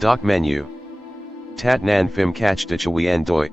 Doc menu. Tat nan phim catch de chui en doi.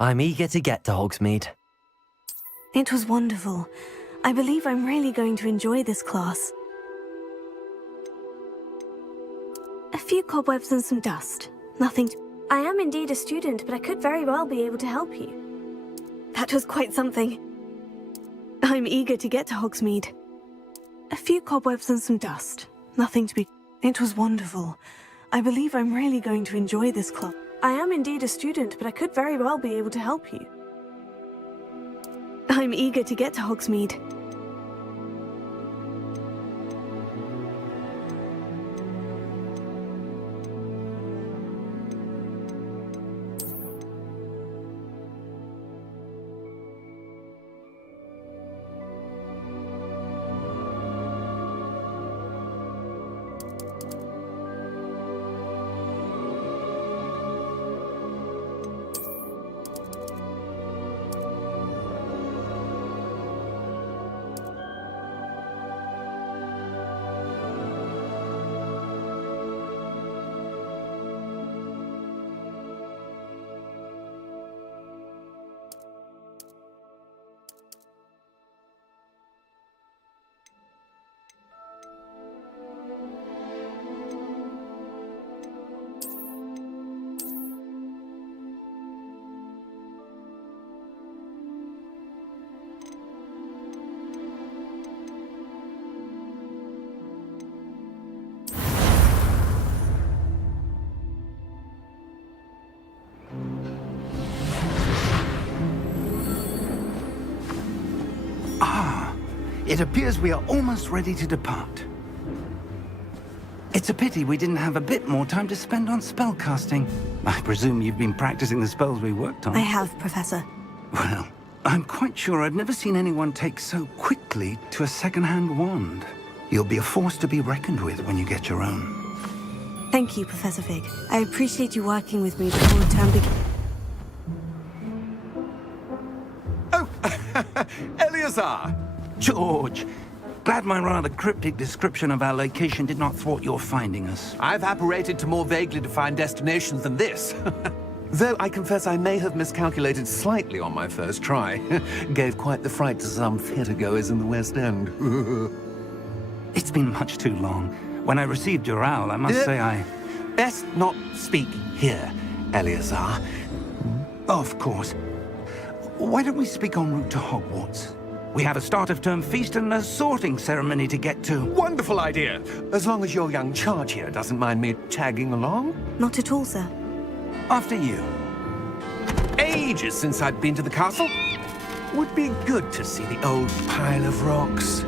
I'm eager to get to Hogsmeade. It was wonderful. I believe I'm really going to enjoy this class. A few cobwebs and some dust. Nothing to... I am indeed a student, but I could very well be able to help you. That was quite something. I'm eager to get to Hogsmeade. A few cobwebs and some dust. Nothing to be... It was wonderful. I believe I'm really going to enjoy this class. I am indeed a student, but I could very well be able to help you. I'm eager to get to Hogsmeade. It appears we are almost ready to depart. It's a pity we didn't have a bit more time to spend on spellcasting. I presume you've been practicing the spells we worked on. I have, Professor. Well, I'm quite sure I've never seen anyone take so quickly to a second-hand wand. You'll be a force to be reckoned with when you get your own. Thank you, Professor Fig. I appreciate you working with me before the term begins. Oh, Eleazar! George, glad my rather cryptic description of our location did not thwart your finding us. I've apparated to more vaguely defined destinations than this. Though I confess I may have miscalculated slightly on my first try. Gave quite the fright to some theatre-goers in the West End. It's been much too long. When I received your owl, I must say I... Best not speak here, Eleazar. Of course. Why don't we speak en route to Hogwarts? We have a start-of-term feast and a sorting ceremony to get to. Wonderful idea! As long as your young charge here doesn't mind me tagging along. Not at all, sir. After you. Ages since I'd been to the castle. Would be good to see the old pile of rocks.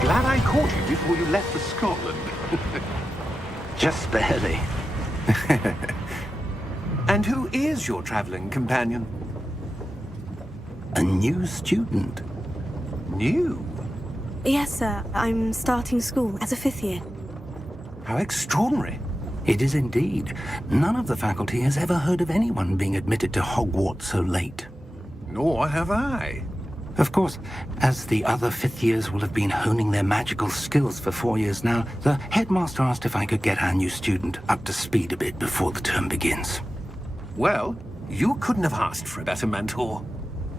Glad I caught you before you left for Scotland. Just barely. And who is your traveling companion? A new student. New? Yes, sir. I'm starting school as a 5th year. How extraordinary. It is indeed. None of the faculty has ever heard of anyone being admitted to Hogwarts so late. Nor have I. Of course, as the other 5th years will have been honing their magical skills for 4 years now, the headmaster asked if I could get our new student up to speed a bit before the term begins. Well, you couldn't have asked for a better mentor.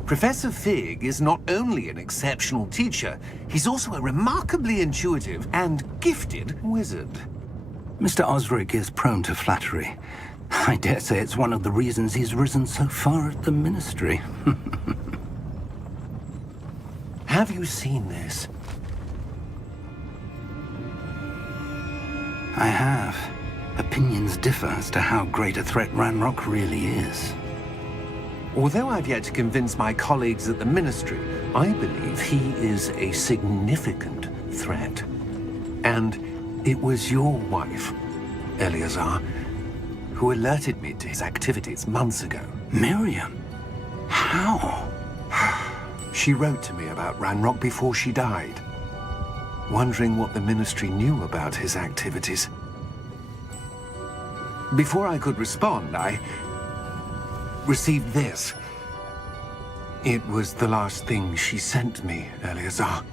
Professor Fig is not only an exceptional teacher, he's also a remarkably intuitive and gifted wizard. Mr. Osric is prone to flattery. I dare say it's one of the reasons he's risen so far at the Ministry. Have you seen this? I have. Opinions differ as to how great a threat Ranrock really is. Although I've yet to convince my colleagues at the Ministry, I believe he is a significant threat. And it was your wife, Eleazar, who alerted me to his activities months ago. Miriam? How? She wrote to me about Ranrock before she died, wondering what the Ministry knew about his activities. Before I could respond, I received this. It was the last thing she sent me, Eleazar.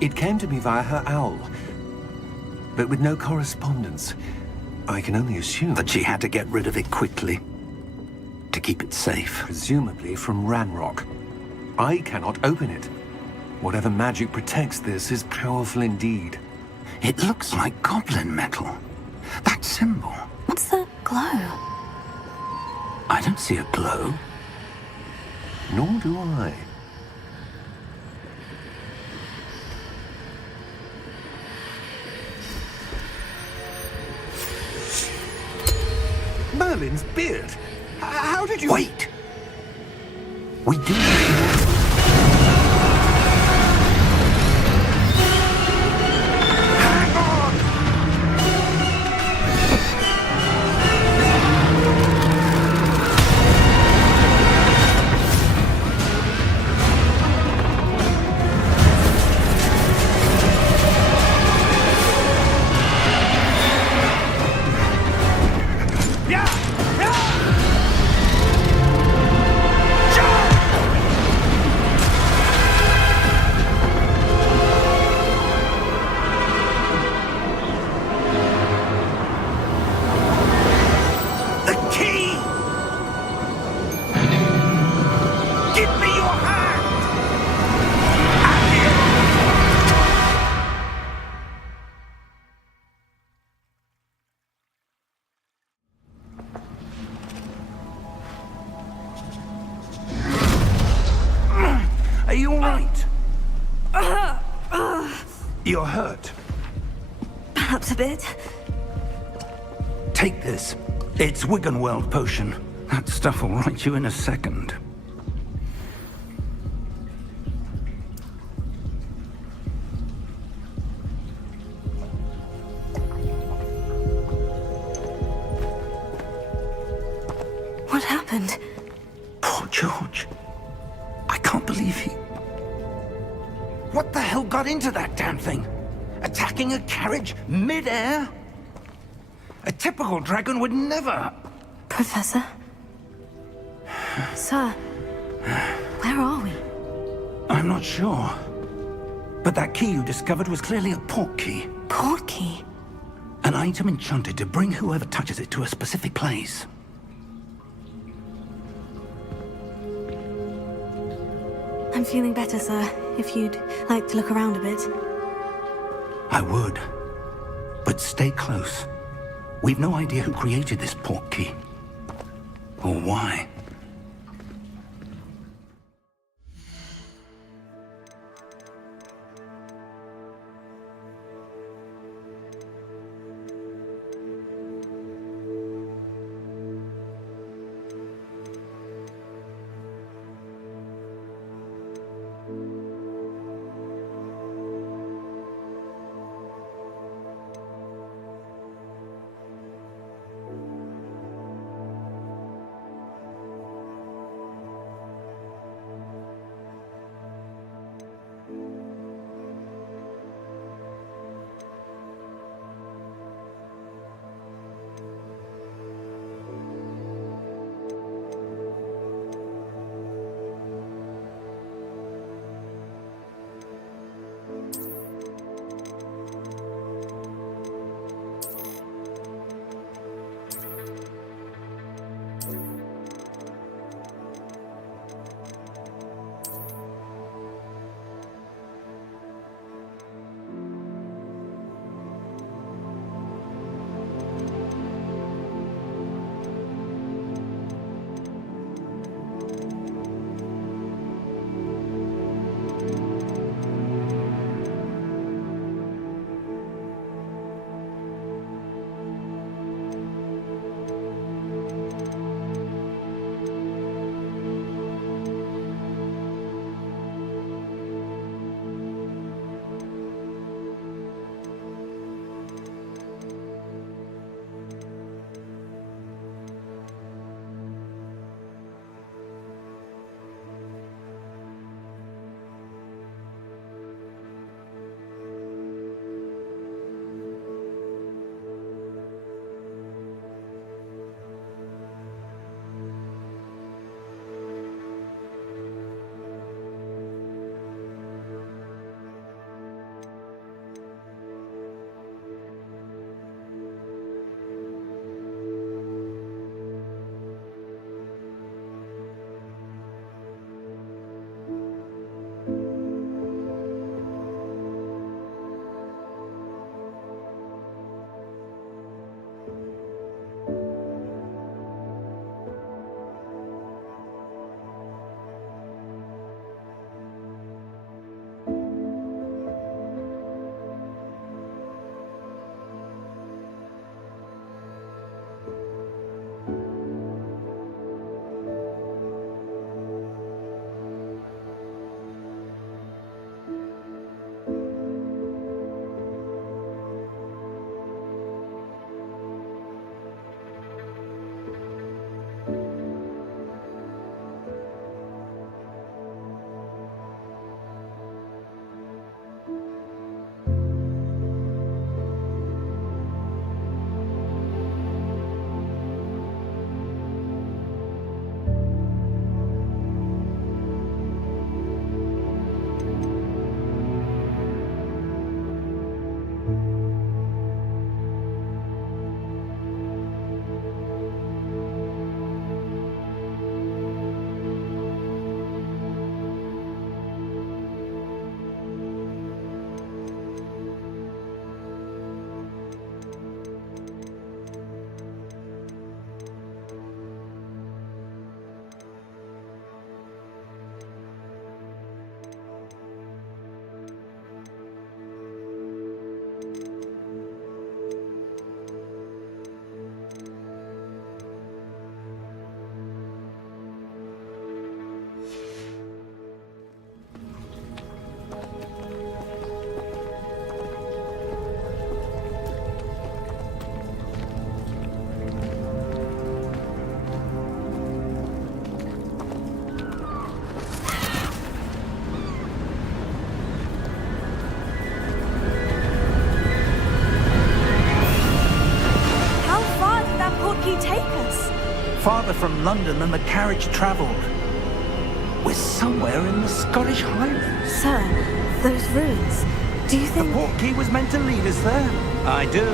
It came to me via her owl, but with no correspondence. I can only assume That she had to get rid of it quickly, to keep it safe. presumably from Ranrock. I cannot open it. Whatever magic protects this is powerful indeed. It looks like goblin metal. That symbol. What's that glow? I don't see a glow. Nor do I. Merlin's beard? How did you... Wait! We do need more. Hang on! The key! Give me your hand! Are you all right? You're hurt. Perhaps a bit. Take this. It's Wiggenweld potion. That stuff will right you in a second. What happened? Poor George. I can't believe he... What the hell got into that damn thing? Attacking a carriage mid-air? A typical dragon would never... Professor? Sir, where are we? I'm not sure. But that key you discovered was clearly a port key. Port key? An item enchanted to bring whoever touches it to a specific place. I'm feeling better, sir. If you'd like to look around a bit. I would. But stay close. We've no idea who created this port key. Or why. farther from London than the carriage travelled. We're somewhere in the Scottish Highlands. Sir, those ruins. Do you The think... portkey was meant to lead us there? I do.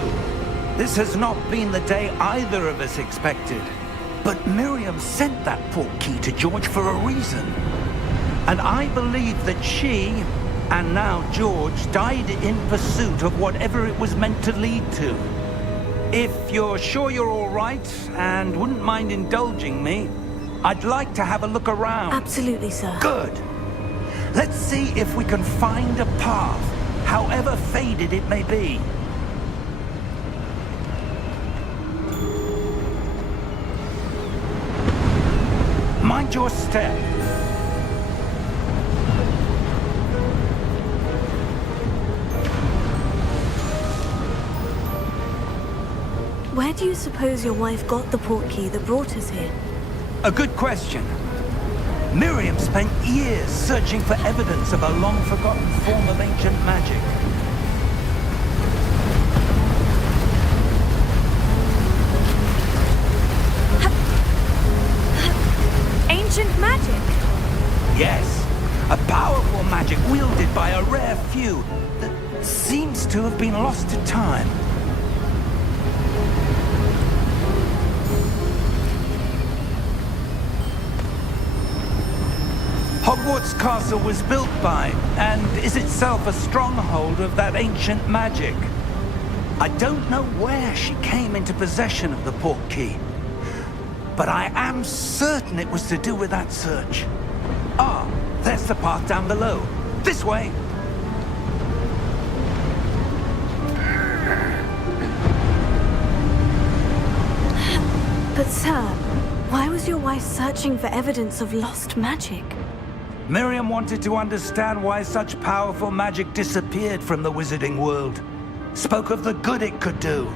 This has not been the day either of us expected. But Miriam sent that portkey to George for a reason. And I believe that she, and now George, died in pursuit of whatever it was meant to lead to. If you're sure you're all right, and wouldn't mind indulging me, I'd like to have a look around. Absolutely, sir. Good. Let's see if we can find a path, however faded it may be. Mind your step. Where do you suppose your wife got the portkey that brought us here? A good question. Miriam spent years searching for evidence of a long-forgotten form of ancient magic. Ancient magic? Yes, a powerful magic wielded by a rare few that seems to have been lost to time. Hogwarts Castle was built by, and is itself a stronghold of that ancient magic. I don't know where she came into possession of the portkey, but I am certain it was to do with that search. Ah, there's the path down below. This way! But sir, why was your wife searching for evidence of lost magic? Miriam wanted to understand why such powerful magic disappeared from the wizarding world. Spoke of the good it could do.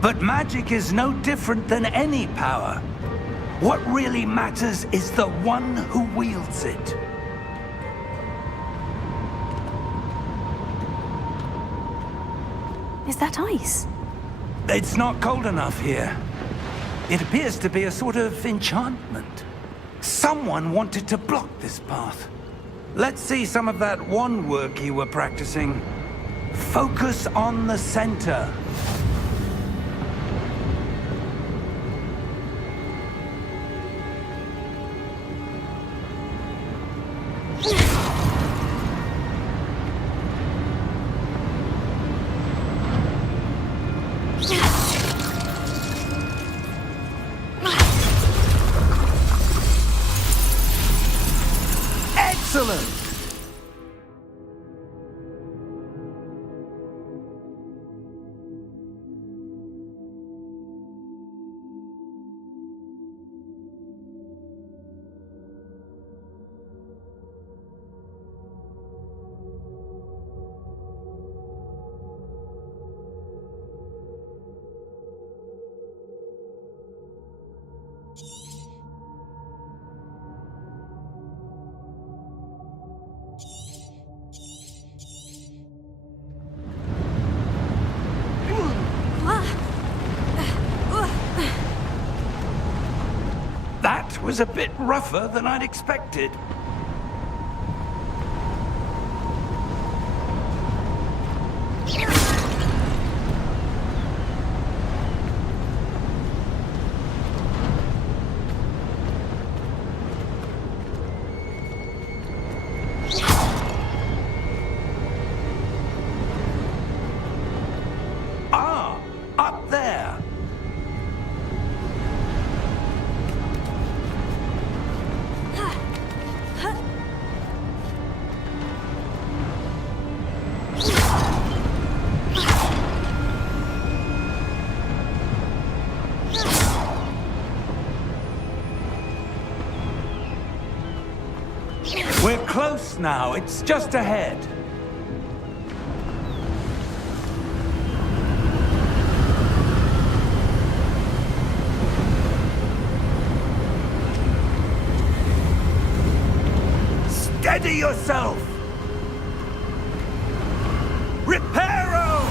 But magic is no different than any power. What really matters is the one who wields it. Is that ice? It's not cold enough here. It appears to be a sort of enchantment. Someone wanted to block this path. Let's see some of that wand work you were practicing. Focus on the center. Excellent! That was a bit rougher than I'd expected. Ah, up there. We're close now. It's just ahead. Steady yourself! Reparo!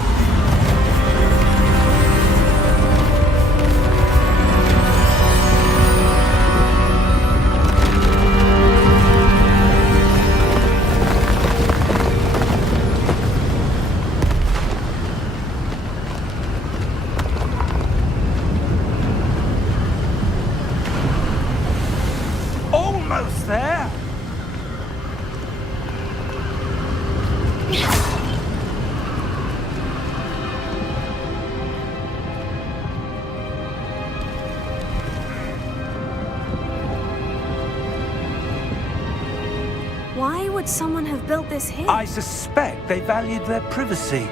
would someone have built this here? I suspect they valued their privacy.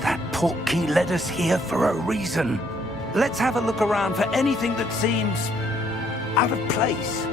That portkey led us here for a reason. Let's have a look around for anything that seems out of place.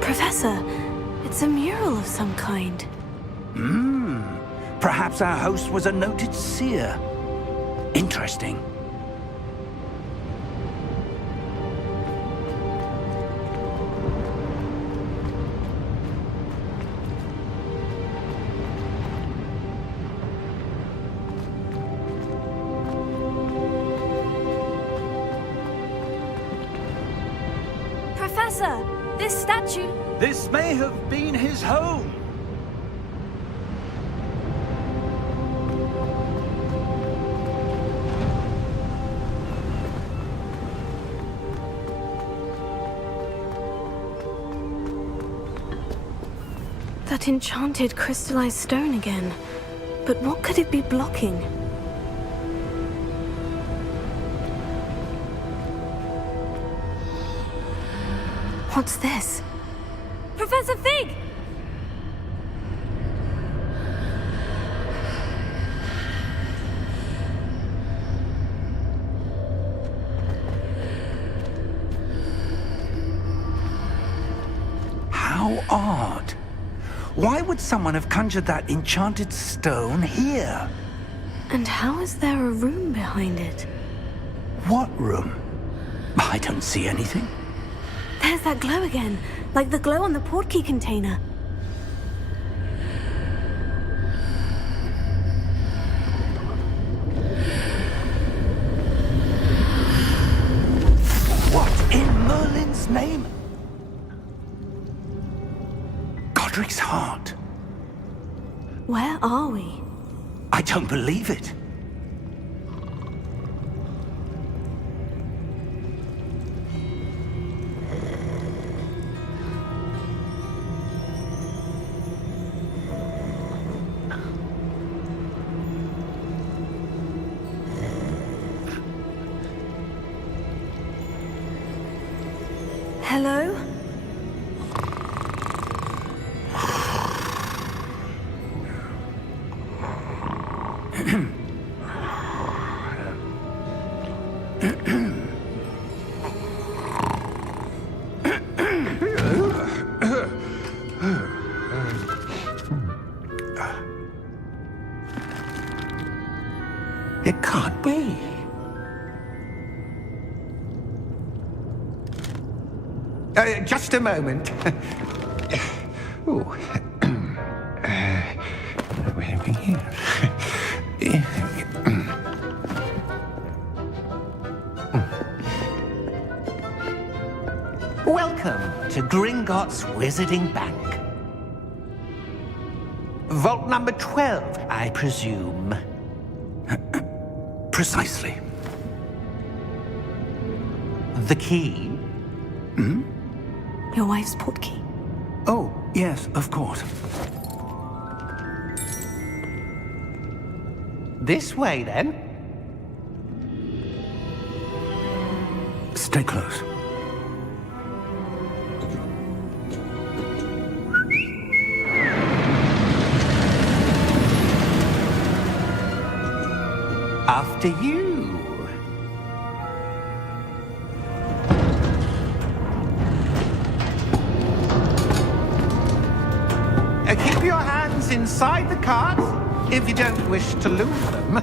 Professor, it's a mural of some kind. Perhaps our host was a noted seer. Interesting. Professor, this statue... This may have been his home. That enchanted crystallized stone again. But what could it be blocking? What's this? Professor Fig! How odd. Why would someone have conjured that enchanted stone here? And how is there a room behind it? What room? I don't see anything. There's that glow again, like the glow on the portkey container. What in Merlin's name? Godric's heart. Where are we? I don't believe it. Hello? It can't be. Just a moment. Oh. Where are we here? Welcome to Gringotts Wizarding Bank. Vault number 12, I presume. Precisely. The key? Your wife's portkey. Oh, yes, of course. This way, then. Stay close. After you. Keep your hands inside the cart if you don't wish to lose them.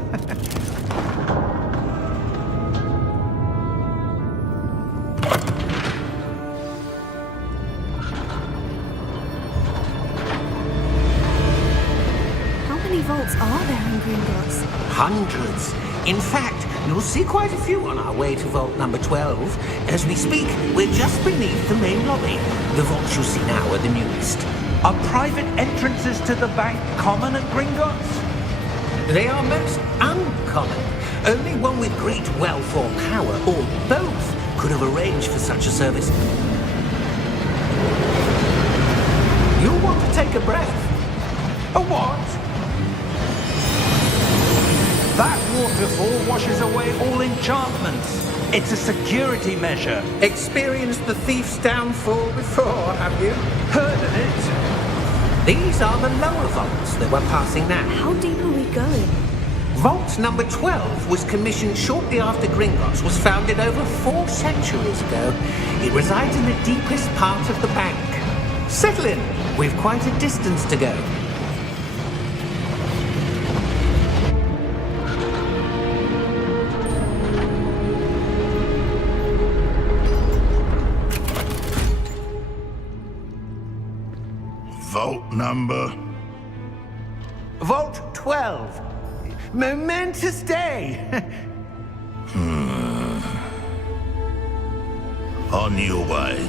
vaults are there in Gringotts? Hundreds. In fact, you'll see quite a few on our way to vault number 12. As we speak, we're just beneath the main lobby. The vaults you see now are the newest. Are private entrances to the bank common at Gringotts? They are most uncommon. Only one with great wealth or power, or both, could have arranged for such a service. You'll want to take a breath. A what? That waterfall washes away all enchantments. It's a security measure. Experienced the thief's downfall before, have you? Heard of it? These are the lower vaults that we're passing now. How deep are we going? Vault number 12 was commissioned shortly after Gringotts was founded over 4 centuries ago. It resides in the deepest part of the bank. Settle in. We've quite a distance to go. Vault number? Vault 12. Momentous day. On your way.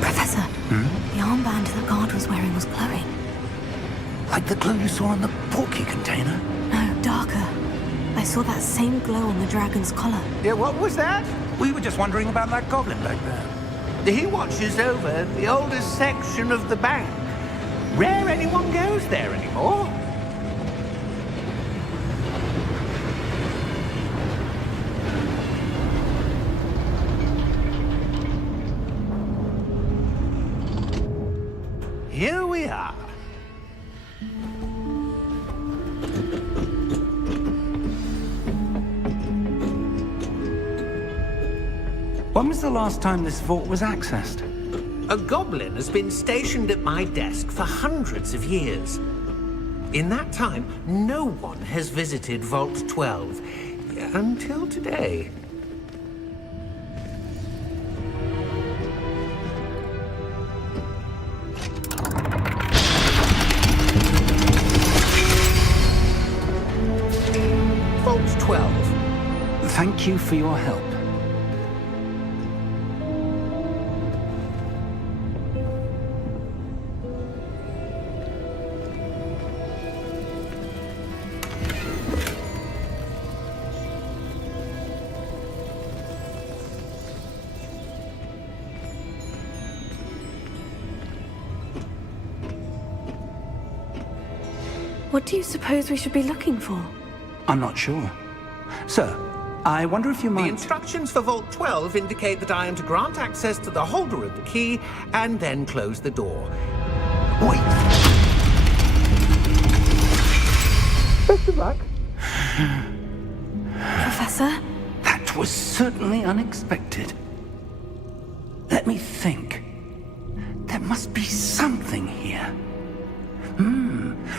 Professor, the armband that guard was wearing was glowing. Like the glow you saw on the porky container? No, darker. I saw that same glow on the dragon's collar. Yeah, what was that? We were just wondering about that goblin back there. He watches over the oldest section of the bank. Rare anyone goes there anymore. Here we are. When was the last time this vault was accessed? A goblin has been stationed at my desk for hundreds of years. In that time, no one has visited Vault 12 until today. Vault 12. Thank you for your help. What do you suppose we should be looking for? I'm not sure. Sir, I wonder if you The might... instructions for Vault 12 indicate that I am to grant access to the holder of the key and then close the door. Wait! Best of luck. Professor? That was certainly unexpected. Let me think. There must be something here.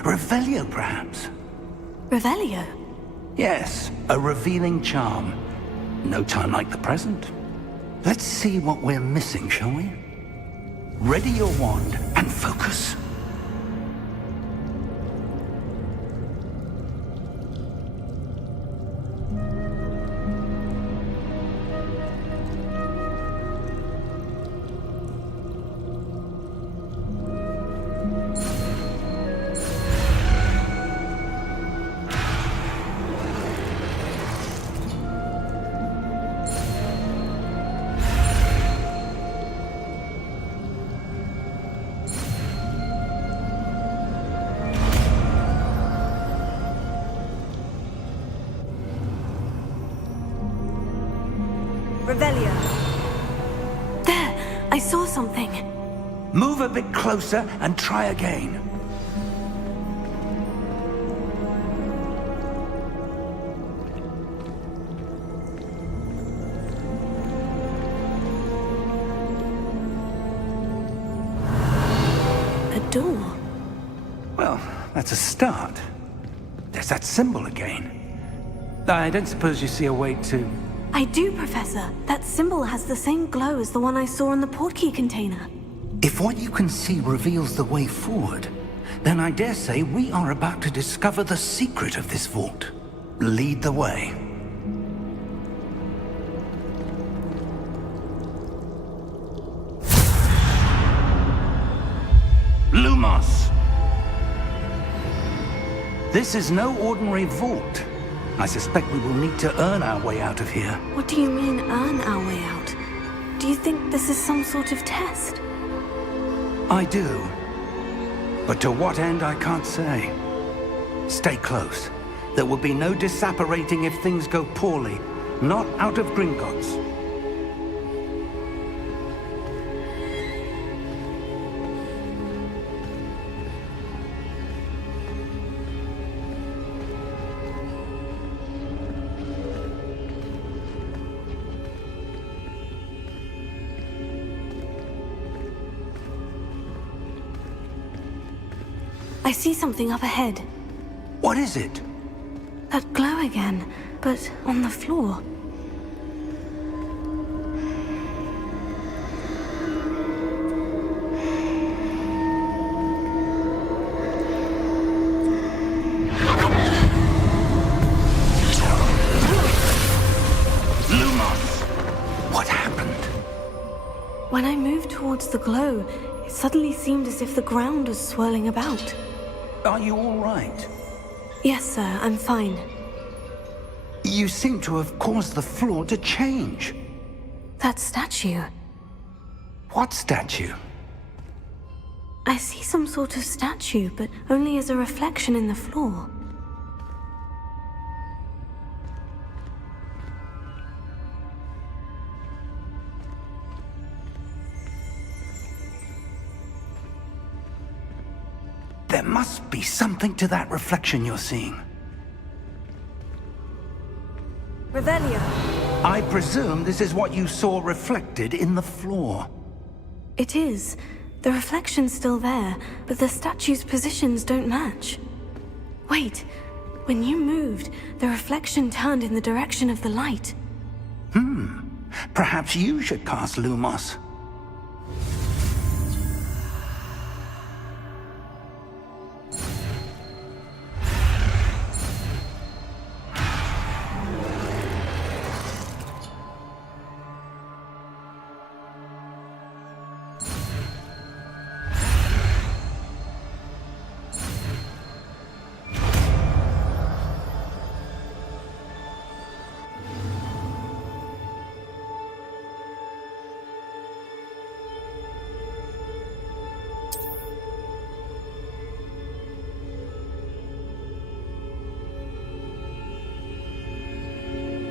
Revelio, perhaps? Revelio? Yes, a revealing charm. No time like the present. Let's see what we're missing, shall we? Ready your wand and focus. Revelio. There! I saw something. Move a bit closer and try again. A door. Well, that's a start. There's that symbol again. I don't suppose you see a way to... I do, Professor. That symbol has the same glow as the one I saw in the portkey container. If what you can see reveals the way forward, then I dare say we are about to discover the secret of this vault. Lead the way. Lumos! This is no ordinary vault. I suspect we will need to earn our way out of here. What do you mean, earn our way out? Do you think this is some sort of test? I do. But to what end, I can't say. Stay close. There will be no disapparating if things go poorly. Not out of Gringotts. I see something up ahead. What is it? That glow again, but on the floor. Lumos! What happened? When I moved towards the glow, it suddenly seemed as if the ground was swirling about. Are you all right? Yes, sir, I'm fine. You seem to have caused the floor to change. That statue. What statue? I see some sort of statue, but only as a reflection in the floor. There must be something to that reflection you're seeing. Revelio. I presume this is what you saw reflected in the floor. It is. The reflection's still there, but the statue's positions don't match. Wait. When you moved, the reflection turned in the direction of the light. Perhaps you should cast Lumos.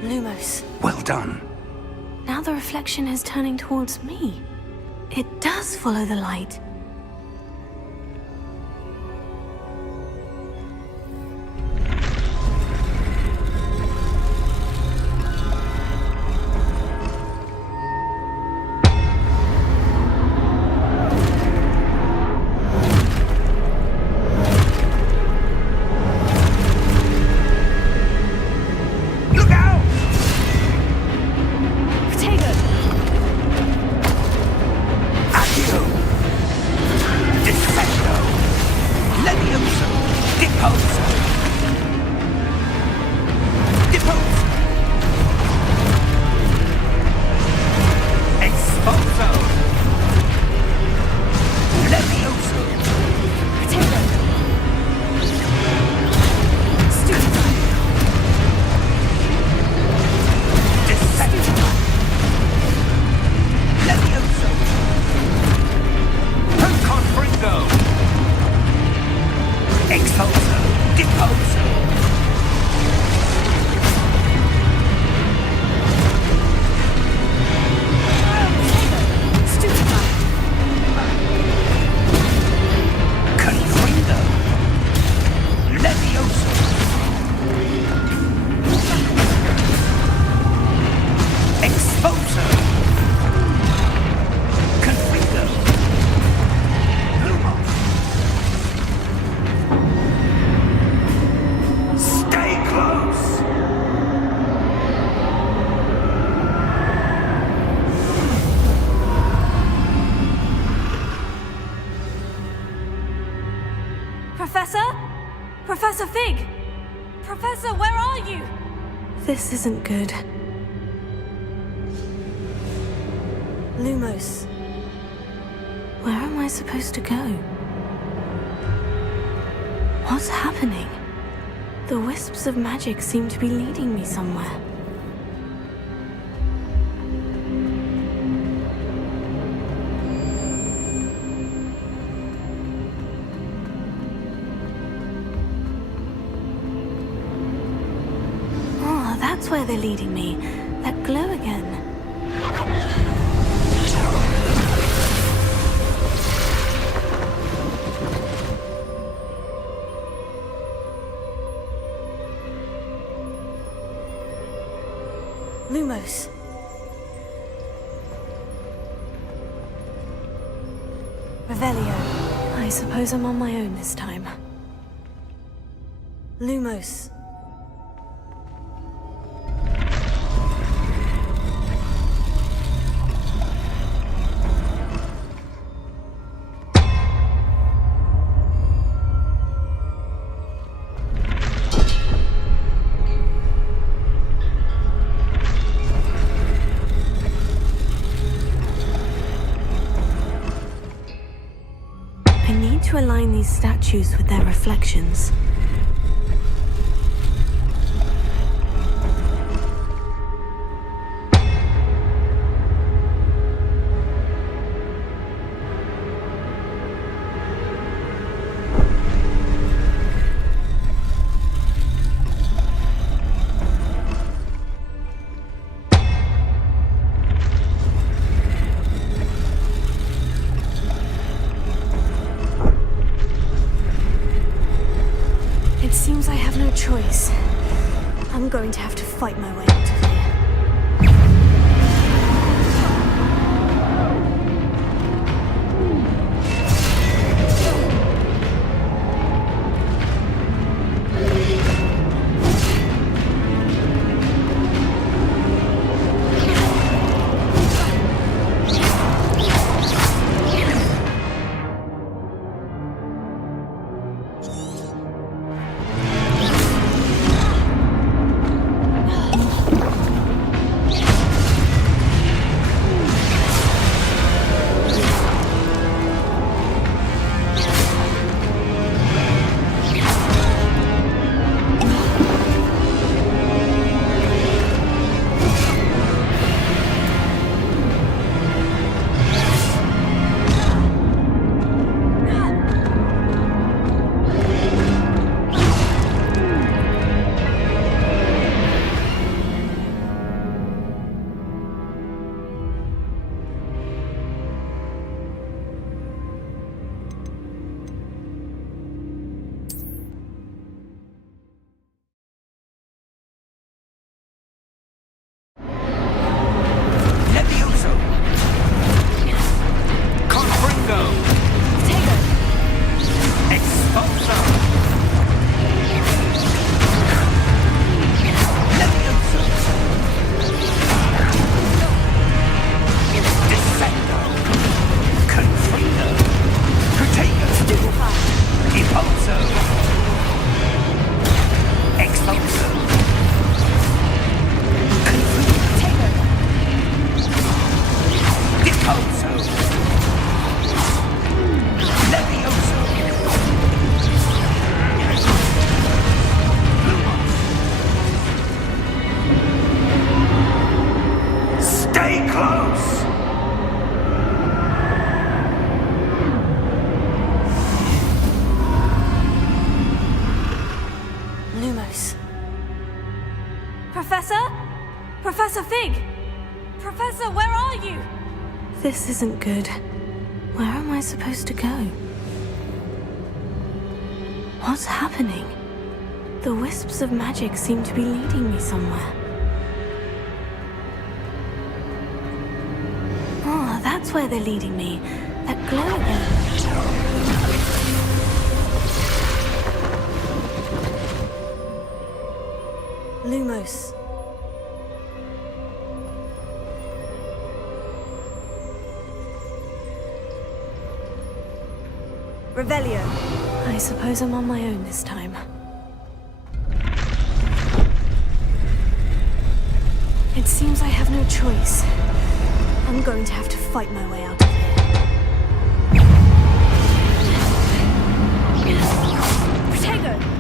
Lumos. Well done. Now the reflection is turning towards me. It does follow the light. Professor Fig! Professor, where are you? This isn't good. Lumos. Where am I supposed to go? What's happening? The wisps of magic seem to be leading me somewhere. Oh, that's where they're leading me. That glow again. Lumos. Revelio. I suppose I'm on my own this time. Lumos. To align these statues with their reflections. Seems I have no choice. I'm going to have to fight my way out of here. Professor? Professor Fig! Professor, where are you? This isn't good. Where am I supposed to go? What's happening? The wisps of magic seem to be leading me somewhere. Oh, that's where they're leading me. That glow again. Lumos. Revelio. I suppose I'm on my own this time. It seems I have no choice. I'm going to have to fight my way out of here. Protego!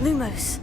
Lumos.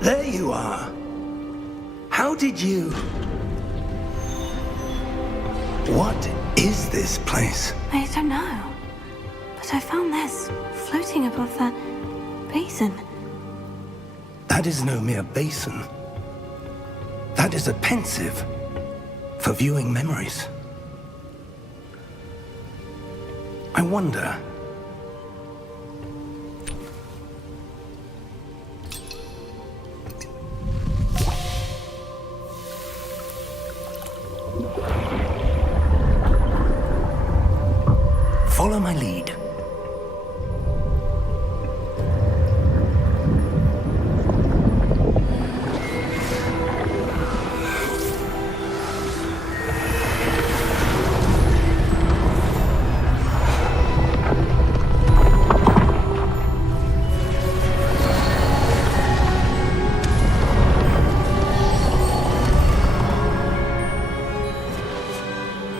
There you are. How did you... What is this place? I don't know. But I found this, floating above that basin. That is no mere basin. That is a pensive for viewing memories. I wonder... Follow my lead.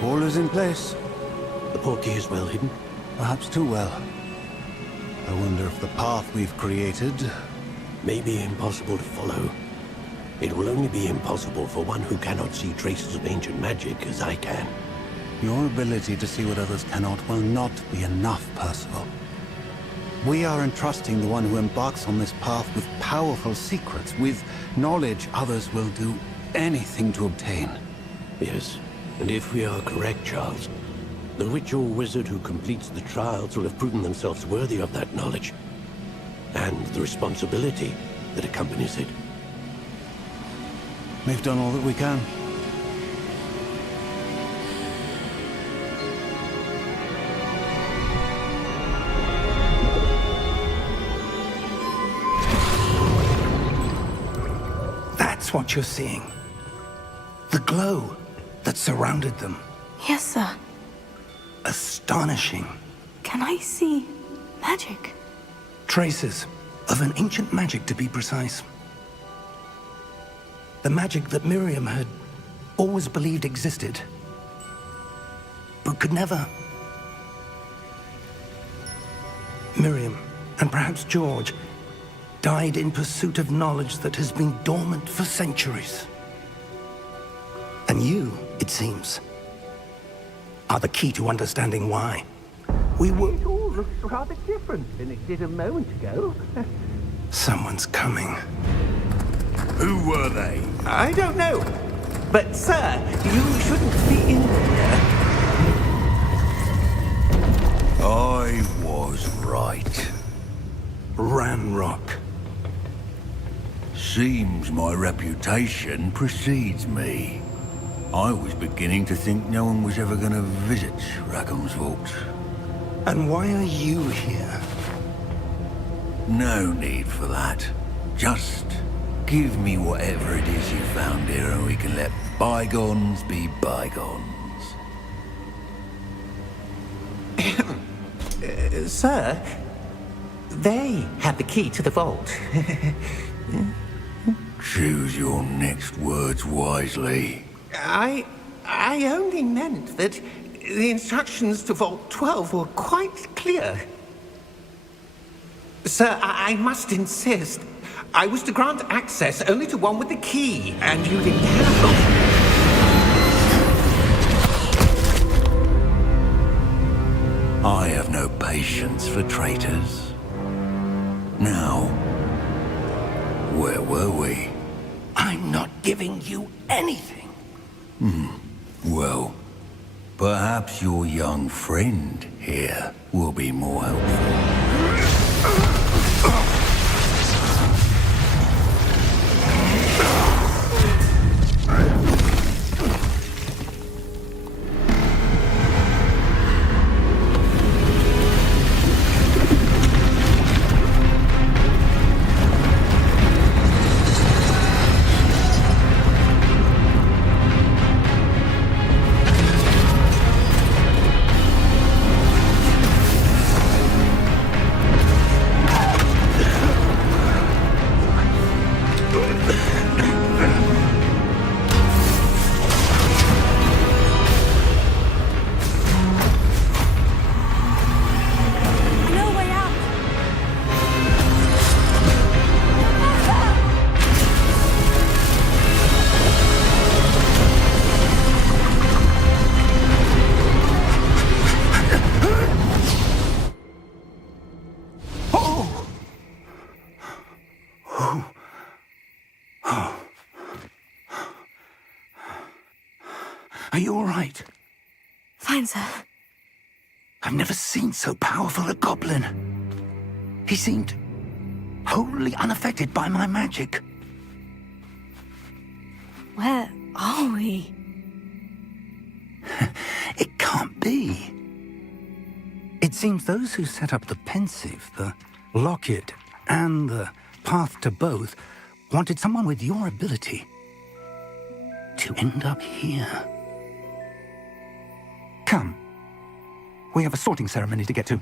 All is in place. The portkey is well hidden. Perhaps too well. I wonder if the path we've created... May be impossible to follow. It will only be impossible for one who cannot see traces of ancient magic as I can. Your ability to see what others cannot will not be enough, Percival. We are entrusting the one who embarks on this path with powerful secrets, with knowledge others will do anything to obtain. Yes, and if we are correct, Charles, the witch or wizard who completes the trials will have proven themselves worthy of that knowledge, and the responsibility that accompanies it. We've done all that we can. That's what you're seeing. The glow that surrounded them. Yes, sir. Astonishing. Can I see magic? Traces of an ancient magic, to be precise. The magic that Miriam had always believed existed, but could never. Miriam, and perhaps George, died in pursuit of knowledge that has been dormant for centuries. And you, it seems, are the key to understanding why. We were... It all looks rather different than it did a moment ago. Someone's coming. Who were they? I don't know. But, sir, you shouldn't be in here. I was right. Ranrock. Seems my reputation precedes me. I was beginning to think no one was ever going to visit Rackham's Vault. And why are you here? No need for that. Just give me whatever it is you found here and we can let bygones be bygones. Sir, they have the key to the vault. Choose your next words wisely. I only meant that the instructions to Vault 12 were quite clear. Sir, I must insist. I was to grant access only to one with the key, and you didn't have. I have no patience for traitors. Now, where were we? I'm not giving you anything. Well, perhaps your young friend here will be more helpful. Are you all right? Fine, sir. I've never seen so powerful a goblin. He seemed wholly unaffected by my magic. Where are we? It can't be. It seems those who set up the pensive, the locket, and the path to both wanted someone with your ability to end up here. Come. We have a sorting ceremony to get to.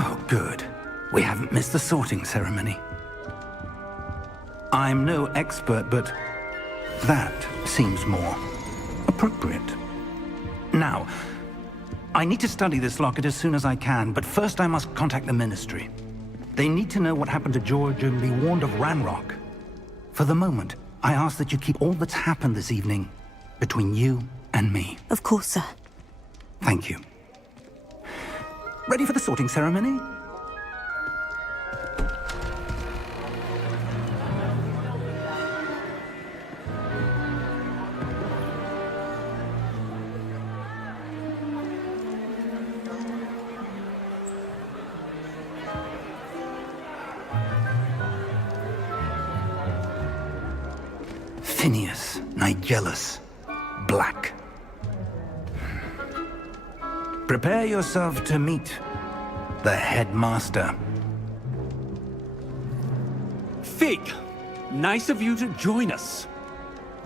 Oh, good. We haven't missed the sorting ceremony. I'm no expert, but that seems more appropriate. Now, I need to study this locket as soon as I can, but first I must contact the Ministry. They need to know what happened to George and be warned of Ranrock. For the moment, I ask that you keep all that's happened this evening between you and me. Of course, sir. Thank you. Ready for the sorting ceremony? Phineas, Nigellus, Black. Prepare yourself to meet the headmaster. Fig, nice of you to join us.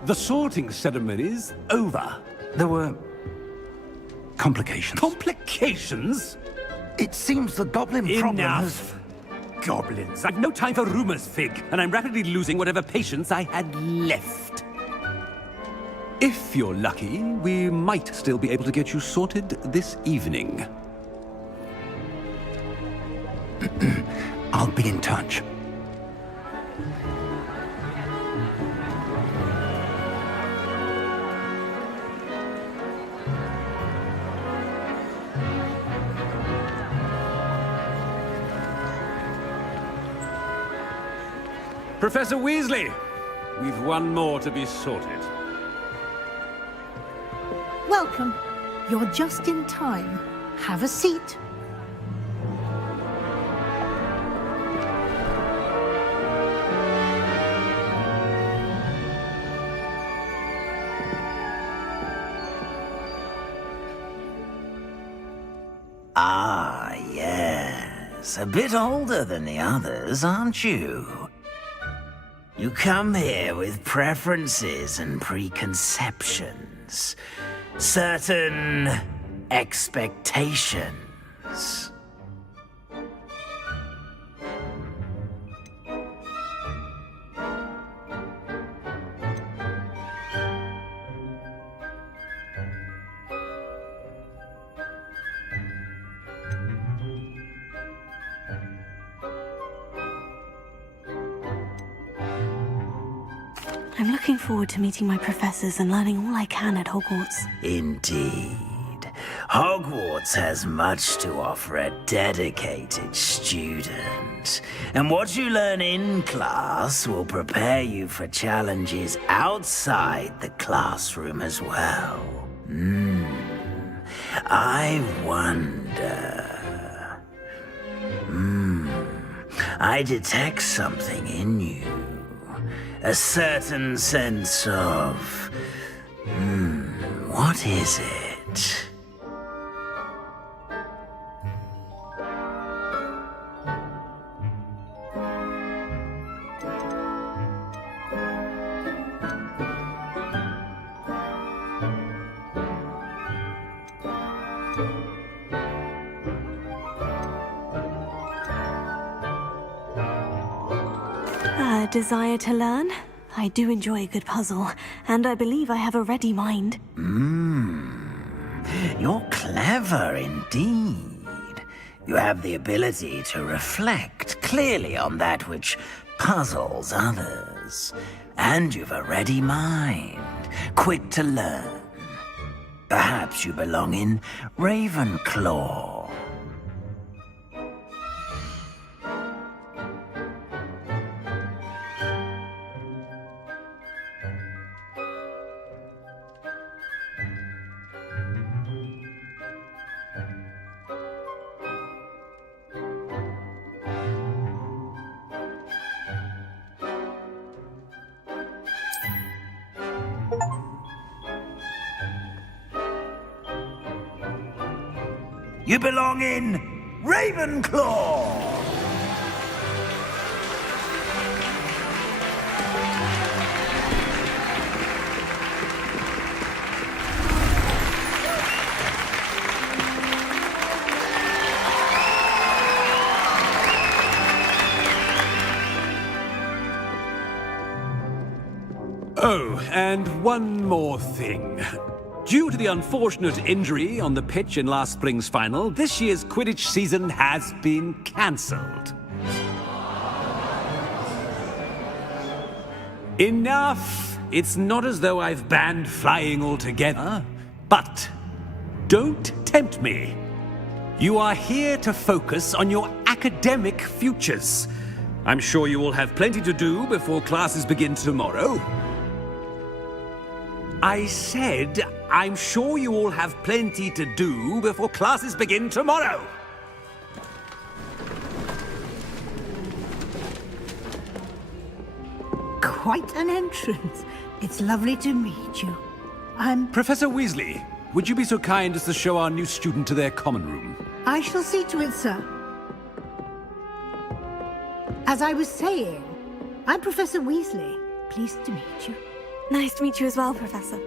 The sorting ceremony's over. There were complications. Complications? It seems the goblin problem has... Enough. Goblins. I've no time for rumors, Fig, and I'm rapidly losing whatever patience I had left. If you're lucky, we might still be able to get you sorted this evening. I'll be in touch. Professor Weasley, we've one more to be sorted. Welcome. You're just in time. Have a seat. Ah, yes. A bit older than the others, aren't you? You come here with preferences and preconceptions. Certain expectations. I'm looking forward to meeting my professors and learning all I can at Hogwarts. Indeed. Hogwarts has much to offer a dedicated student, and what you learn in class will prepare you for challenges outside the classroom as well. I wonder... I detect something in you. A certain sense of... what is it? A desire to learn? I do enjoy a good puzzle, and I believe I have a ready mind. You're clever indeed. You have the ability to reflect clearly on that which puzzles others. And you've a ready mind, quick to learn. Perhaps you belong in Ravenclaw. You belong in Ravenclaw! Oh, and one more thing. Due to the unfortunate injury on the pitch in last spring's final, this year's Quidditch season has been cancelled. Enough! It's not as though I've banned flying altogether, but don't tempt me. You are here to focus on your academic futures. I'm sure you will have plenty to do before classes begin tomorrow. I said, I'm sure you all have plenty to do before classes begin tomorrow. Quite an entrance. It's lovely to meet you. Professor Weasley, would you be so kind as to show our new student to their common room? I shall see to it, sir. As I was saying, I'm Professor Weasley. Pleased to meet you. Nice to meet you as well, Professor.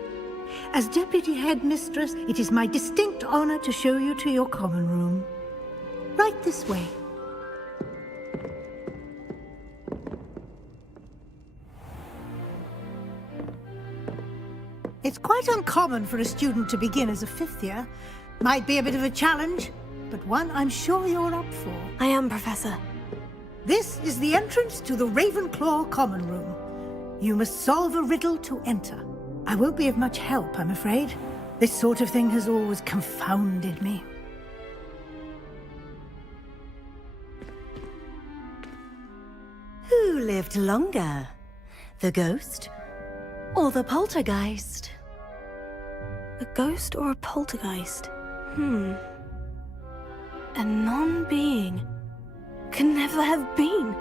As Deputy Headmistress, it is my distinct honor to show you to your common room. Right this way. It's quite uncommon for a student to begin as a fifth year. Might be a bit of a challenge, but one I'm sure you're up for. I am, Professor. This is the entrance to the Ravenclaw common room. You must solve a riddle to enter. I won't be of much help, I'm afraid. This sort of thing has always confounded me. Who lived longer? The ghost or the poltergeist? A ghost or a poltergeist? A non-being can never have been.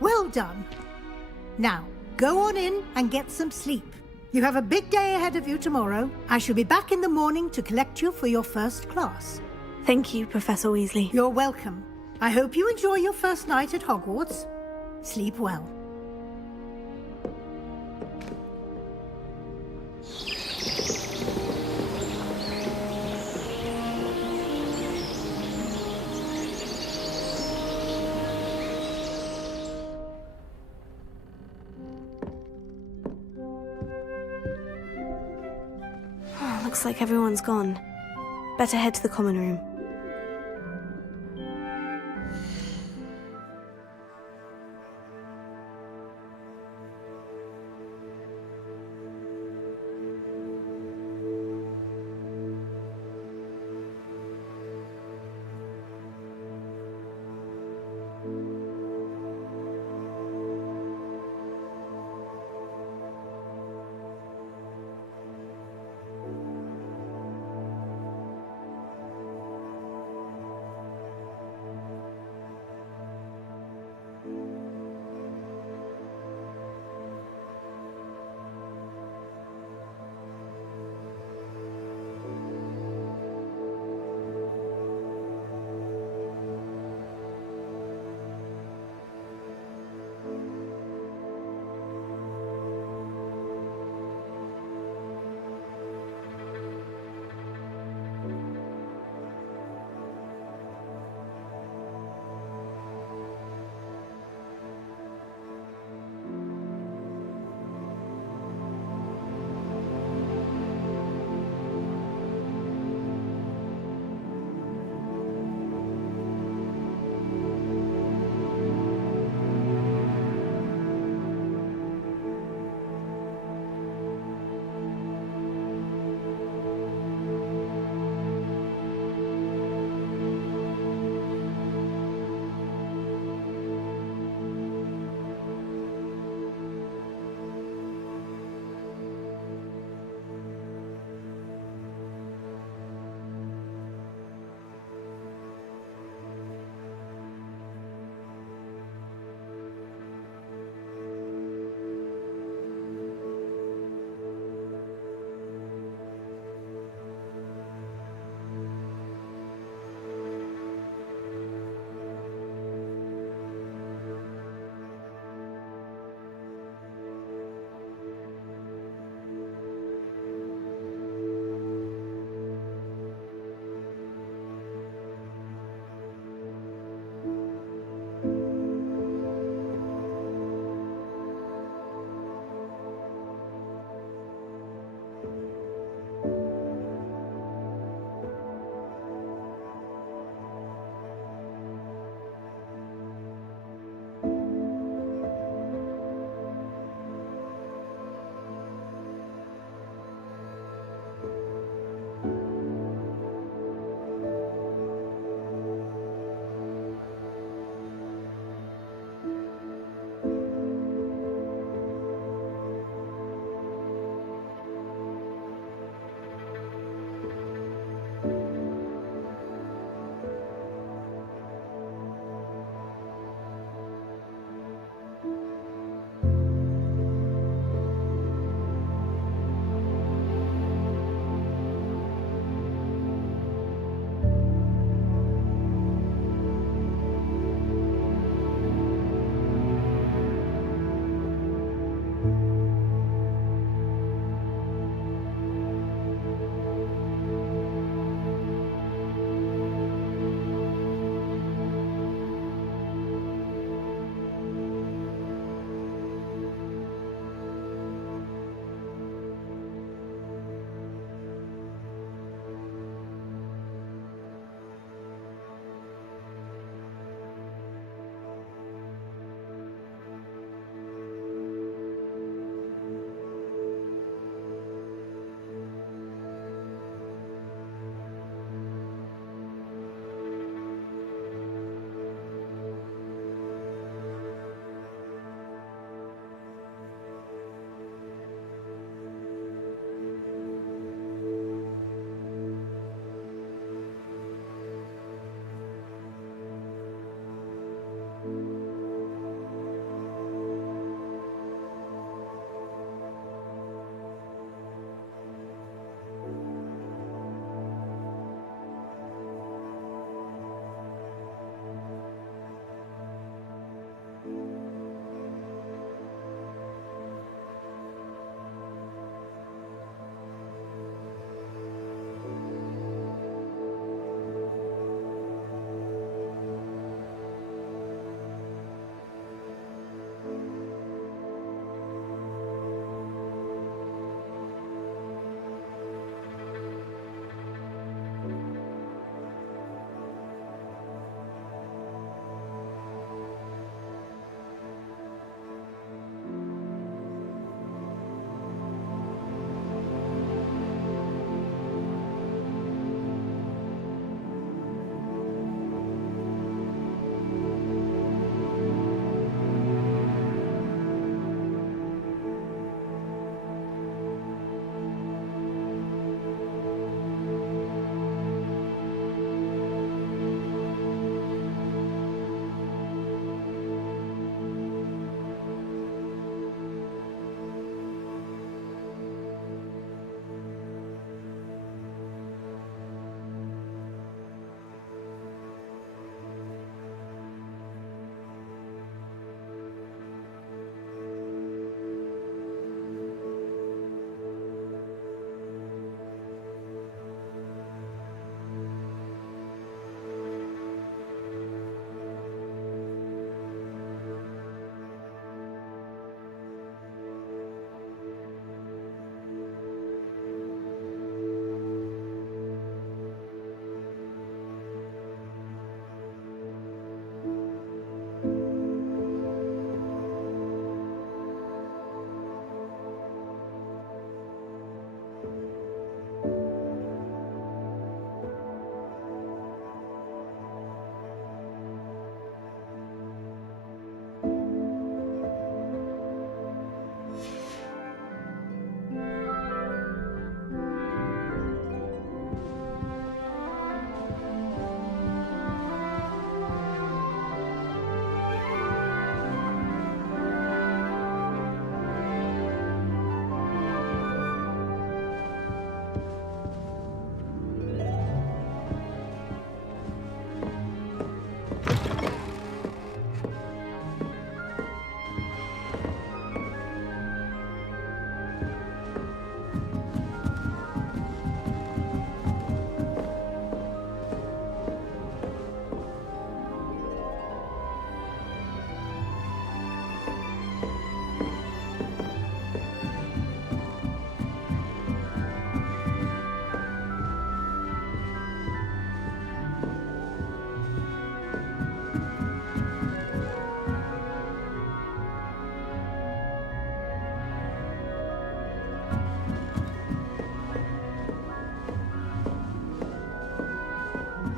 Well done. Now, go on in and get some sleep. You have a big day ahead of you tomorrow. I shall be back in the morning to collect you for your first class. Thank you, Professor Weasley. You're welcome. I hope you enjoy your first night at Hogwarts. Sleep well. Looks like everyone's gone. Better head to the common room.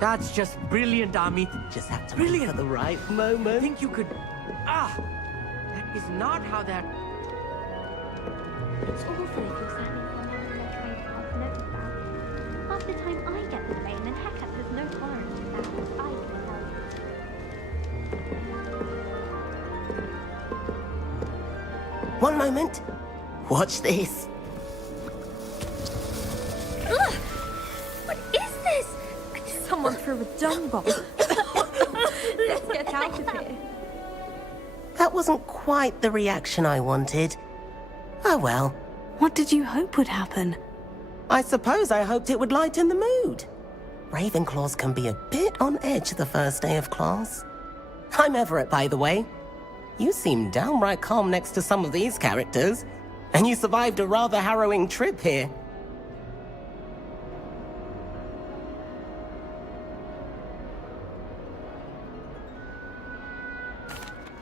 That's just brilliant, Amit. Just have to wait for the right moment. I think you could... Ah! That is not how that... It's awful if you're standing somewhere and they're trying to pass notes about it. Half the time I get the domain, and Hecate has no tolerance for that, I can tell you. One moment. Watch this. Ugh! What is this? Someone threw a dung bomb. Let's get out of here. That wasn't quite the reaction I wanted. Oh well. What did you hope would happen? I suppose I hoped it would lighten the mood. Ravenclaws can be a bit on edge the first day of class. I'm Everett, by the way. You seem downright calm next to some of these characters, and you survived a rather harrowing trip here.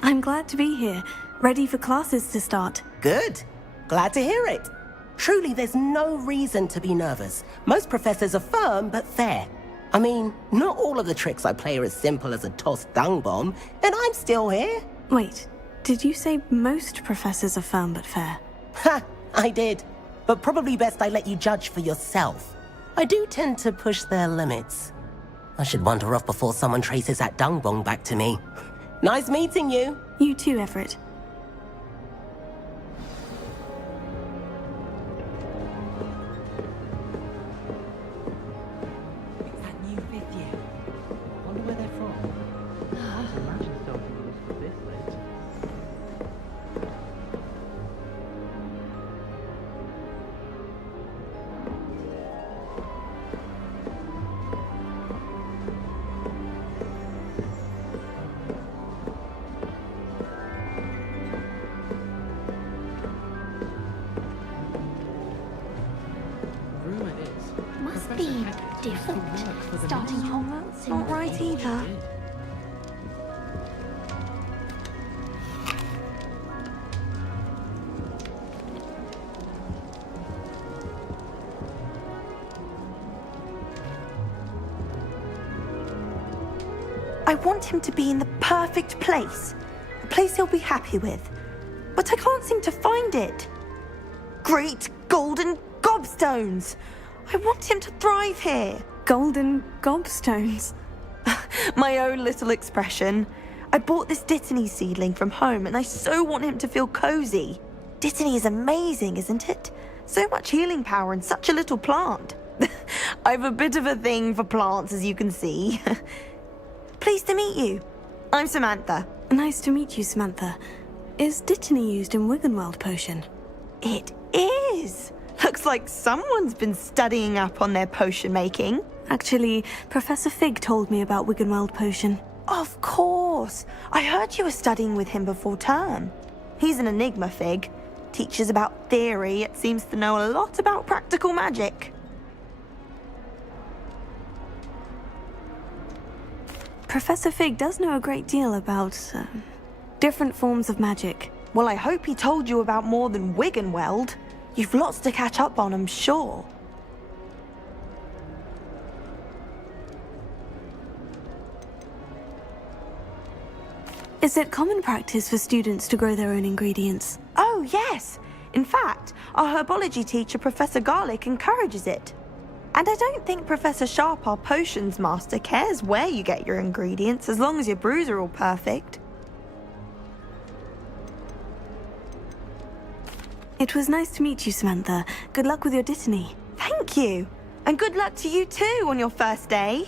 I'm glad to be here, ready for classes to start. Good. Glad to hear it. Truly, there's no reason to be nervous. Most professors are firm but fair. I mean, not all of the tricks I play are as simple as a tossed dung bomb, and I'm still here. Wait, did you say most professors are firm but fair? Ha! I did. But probably best I let you judge for yourself. I do tend to push their limits. I should wander off before someone traces that dung bomb back to me. Nice meeting you. You too, Everett. It's that new fifth year. I wonder where they're from. I can't imagine starting with us for this late. Must be different. Starting Hogwarts in Not the right fifth either. year. I want him to be in the perfect place. A place he'll be happy with. But I can't seem to find it. Great golden gobstones! I want him to thrive here. Golden gobstones. My own little expression. I bought this Dittany seedling from home and I so want him to feel cozy. Dittany is amazing, isn't it? So much healing power in such a little plant. I've a bit of a thing for plants, as you can see. Pleased to meet you. I'm Samantha. Nice to meet you, Samantha. Is Dittany used in Wiggenweld potion? It is. Looks like someone's been studying up on their potion making. Actually, Professor Fig told me about Wiggenweld potion. Of course. I heard you were studying with him before term. He's an enigma, Fig. Teaches about theory, yet seems to know a lot about practical magic. Professor Fig does know a great deal about different forms of magic. Well, I hope he told you about more than Wiggenweld. You've lots to catch up on, I'm sure. Is it common practice for students to grow their own ingredients? Oh, yes. In fact, our herbology teacher, Professor Garlick, encourages it. And I don't think Professor Sharp, our potions master, cares where you get your ingredients, as long as your brews are all perfect. It was nice to meet you, Samantha. Good luck with your Dittany. Thank you. And good luck to you too on your first day.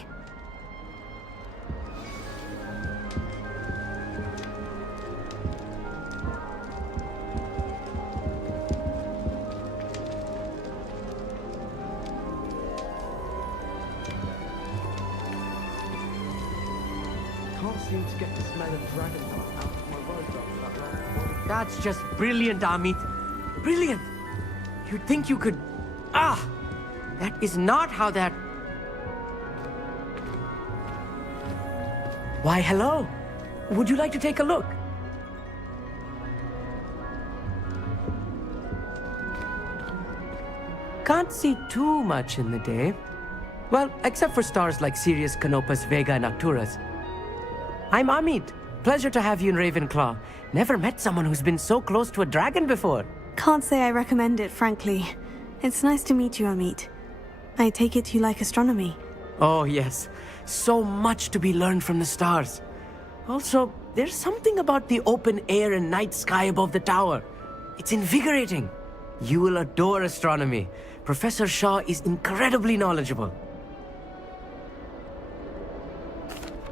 Can't seem to get the smell of dragon out of my road after that last. That's just brilliant, Amit. Brilliant! You'd think you could... Ah! That is not how that... Why, hello. Would you like to take a look? Can't see too much in the day. Well, except for stars like Sirius, Canopus, Vega, and Arcturus. I'm Amit. Pleasure to have you in Ravenclaw. Never met someone who's been so close to a dragon before. Can't say I recommend it, frankly. It's nice to meet you, Amit. I take it you like astronomy. Oh, yes. So much to be learned from the stars. Also, there's something about the open air and night sky above the tower. It's invigorating. You will adore astronomy. Professor Shaw is incredibly knowledgeable.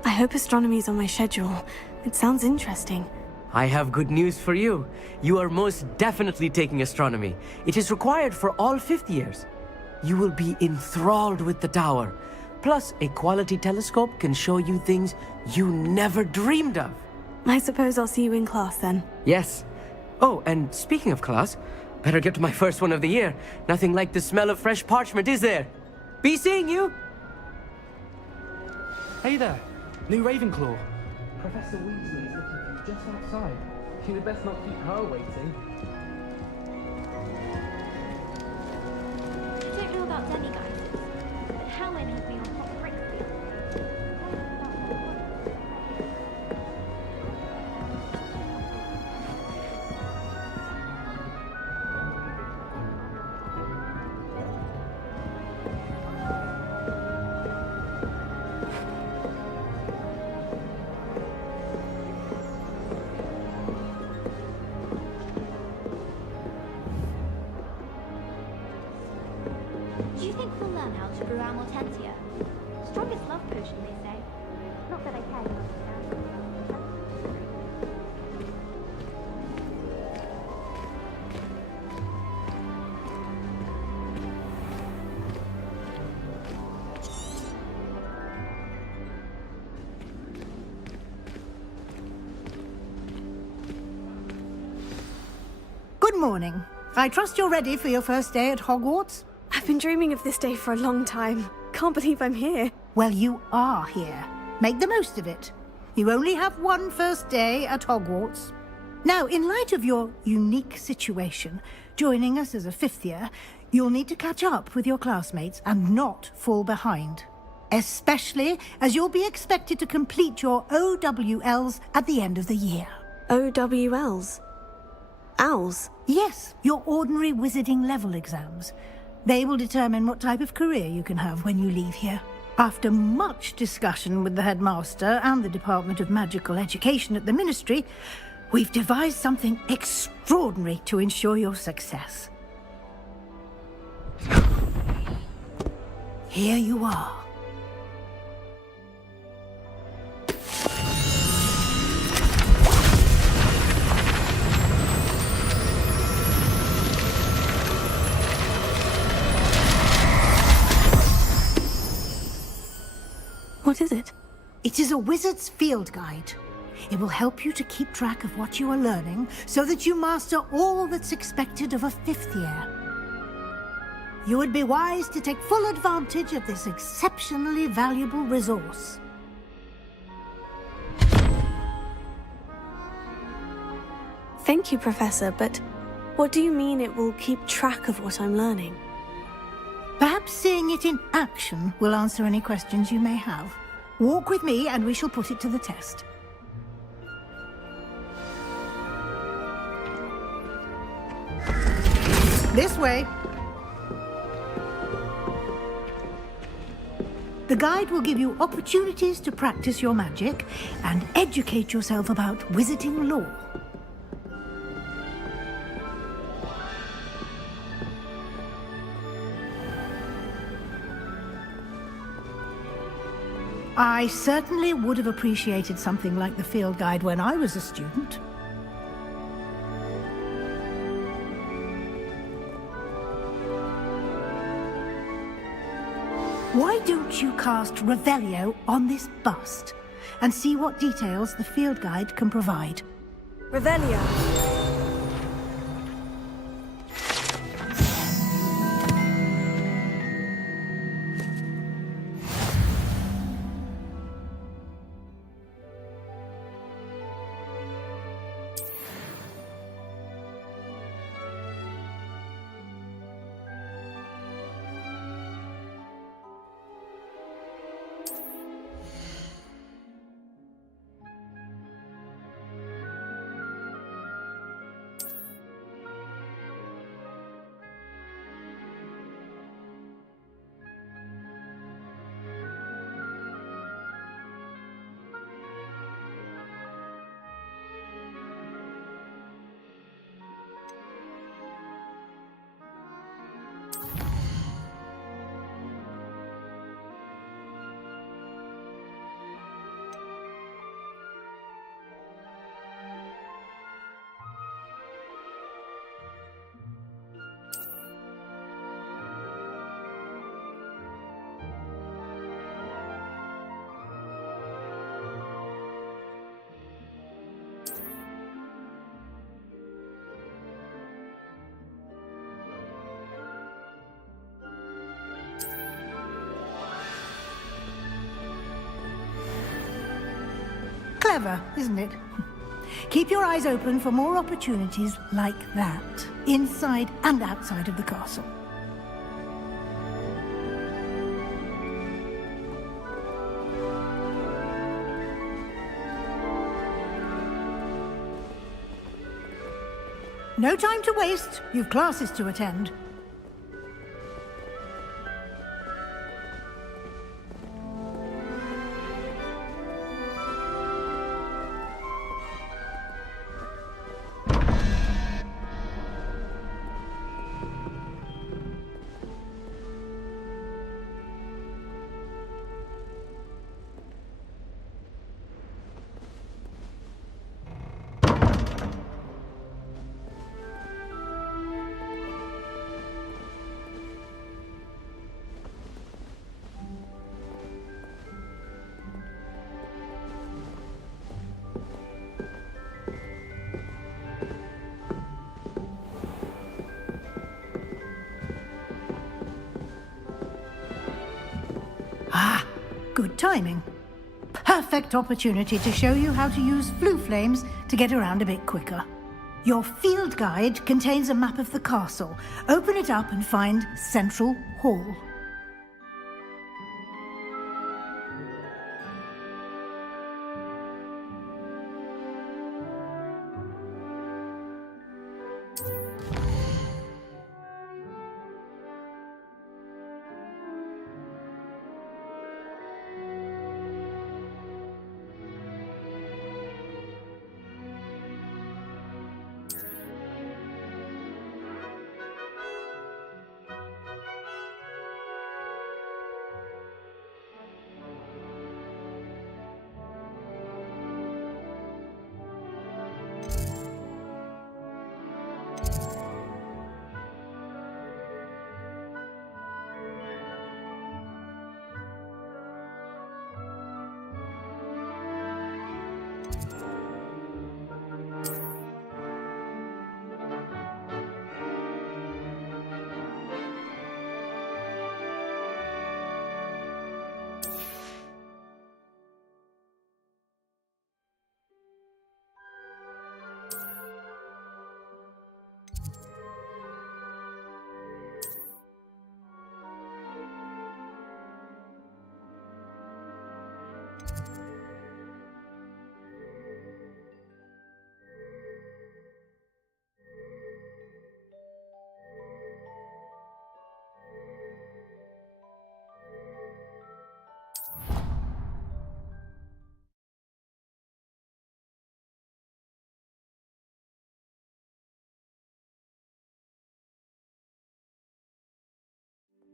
I hope astronomy's on my schedule. It sounds interesting. I have good news for you. You are most definitely taking astronomy. It is required for all 5th years. You will be enthralled with the tower. Plus, a quality telescope can show you things you never dreamed of. I suppose I'll see you in class then. Yes. Oh, and speaking of class, better get to my first one of the year. Nothing like the smell of fresh parchment, is there? Be seeing you! Hey there, new Ravenclaw. Professor Weasley is looking for you just outside. You had best not keep her waiting. I don't know about demigods, but Helen has me on hot bricks the other day. Do you think we'll learn how to brew our Mortentia? Strongest love potion, they say. Not that I care to understand. Good morning. I trust you're ready for your first day at Hogwarts? I've been dreaming of this day for a long time. Can't believe I'm here. Well, you are here. Make the most of it. You only have one first day at Hogwarts. Now, in light of your unique situation, joining us as a 5th year, you'll need to catch up with your classmates and not fall behind. Especially as you'll be expected to complete your OWLs at the end of the year. OWLs? Owls? Yes, your ordinary wizarding level exams. They will determine what type of career you can have when you leave here. After much discussion with the headmaster and the Department of Magical Education at the Ministry, we've devised something extraordinary to ensure your success. Here you are. What is it? It is a wizard's field guide. It will help you to keep track of what you are learning so that you master all that's expected of a 5th year. You would be wise to take full advantage of this exceptionally valuable resource. Thank you, Professor, but what do you mean it will keep track of what I'm learning? Perhaps seeing it in action will answer any questions you may have. Walk with me and we shall put it to the test. This way. The guide will give you opportunities to practice your magic and educate yourself about wizarding lore. I certainly would have appreciated something like the field guide when I was a student. Why don't you cast Revelio on this bust and see what details the field guide can provide? Revelio. Clever, isn't it? Keep your eyes open for more opportunities like that, inside and outside of the castle. No time to waste. You've classes to attend. Ah, good timing. Perfect opportunity to show you how to use flue flames to get around a bit quicker. Your field guide contains a map of the castle. Open it up and find Central Hall.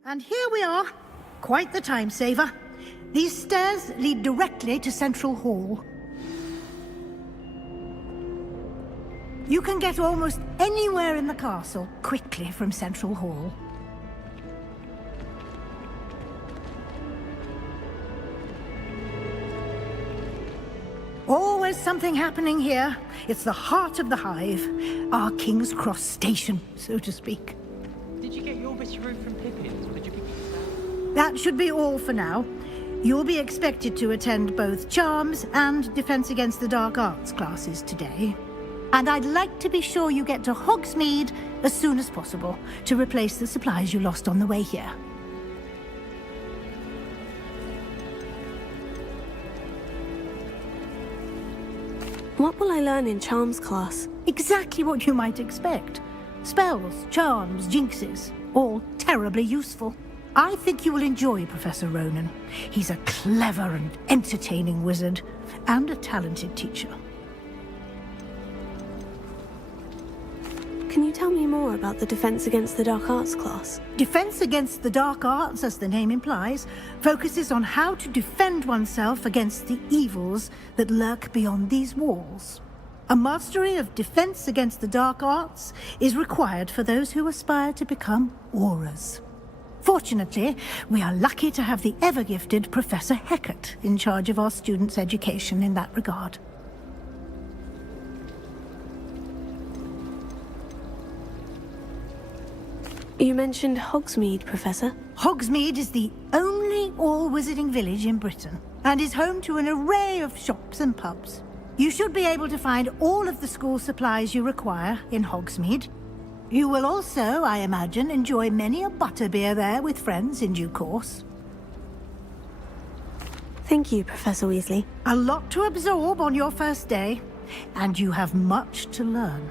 And here we are. Quite the time saver. These stairs lead directly to Central Hall. You can get almost anywhere in the castle quickly from Central Hall. Always something happening here. It's the heart of the hive. Our King's Cross station, so to speak. Did you get your witchy room from Pippin's, or did you pick it? That should be all for now. You'll be expected to attend both Charms and Defense Against the Dark Arts classes today. And I'd like to be sure you get to Hogsmeade as soon as possible to replace the supplies you lost on the way here. What will I learn in Charms class? Exactly what you might expect. Spells, charms, jinxes, all terribly useful. I think you will enjoy Professor Ronan. He's a clever and entertaining wizard, and a talented teacher. Can you tell me more about the Defense Against the Dark Arts class? Defense Against the Dark Arts, as the name implies, focuses on how to defend oneself against the evils that lurk beyond these walls. A mastery of Defense Against the Dark Arts is required for those who aspire to become Aurors. Fortunately, we are lucky to have the ever-gifted Professor Hecat in charge of our students' education in that regard. You mentioned Hogsmeade, Professor. Hogsmeade is the only all-wizarding village in Britain, and is home to an array of shops and pubs. You should be able to find all of the school supplies you require in Hogsmeade. You will also, I imagine, enjoy many a butterbeer there with friends in due course. Thank you, Professor Weasley. A lot to absorb on your first day, and you have much to learn.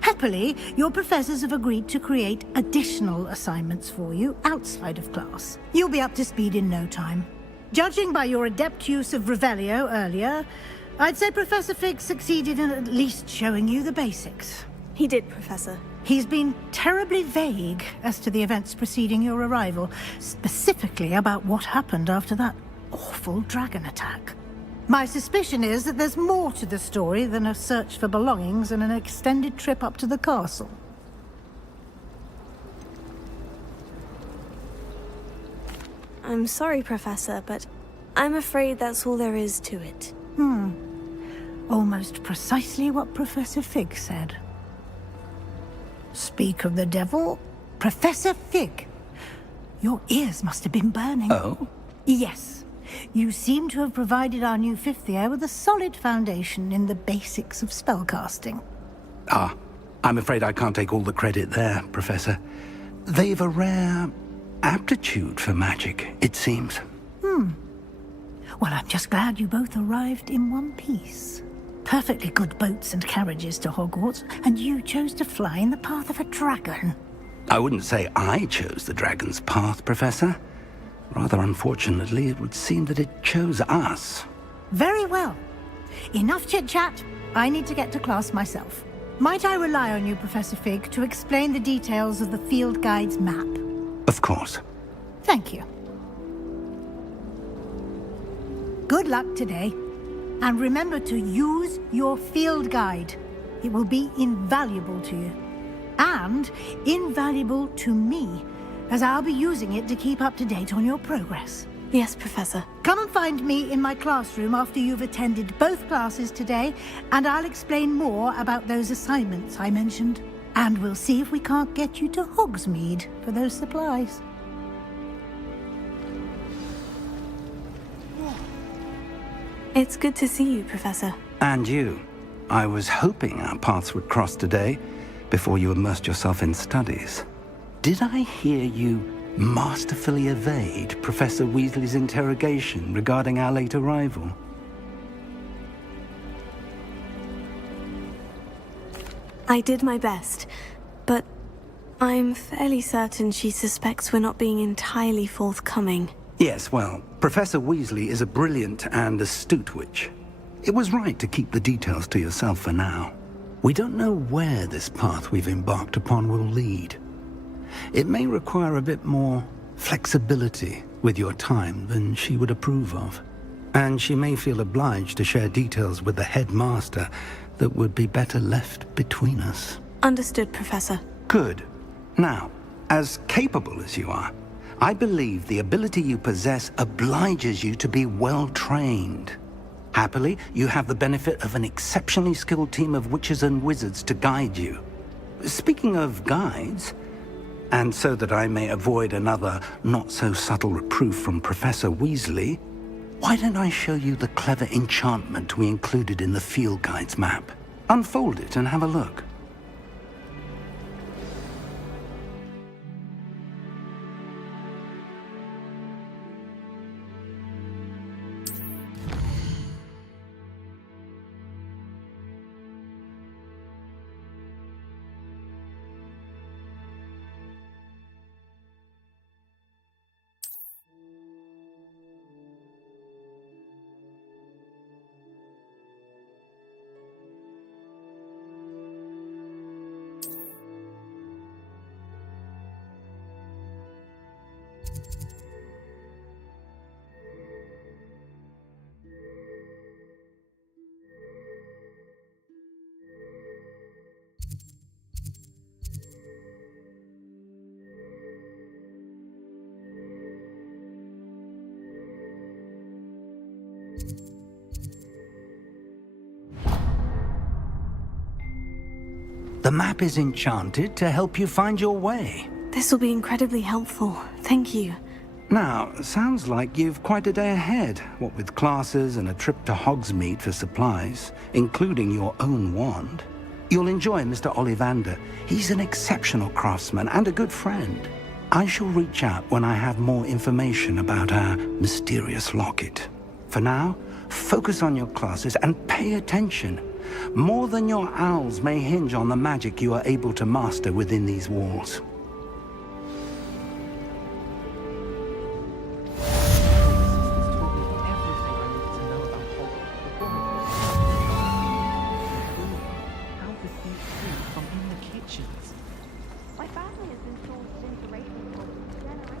Happily, your professors have agreed to create additional assignments for you outside of class. You'll be up to speed in no time. Judging by your adept use of Revelio earlier, I'd say Professor Fig succeeded in at least showing you the basics. He did, Professor. He's been terribly vague as to the events preceding your arrival, specifically about what happened after that awful dragon attack. My suspicion is that there's more to the story than a search for belongings and an extended trip up to the castle. I'm sorry, Professor, but I'm afraid that's all there is to it. Almost precisely what Professor Fig said. Speak of the devil, Professor Fig. Your ears must have been burning. Oh? Yes. You seem to have provided our new fifth year with a solid foundation in the basics of spellcasting. Ah, I'm afraid I can't take all the credit there, Professor. They've a rare aptitude for magic, it seems. Well, I'm just glad you both arrived in one piece. Perfectly good boats and carriages to Hogwarts, and you chose to fly in the path of a dragon. I wouldn't say I chose the dragon's path, Professor. Rather unfortunately, it would seem that it chose us. Very well. Enough chit-chat. I need to get to class myself. Might I rely on you, Professor Fig, to explain the details of the field guide's map? Of course. Thank you. Good luck today. And remember to use your field guide. It will be invaluable to you. And invaluable to me, as I'll be using it to keep up to date on your progress. Yes, Professor. Come and find me in my classroom after you've attended both classes today, and I'll explain more about those assignments I mentioned. And we'll see if we can't get you to Hogsmeade for those supplies. It's good to see you, Professor. And you. I was hoping our paths would cross today, before you immersed yourself in studies. Did I hear you masterfully evade Professor Weasley's interrogation regarding our late arrival? I did my best, but I'm fairly certain she suspects we're not being entirely forthcoming. Yes, well, Professor Weasley is a brilliant and astute witch. It was right to keep the details to yourself for now. We don't know where this path we've embarked upon will lead. It may require a bit more flexibility with your time than she would approve of. And she may feel obliged to share details with the headmaster that would be better left between us. Understood, Professor. Good. Now, as capable as you are, I believe the ability you possess obliges you to be well trained. Happily, you have the benefit of an exceptionally skilled team of witches and wizards to guide you. Speaking of guides, and so that I may avoid another not-so-subtle reproof from Professor Weasley, why don't I show you the clever enchantment we included in the field guide's map? Unfold it and have a look. The map is enchanted to help you find your way. This will be incredibly helpful. Thank you. Now, sounds like you've quite a day ahead, what with classes and a trip to Hogsmeade for supplies, including your own wand. You'll enjoy Mr. Ollivander. He's an exceptional craftsman and a good friend. I shall reach out when I have more information about our mysterious locket. For now, focus on your classes and pay attention. More than your owls may hinge on the magic you are able to master within these walls. My family has been sourced into Ravenclaw for generations.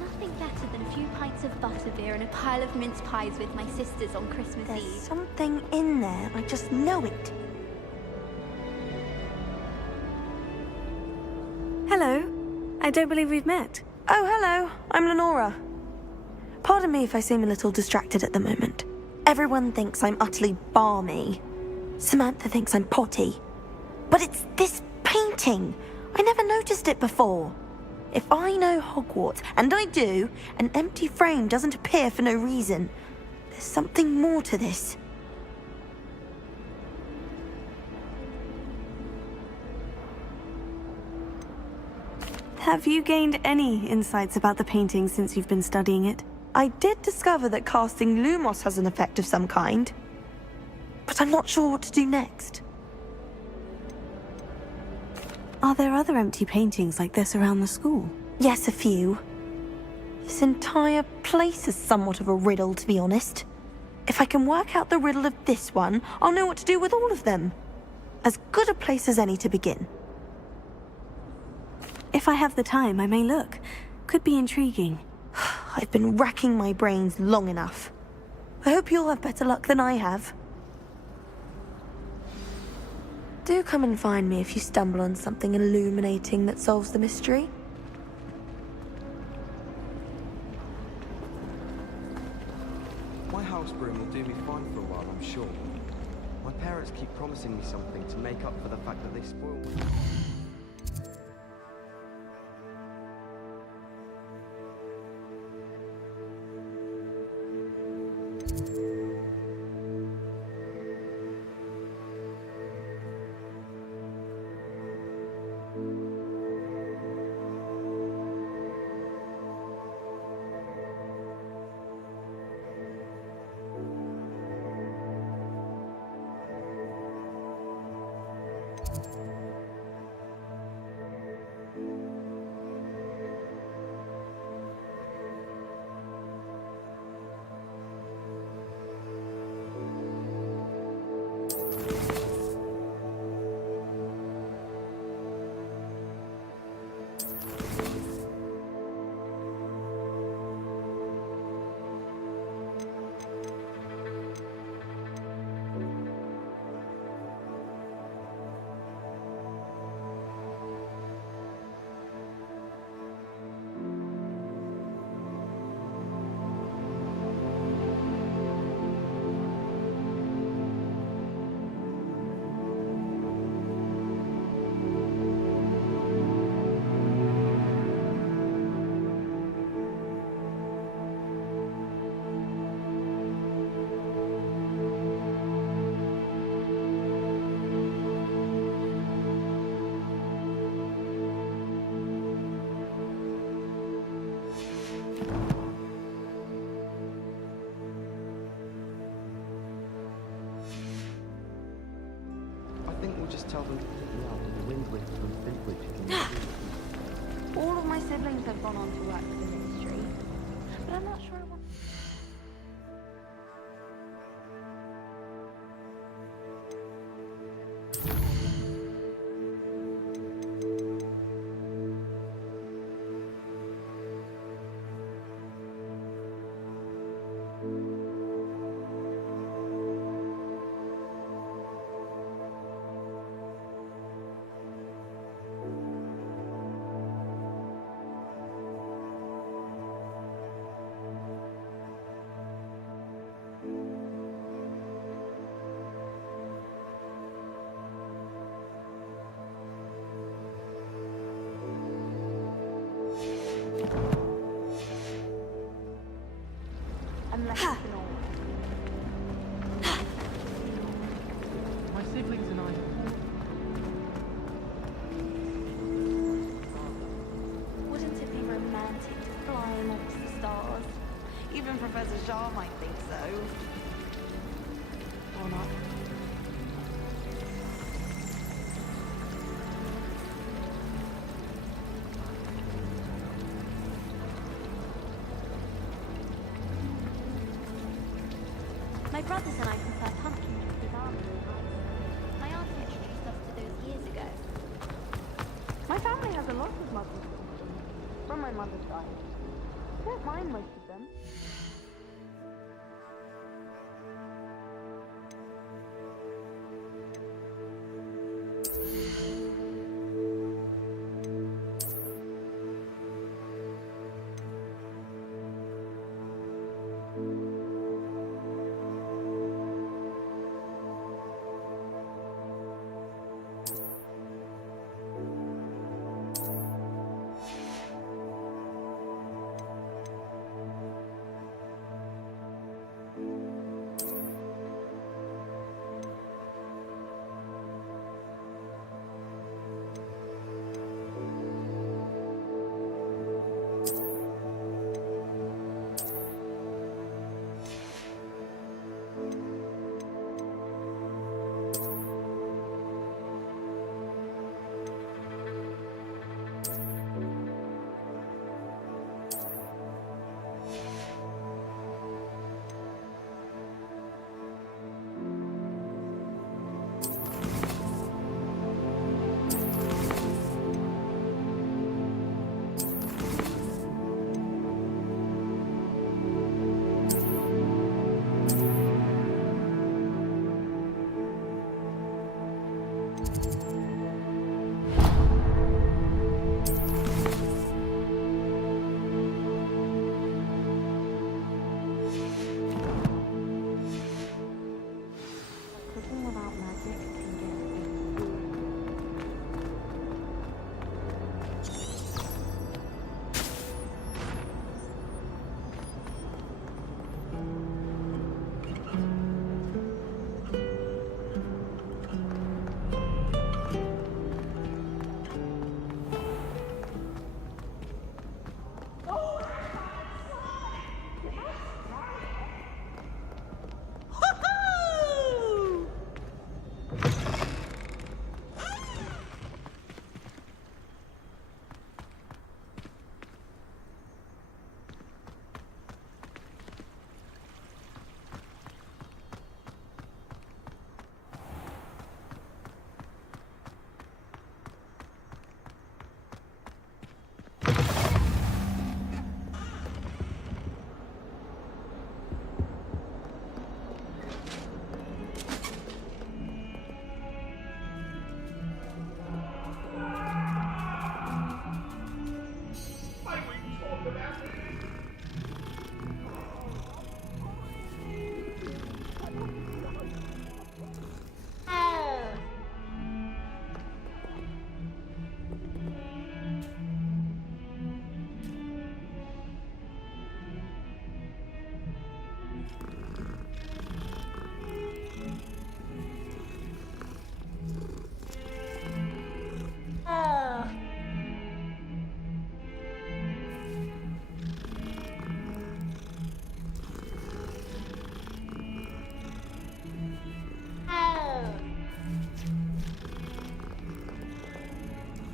Nothing better than a few pints of butterbeer and a pile of mince pies with my sisters on Christmas There's Eve. something in there. I just know it. Hello. I don't believe we've met. Oh, hello. I'm Lenora. Pardon me if I seem a little distracted at the moment. Everyone thinks I'm utterly balmy. Samantha thinks I'm potty. But it's this painting. I never noticed it before. If I know Hogwarts, and I do, an empty frame doesn't appear for no reason. There's something more to this. Have you gained any insights about the painting since you've been studying it? I did discover that casting Lumos has an effect of some kind. But I'm not sure what to do next. Are there other empty paintings like this around the school? Yes, a few. This entire place is somewhat of a riddle, to be honest. If I can work out the riddle of this one, I'll know what to do with all of them. As good a place as any to begin. If I have the time, I may look. Could be intriguing. I've been racking my brains long enough. I hope you'll have better luck than I have. Do come and find me if you stumble on something illuminating that solves the mystery. My house broom will do me fine for a while, I'm sure. My parents keep promising me something to make up for the fact that they spoil me. I think we'll just tell them to put me out in the Windward from Flintwich. All of my siblings have gone on to work for the ministry, but I'm not sure I want... unless it's an old. My siblings and I. Wouldn't it be romantic to fly amongst the stars? Even Professor Shaw might think so. Or not. My brothers and I prefer pumpkin with almond pies. My aunt introduced us to those years ago. My family has a lot of muffins from my mother's side. I don't mind most of them.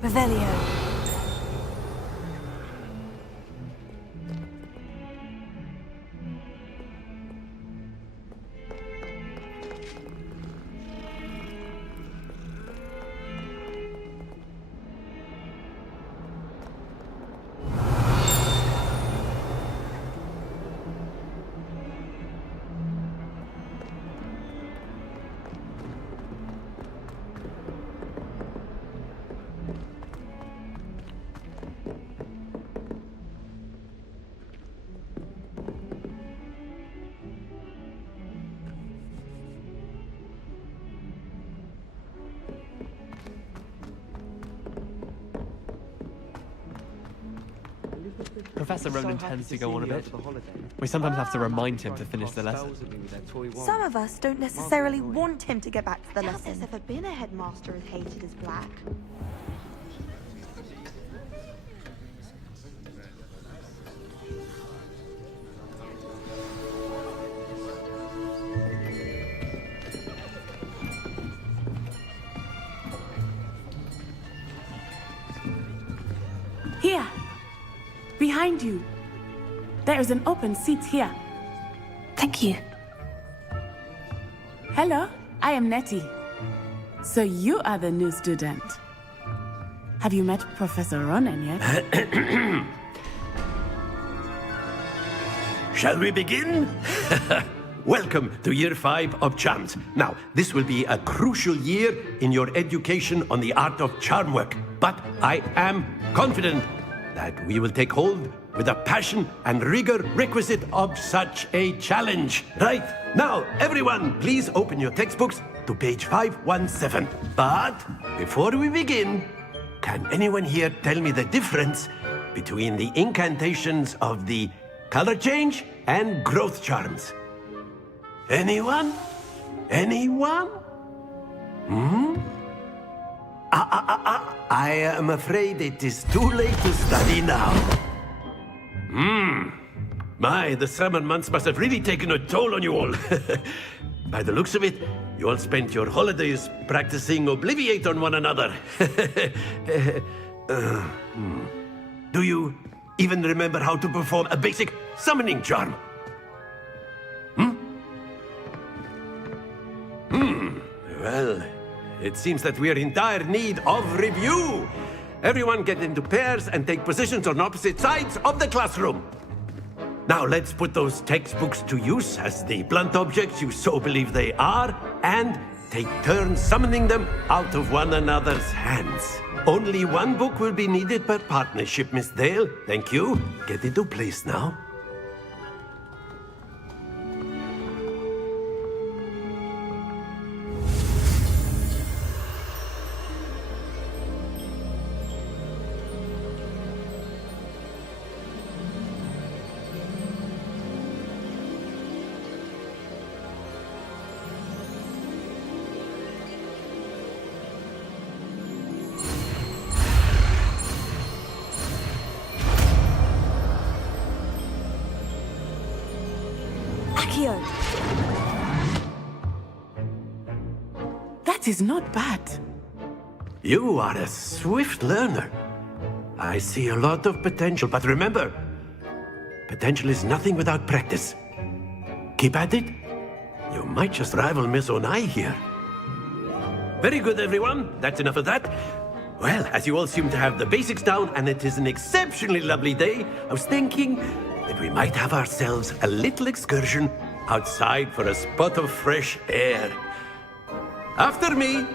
Revelio. Professor Ronan tends to go on a bit. We sometimes have to remind him to finish the lesson. Some of us don't necessarily want him to get back to the lesson. There's ever been a headmaster as hated as Black. Here! Behind you. There is an open seat here. Thank you. Hello, I am Nettie. So you are the new student. Have you met Professor Ronan yet? Shall we begin? Welcome to Year 5 of Charms. Now, this will be a crucial year in your education on the art of charm work. But I am confident that we will take hold with the passion and rigor requisite of such a challenge. Right, now, everyone, please open your textbooks to page 517. But before we begin, can anyone here tell me the difference between the incantations of the color change and growth charms? Anyone? Anyone? I am afraid it is too late to study now. My, the summer months must have really taken a toll on you all. By the looks of it, you all spent your holidays practicing Obliviate on one another. Do you even remember how to perform a basic summoning charm? Well, it seems that we are in dire need of review. Everyone get into pairs and take positions on opposite sides of the classroom. Now let's put those textbooks to use as the blunt objects you so believe they are, and take turns summoning them out of one another's hands. Only one book will be needed per partnership, Miss Dale. Thank you. Get into place now. That is not bad. You are a swift learner. I see a lot of potential, but remember, potential is nothing without practice. Keep at it. You might just rival Miss Onai here. Very good, everyone. That's enough of that. Well, as you all seem to have the basics down, and it is an exceptionally lovely day, I was thinking that we might have ourselves a little excursion outside for a spot of fresh air. After me.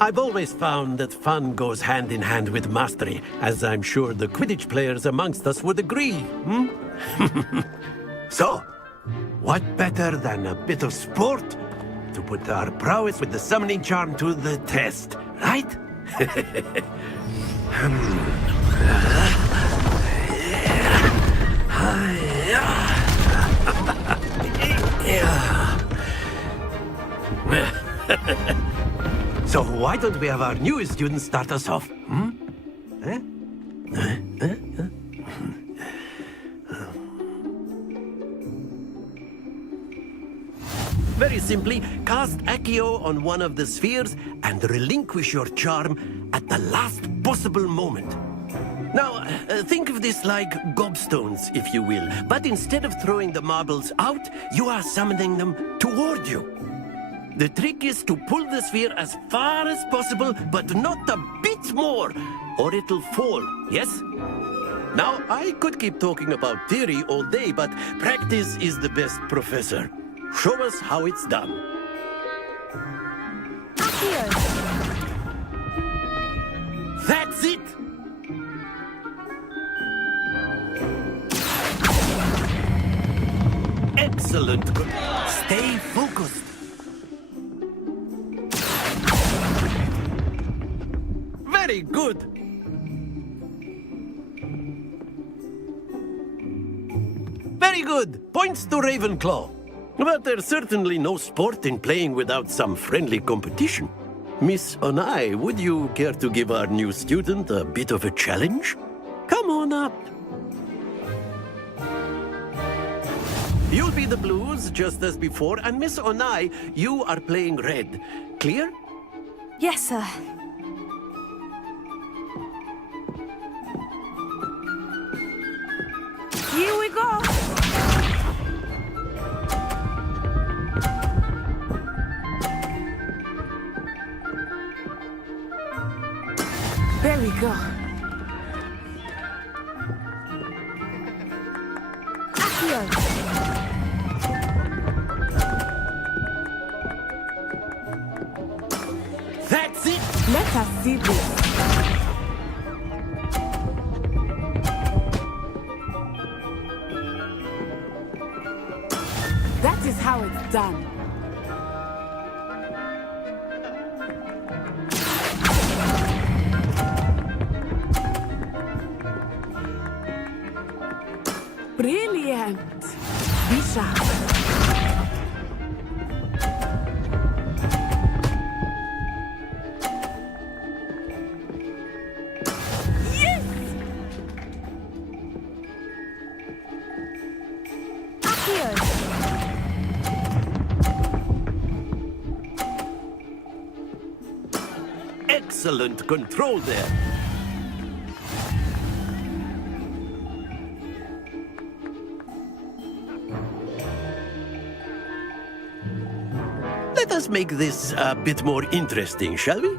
I've always found that fun goes hand in hand with mastery, as I'm sure the Quidditch players amongst us would agree, So, what better than a bit of sport to put our prowess with the summoning charm to the test, right? So why don't we have our newest student start us off? Very simply, cast Accio on one of the spheres and relinquish your charm at the last possible moment. Now, think of this like gobstones, if you will, but instead of throwing the marbles out, you are summoning them toward you. The trick is to pull the sphere as far as possible, but not a bit more, or it'll fall, yes? Now, I could keep talking about theory all day, but practice is the best professor. Show us how it's done. That's it! Excellent. Stay focused. Very good. Very good. Points to Ravenclaw. But there's certainly no sport in playing without some friendly competition. Miss Onai, would you care to give our new student a bit of a challenge? Come on up. You'll be the blues, just as before, and Miss Onai, you are playing red. Clear? Yes, sir. Here we go! There we go. Accio! That's it! Let us see this. That is how it's done. Brilliant! Be sharp. Yes! Accio! Excellent control there. Let us make this a bit more interesting, shall we?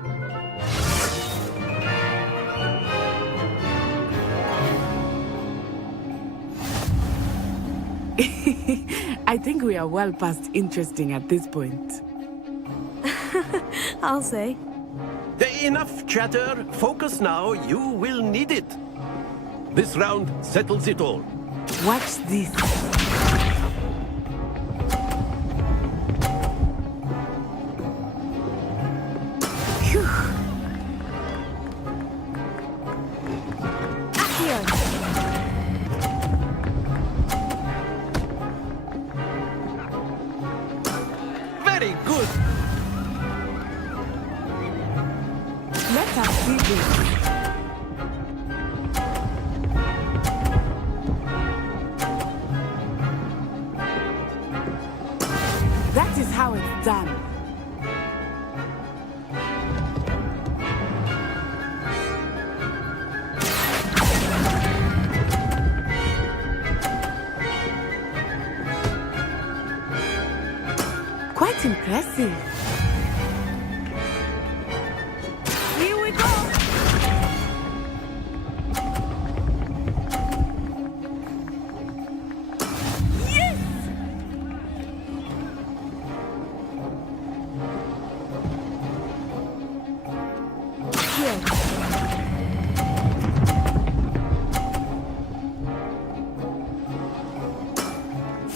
I think we are well past interesting at this point. I'll say. Enough chatter. Focus now. You will need it. This round settles it all. Watch this. Phew. Accio! Very good. Let us see this. That is how it's done. Quite impressive. Here we go. Yes!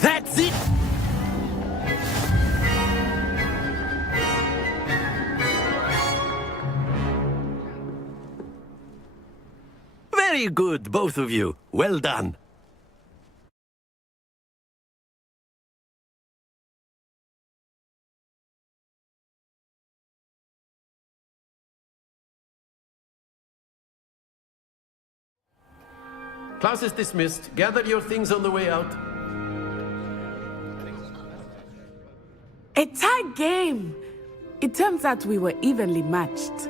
That's it. Very good, both of you. Well done. Class is dismissed. Gather your things on the way out. A tight game. It turns out we were evenly matched.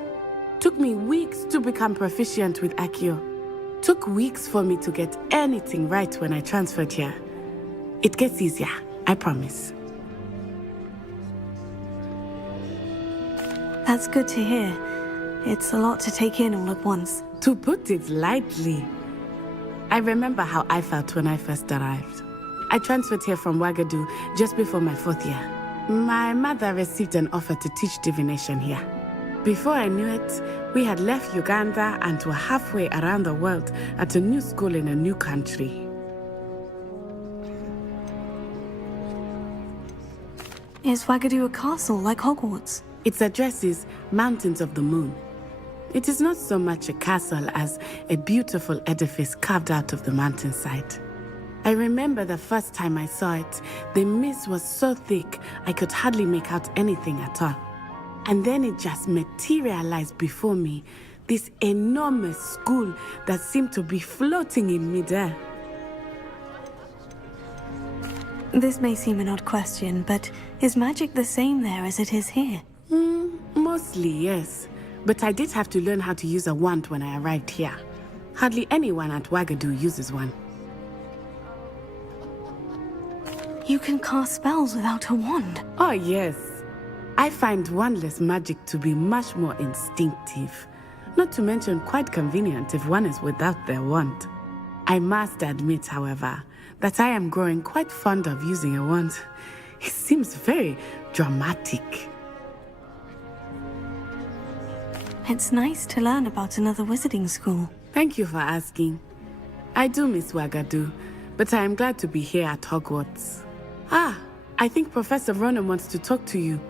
Took me weeks to become proficient with Accio. Took weeks for me to get anything right when I transferred here. It gets easier, I promise. That's good to hear. It's a lot to take in all at once. To put it lightly. I remember how I felt when I first arrived. I transferred here from Wagadu just before my 4th year. My mother received an offer to teach divination here. Before I knew it, we had left Uganda and were halfway around the world at a new school in a new country. Is Wagadu a castle like Hogwarts? Its address is Mountains of the Moon. It is not so much a castle as a beautiful edifice carved out of the mountainside. I remember the first time I saw it, the mist was so thick I could hardly make out anything at all. And then it just materialized before me, this enormous school that seemed to be floating in midair. This may seem an odd question, but is magic the same there as it is here? Mostly, yes. But I did have to learn how to use a wand when I arrived here. Hardly anyone at Wagadu uses one. You can cast spells without a wand? Oh, yes. I find wandless magic to be much more instinctive. Not to mention quite convenient if one is without their wand. I must admit, however, that I am growing quite fond of using a wand. It seems very dramatic. It's nice to learn about another wizarding school. Thank you for asking. I do miss Wagadu, but I am glad to be here at Hogwarts. Ah, I think Professor Ronan wants to talk to you.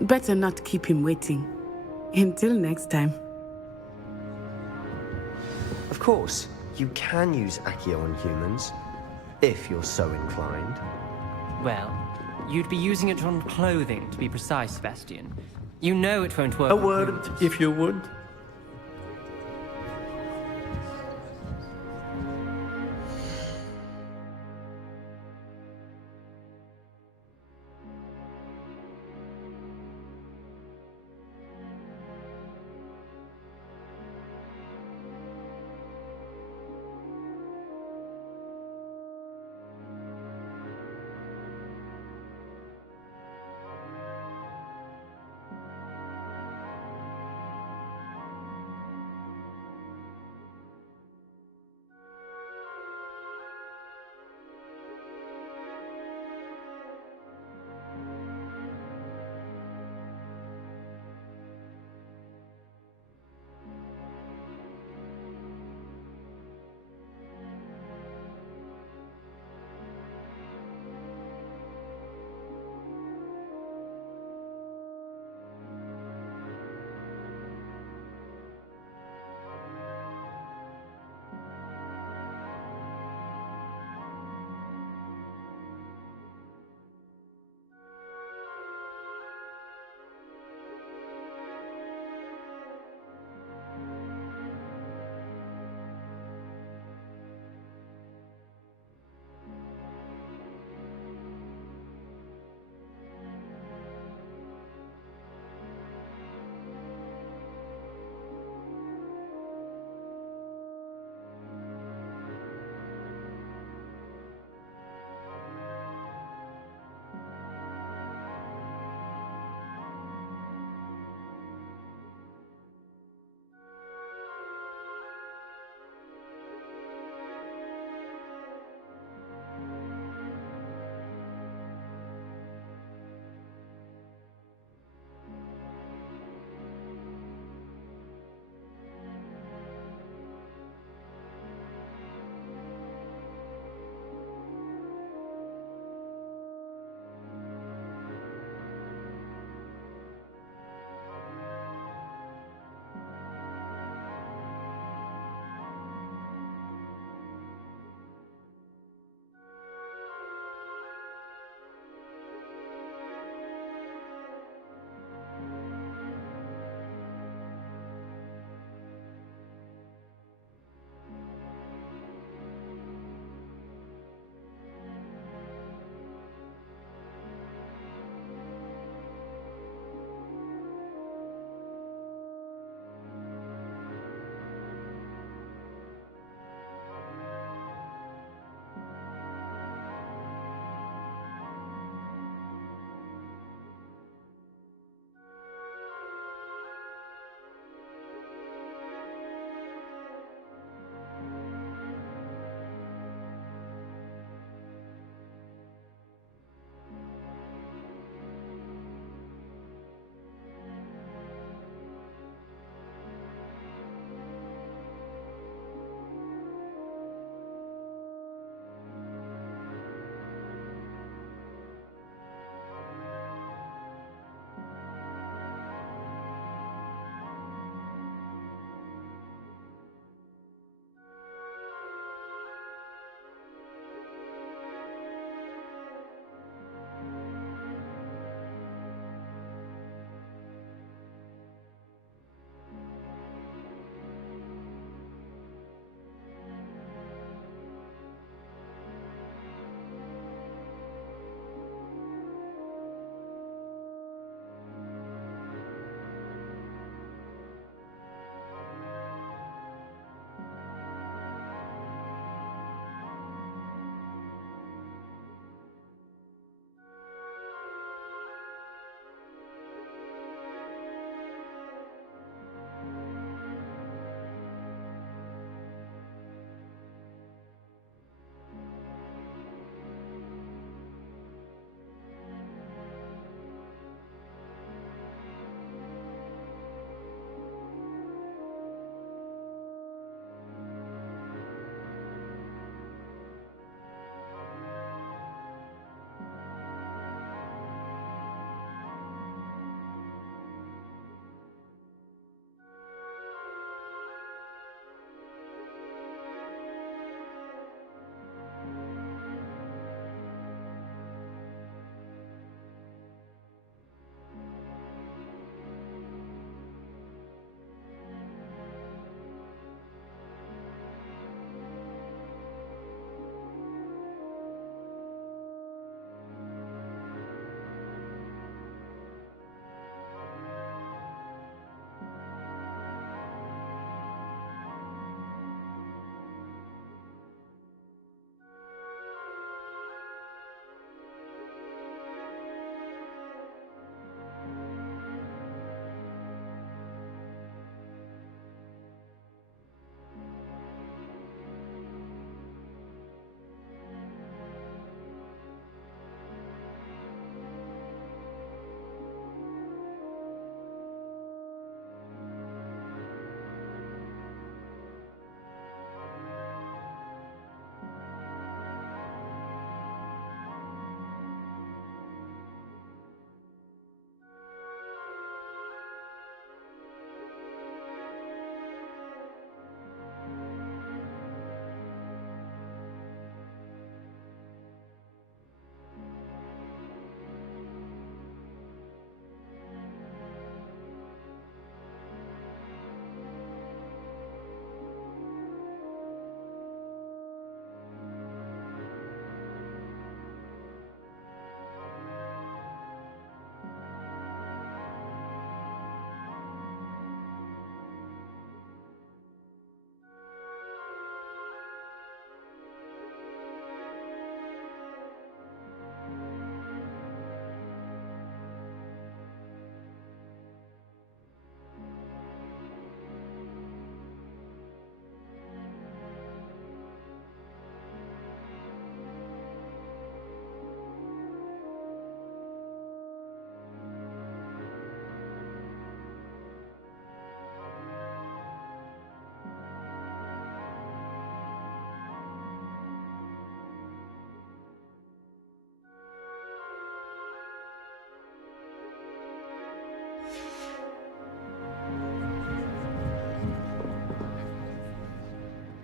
Better not keep him waiting. Until next time. Of course, you can use Accio on humans, if you're so inclined. Well, you'd be using it on clothing, to be precise, Sebastian. You know it won't work. A word, if you would.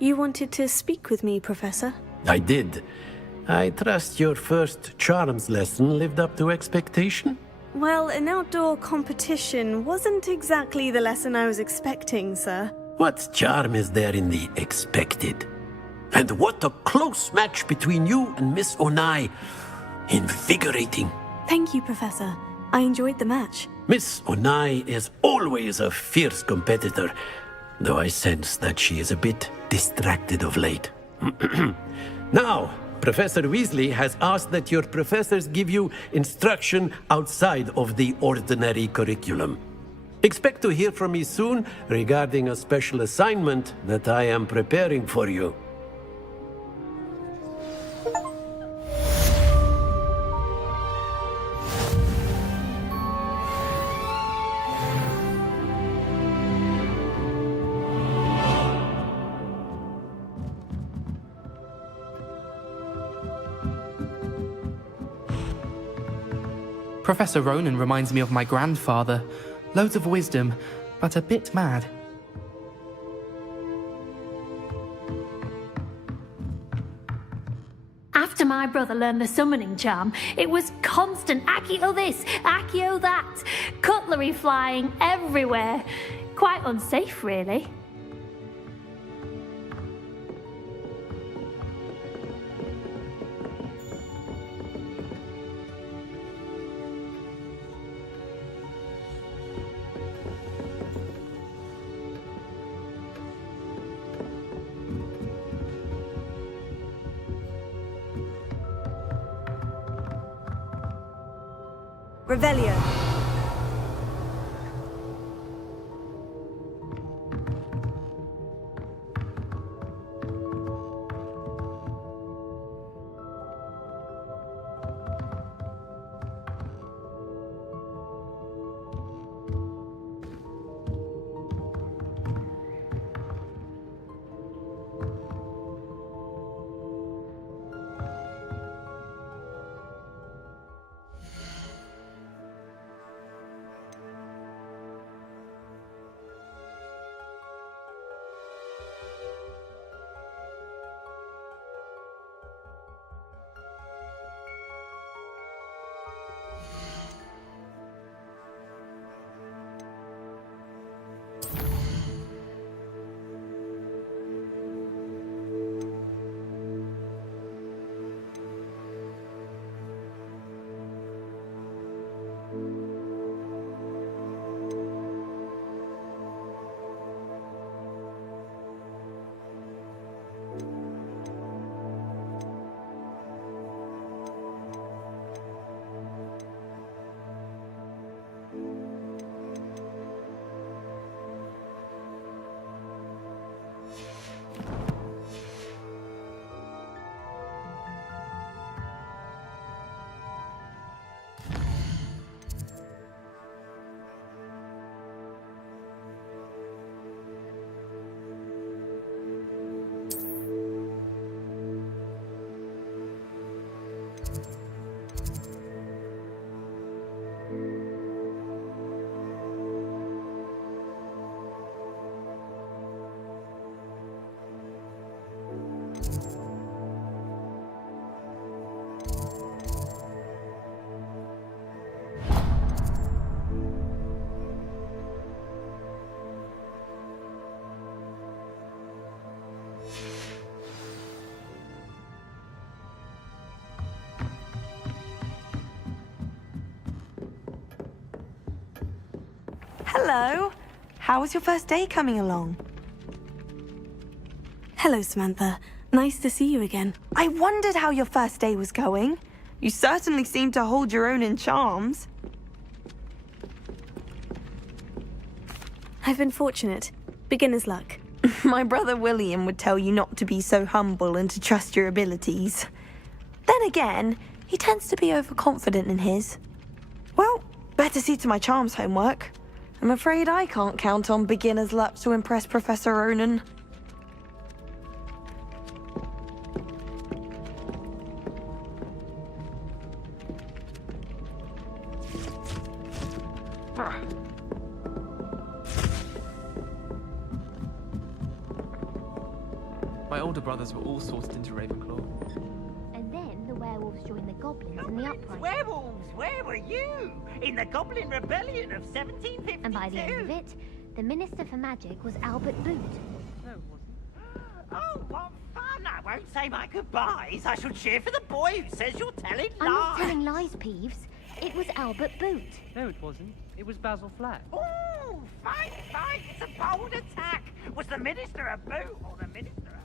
You wanted to speak with me, Professor? I did. I trust your first charms lesson lived up to expectation? Well, an outdoor competition wasn't exactly the lesson I was expecting, sir. What charm is there in the expected? And what a close match between you and Miss Onai. Invigorating. Thank you, Professor. I enjoyed the match. Miss Onai is always a fierce competitor, though I sense that she is a bit distracted of late. Now, Professor Weasley has asked that your professors give you instruction outside of the ordinary curriculum. Expect to hear from me soon regarding a special assignment that I am preparing for you. Professor Ronan reminds me of my grandfather. Loads of wisdom, but a bit mad. After my brother learned the summoning charm, it was constant Accio this, Accio that, cutlery flying everywhere. Quite unsafe, really. Revelio. Hello. How was your first day coming along? Hello, Samantha. Nice to see you again. I wondered how your first day was going. You certainly seem to hold your own in charms. I've been fortunate. Beginner's luck. My brother William would tell you not to be so humble and to trust your abilities. Then again, he tends to be overconfident in his. Well, better see to my charms homework. I'm afraid I can't count on beginner's luck to impress Professor Ronan. older brothers were all sorted into Ravenclaw. And then the werewolves joined the goblins in the uprising. Werewolves, where were you? In the Goblin Rebellion of 1752? And by the end of it, the Minister for Magic was Albert Boot. No, it wasn't. Oh, what fun! I won't say my goodbyes. I shall cheer for the boy who says you're telling lies. I'm not telling lies, Peeves. It was Albert Boot. No, it wasn't. It was Basil Flack. Ooh, fight! It's a bold attack. Was the Minister a boot or the Minister a...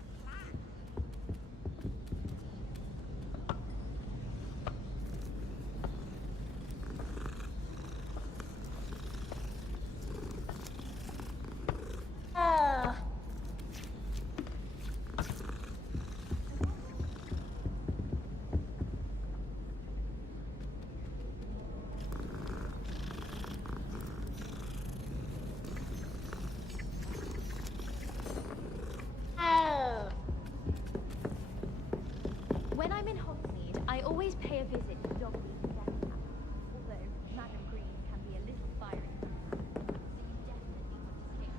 When I'm in Hogsmeade, I always pay a visit to Dogmeat and Death Camp. Although Madam Green can be a little fiery sometimes, so you definitely want to stay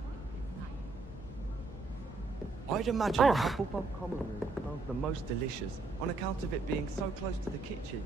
home. I'd imagine Hufflepuff Common Room smells the most delicious on account of it being so close to the kitchens.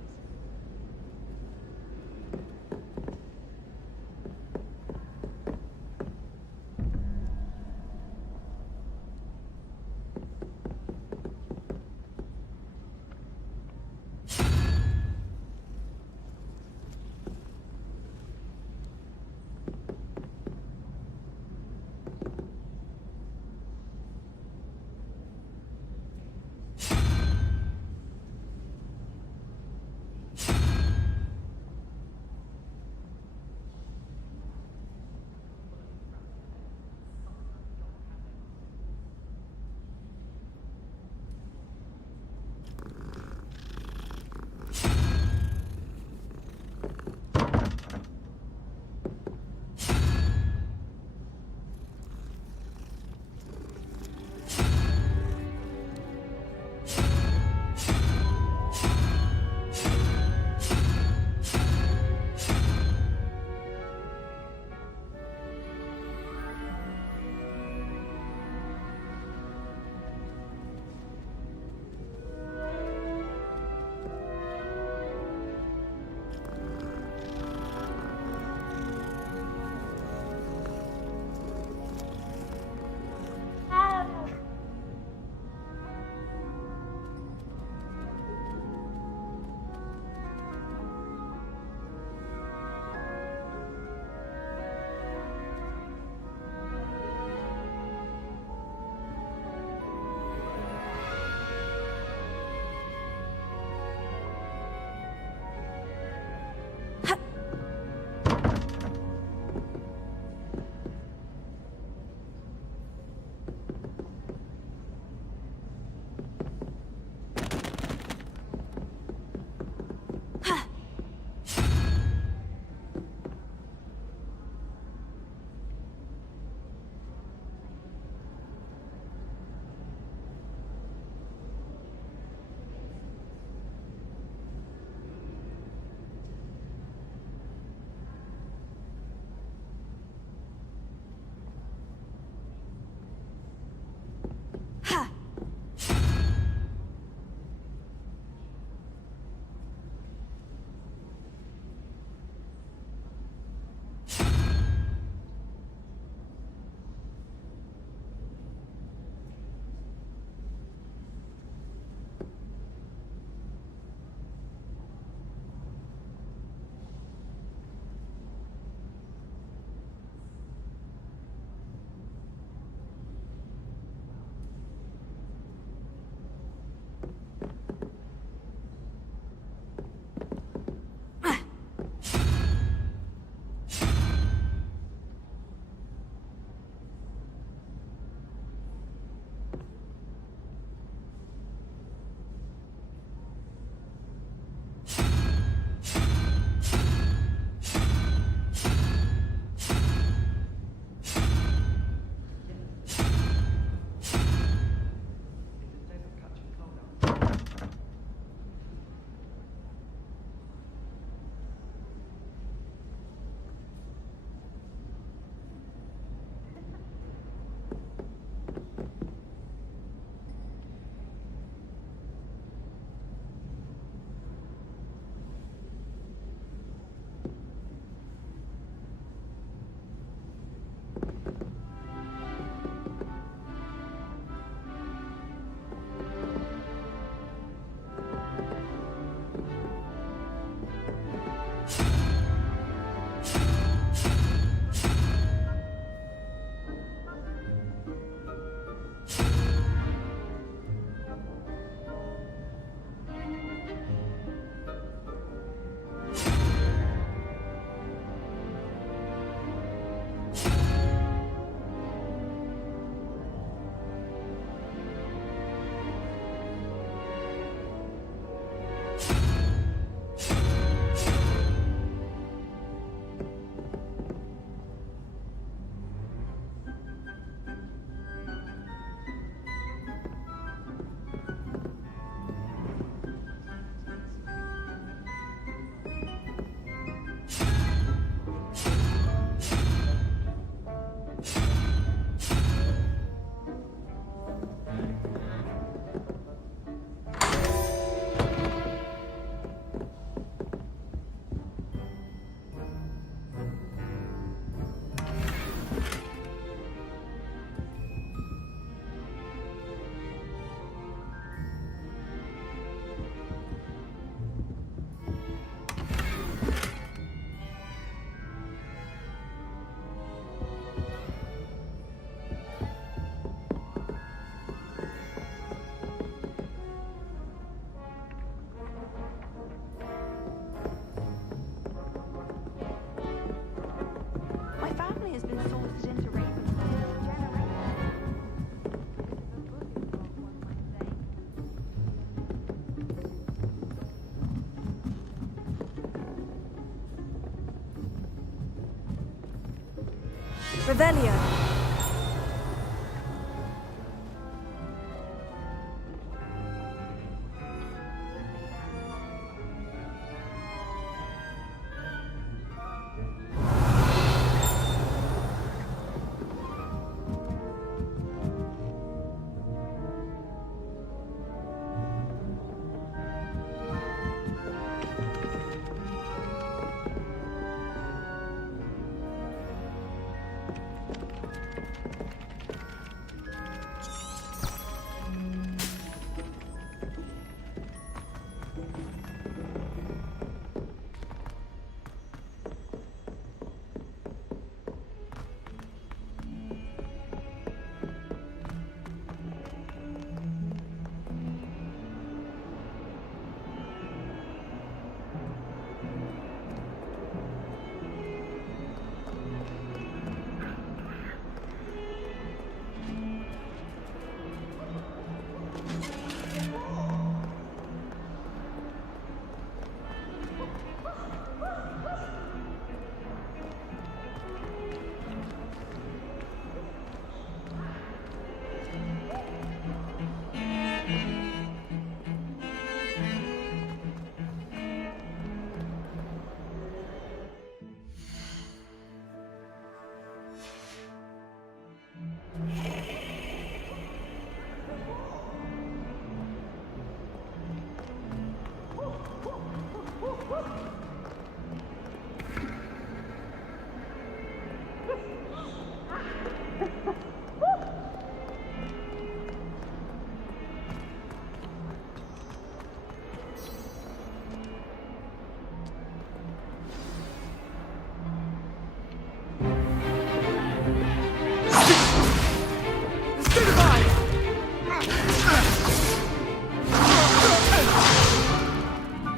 Revelio.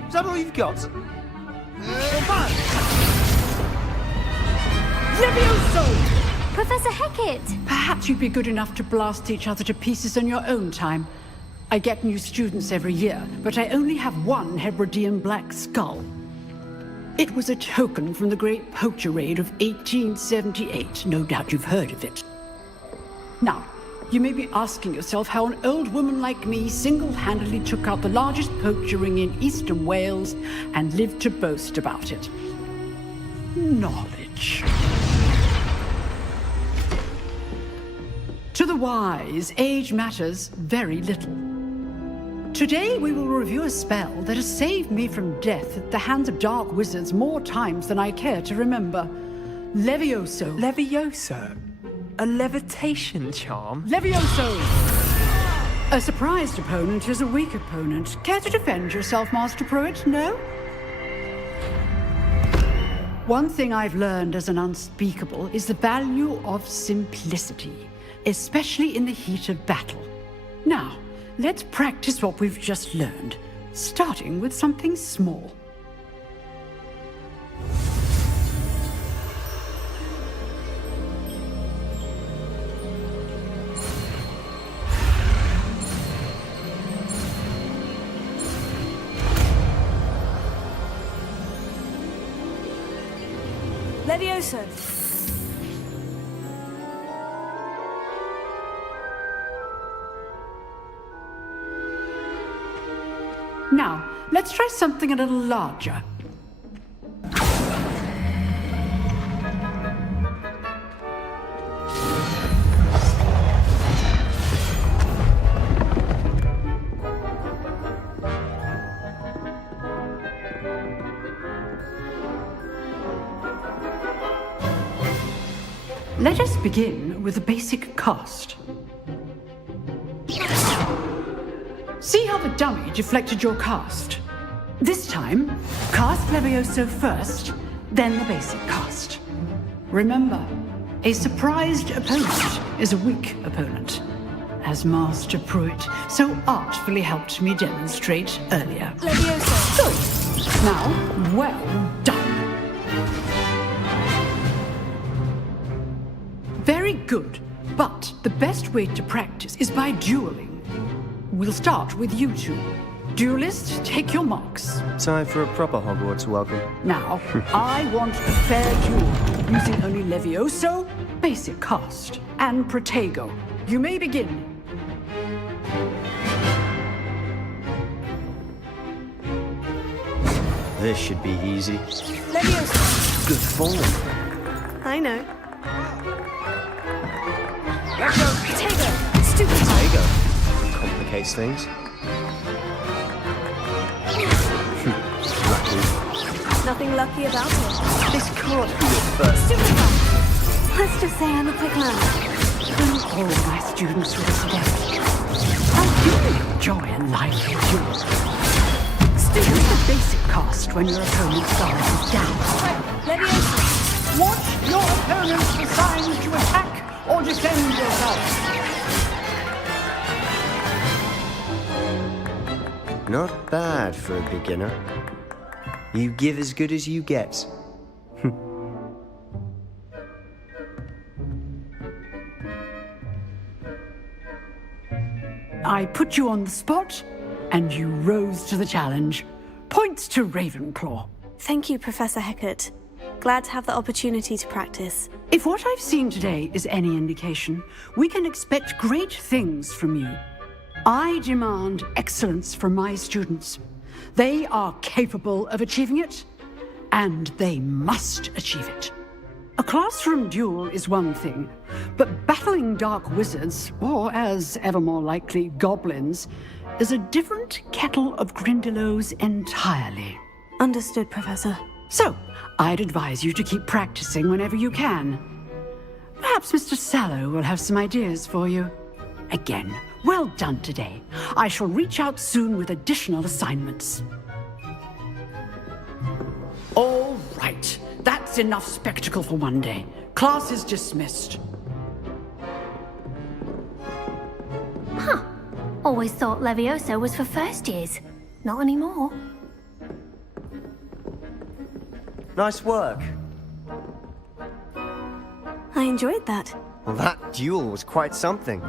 Is that all you've got? Levioso! Professor Hecat! Perhaps you'd be good enough to blast each other to pieces in your own time. I get new students every year, but I only have one Hebridean black skull. It was a token from the Great Poacher Raid of 1878. No doubt you've heard of it. Now, you may be asking yourself how an old woman like me single-handedly took out the largest poacher ring in eastern Wales and lived to boast about it. Knowledge. To the wise, age matters very little. Today we will review a spell that has saved me from death at the hands of dark wizards more times than I care to remember. Levioso. Levioso? A levitation charm? Levioso! A surprised opponent is a weak opponent. Care to defend yourself, Master Pruitt? No? One thing I've learned as an unspeakable is the value of simplicity, especially in the heat of battle. Now, let's practice what we've just learned, starting with something small. Levioso. Now, let's try something a little larger. Let us begin with a basic cast. See how the dummy deflected your cast? This time, cast Levioso first, then the basic cast. Remember, a surprised opponent is a weak opponent, as Master Pruitt so artfully helped me demonstrate earlier. Levioso. Good. Now, well done. Very good, but the best way to practice is by dueling. We'll start with you two. Duelists, take your marks. Time for a proper Hogwarts welcome. Now, I want a fair duel, using only Levioso basic cast and Protego. You may begin. This should be easy. Leviosa. Good form. I know. Let's go. Protego. Stupid. Protego. Complicates things. Lucky. Nothing lucky about it. This can't be your first. Stupid. Let's just say I'm a quick learner. All my students will adept. I do enjoy a lively duel. Use the basic cast when your opponent's guard is down. Leviosa. Watch your opponent's assigned to attack or defend yourself. Not bad for a beginner. You give as good as you get. I put you on the spot, and you rose to the challenge. Points to Ravenclaw. Thank you, Professor Hecat. Glad to have the opportunity to practice. If what I've seen today is any indication, we can expect great things from you. I demand excellence from my students. They are capable of achieving it, and they must achieve it. A classroom duel is one thing, but battling dark wizards, or as ever more likely, goblins, is a different kettle of Grindylows entirely. Understood, Professor. So, I'd advise you to keep practicing whenever you can. Perhaps Mr. Sallow will have some ideas for you. Again, well done today. I shall reach out soon with additional assignments. All right. That's enough spectacle for one day. Class is dismissed. Huh. Always thought Leviosa was for first years. Not anymore. Nice work. I enjoyed that. Well, that duel was quite something.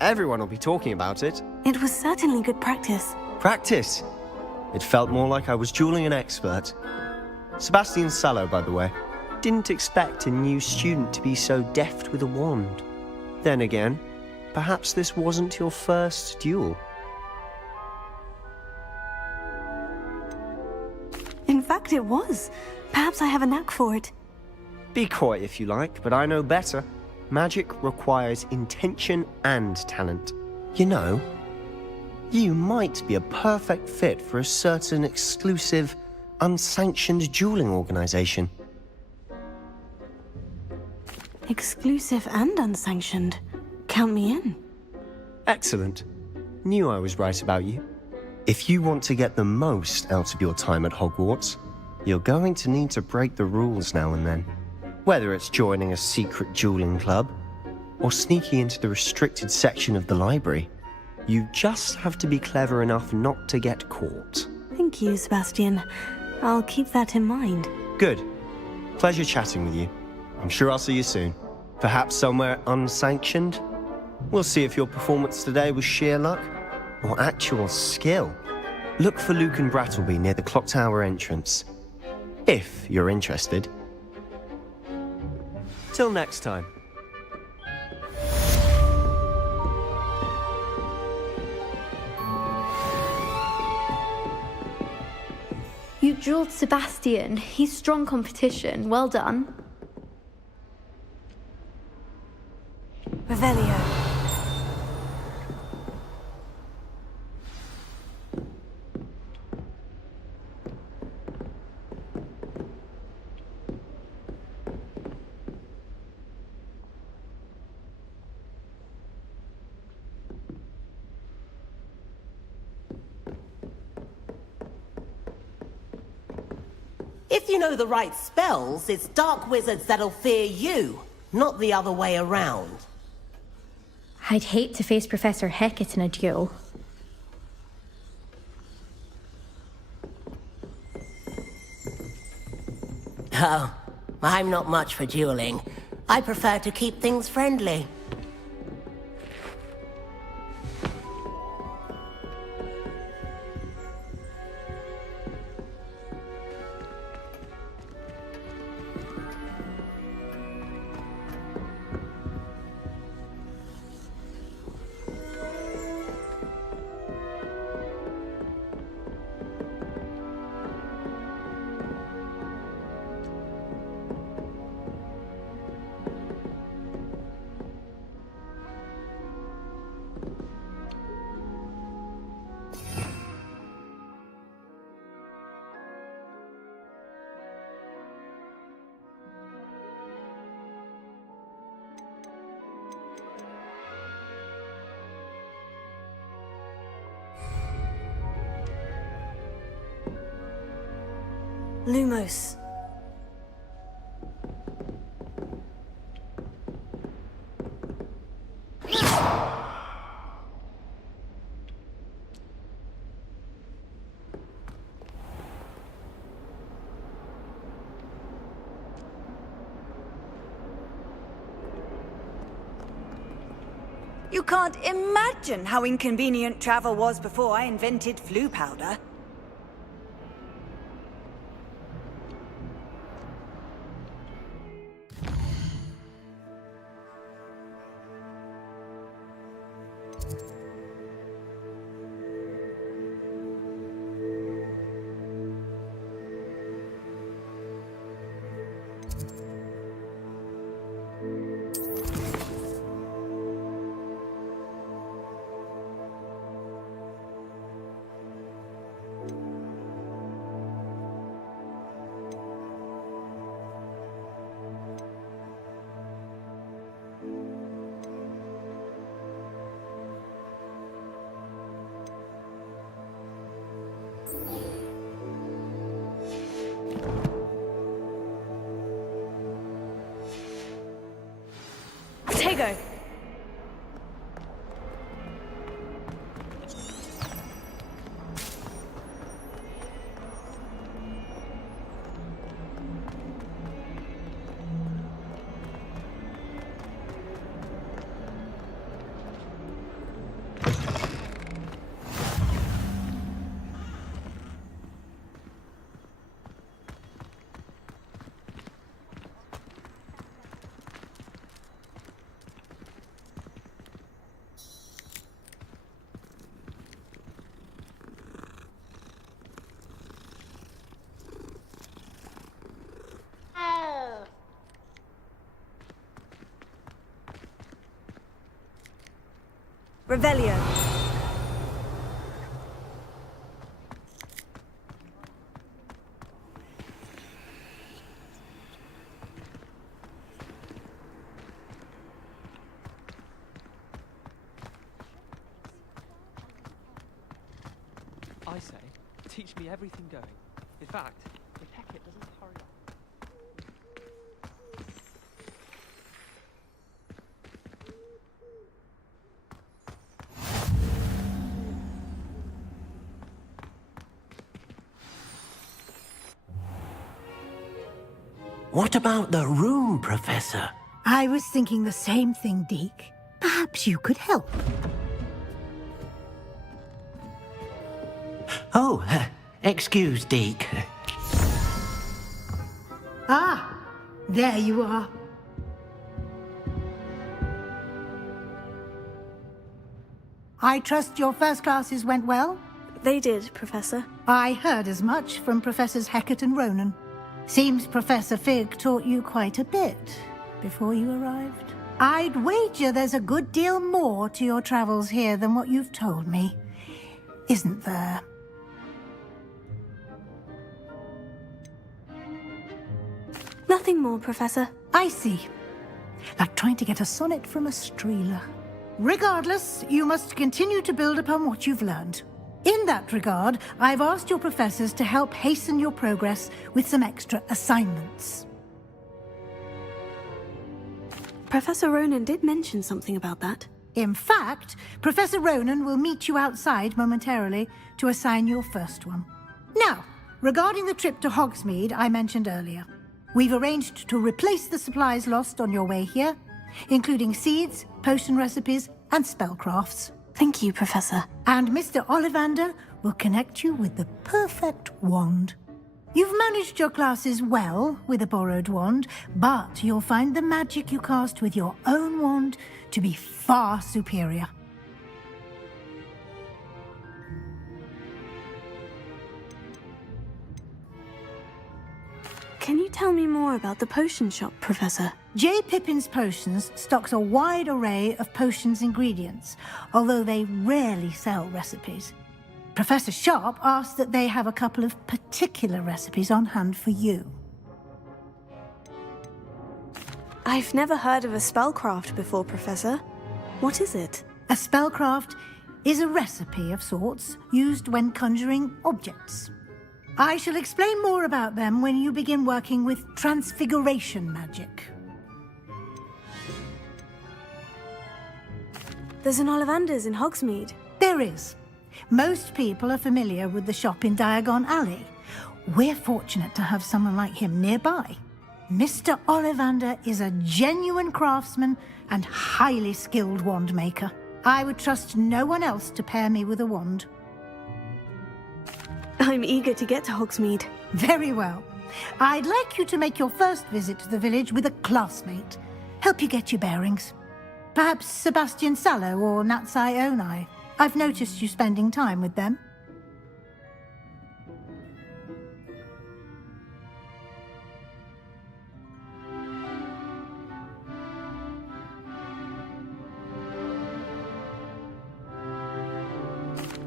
Everyone will be talking about it. It was certainly good practice. Practice? It felt more like I was dueling an expert. Sebastian Sallow, by the way. Didn't expect a new student to be so deft with a wand. Then again, perhaps this wasn't your first duel. In fact, it was. Perhaps I have a knack for it. Be coy if you like, but I know better. Magic requires intention and talent. You know, you might be a perfect fit for a certain exclusive, unsanctioned dueling organization. Exclusive and unsanctioned. Count me in. Excellent. Knew I was right about you. If you want to get the most out of your time at Hogwarts, you're going to need to break the rules now and then. Whether it's joining a secret dueling club, or sneaking into the restricted section of the library, you just have to be clever enough not to get caught. Thank you, Sebastian. I'll keep that in mind. Good. Pleasure chatting with you. I'm sure I'll see you soon. Perhaps somewhere unsanctioned? We'll see if your performance today was sheer luck or actual skill. Look for Luke and Brattleby near the clock tower entrance, if you're interested. Till next time. You dueled Sebastian. He's strong competition. Well done. Revelio. If you know the right spells, it's dark wizards that'll fear you, not the other way around. I'd hate to face Professor Hecat in a duel. Oh, I'm not much for dueling. I prefer to keep things friendly. Lumos. You can't imagine how inconvenient travel was before I invented flu powder. Tego! Revelio. I say, teach me everything going. In fact, if Hecate doesn't hurry up. What about the room, Professor? I was thinking the same thing, Deke. Perhaps you could help. Oh, excuse, Deke. Ah, there you are. I trust your first classes went well? They did, Professor. I heard as much from Professors Hecate and Ronan. Seems Professor Fig taught you quite a bit before you arrived. I'd wager there's a good deal more to your travels here than what you've told me. Isn't there? Nothing more, Professor. I see. Like trying to get a sonnet from a streeler. Regardless, you must continue to build upon what you've learned. In that regard, I've asked your professors to help hasten your progress with some extra assignments. Professor Ronan did mention something about that. In fact, Professor Ronan will meet you outside momentarily to assign your first one. Now, regarding the trip to Hogsmeade I mentioned earlier, we've arranged to replace the supplies lost on your way here, including seeds, potion recipes, and spellcrafts. Thank you, Professor. And Mr. Ollivander will connect you with the perfect wand. You've managed your classes well with a borrowed wand, but you'll find the magic you cast with your own wand to be far superior. Can you tell me more about the potion shop, Professor? J. Pippin's Potions stocks a wide array of potions ingredients, although they rarely sell recipes. Professor Sharp asked that they have a couple of particular recipes on hand for you. I've never heard of a spellcraft before, Professor. What is it? A spellcraft is a recipe of sorts used when conjuring objects. I shall explain more about them when you begin working with transfiguration magic. There's an Ollivander's in Hogsmeade. There is. Most people are familiar with the shop in Diagon Alley. We're fortunate to have someone like him nearby. Mr. Ollivander is a genuine craftsman and highly skilled wand maker. I would trust no one else to pair me with a wand. I'm eager to get to Hogsmeade. Very well. I'd like you to make your first visit to the village with a classmate. Help you get your bearings. Perhaps Sebastian Sallow or Natsai Onai. I've noticed you spending time with them.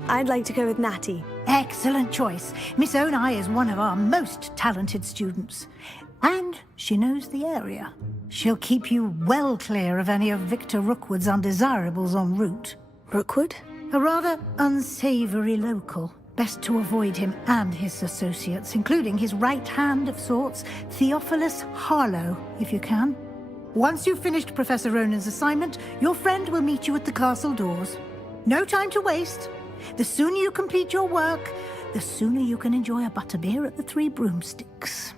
I'd like to go with Natty. Excellent choice. Miss Onai is one of our most talented students. And she knows the area. She'll keep you well clear of any of Victor Rookwood's undesirables en route. Rookwood? A rather unsavory local. Best to avoid him and his associates, including his right hand of sorts, Theophilus Harlow, if you can. Once you've finished Professor Ronan's assignment, your friend will meet you at the castle doors. No time to waste. The sooner you complete your work, the sooner you can enjoy a butterbeer at the Three Broomsticks.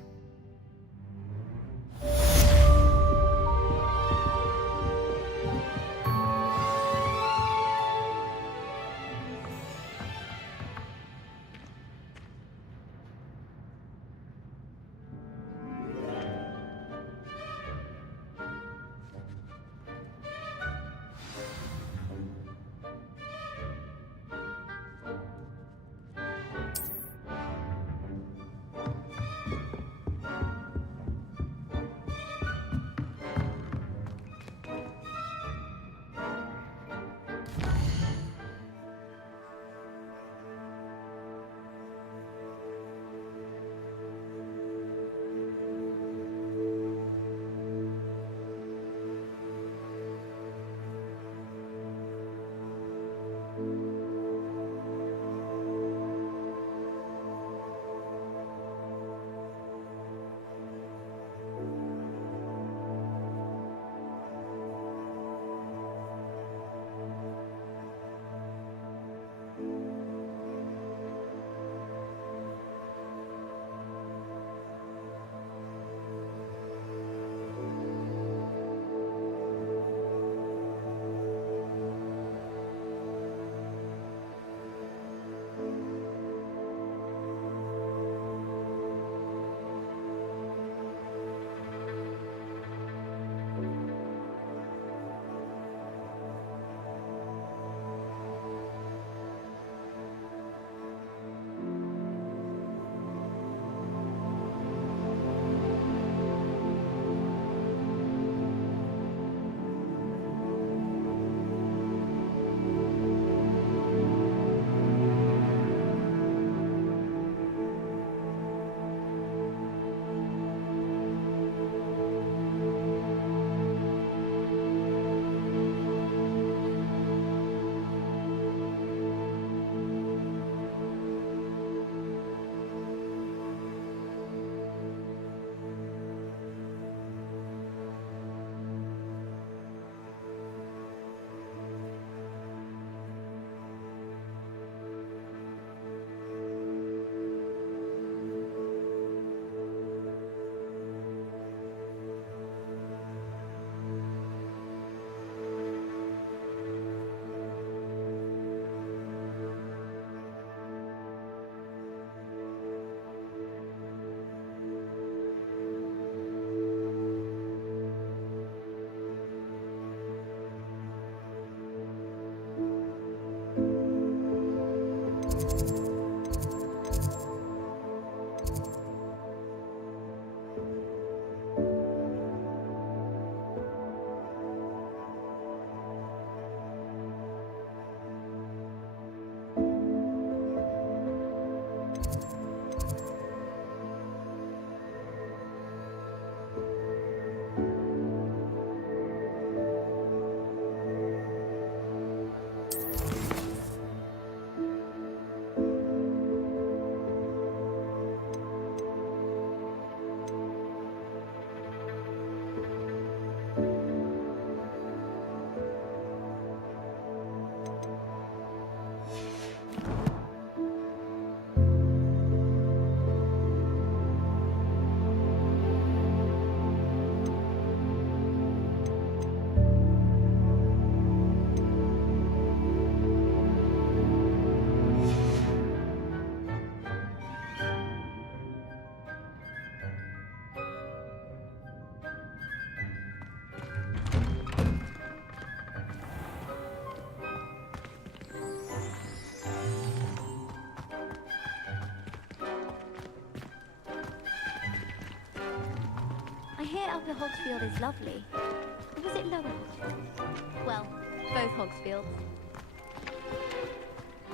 hear Upper Hogsfield is lovely. Or was it Lower Hogsfield? Well, both Hogsfields.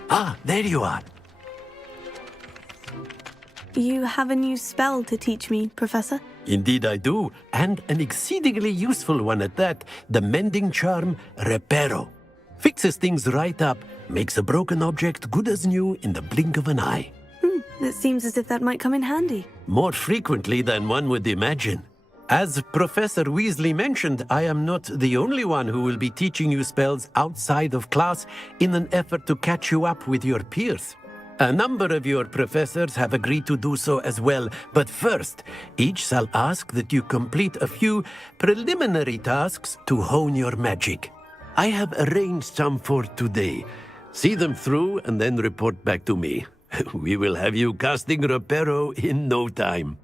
Ah, there you are. You have a new spell to teach me, Professor? Indeed I do, and an exceedingly useful one at that. The mending charm, Reparo. Fixes things right up, makes a broken object good as new in the blink of an eye. It seems as if that might come in handy. More frequently than one would imagine. As Professor Weasley mentioned, I am not the only one who will be teaching you spells outside of class in an effort to catch you up with your peers. A number of your professors have agreed to do so as well, but first, each shall ask that you complete a few preliminary tasks to hone your magic. I have arranged some for today. See them through and then report back to me. We will have you casting Reparo in no time.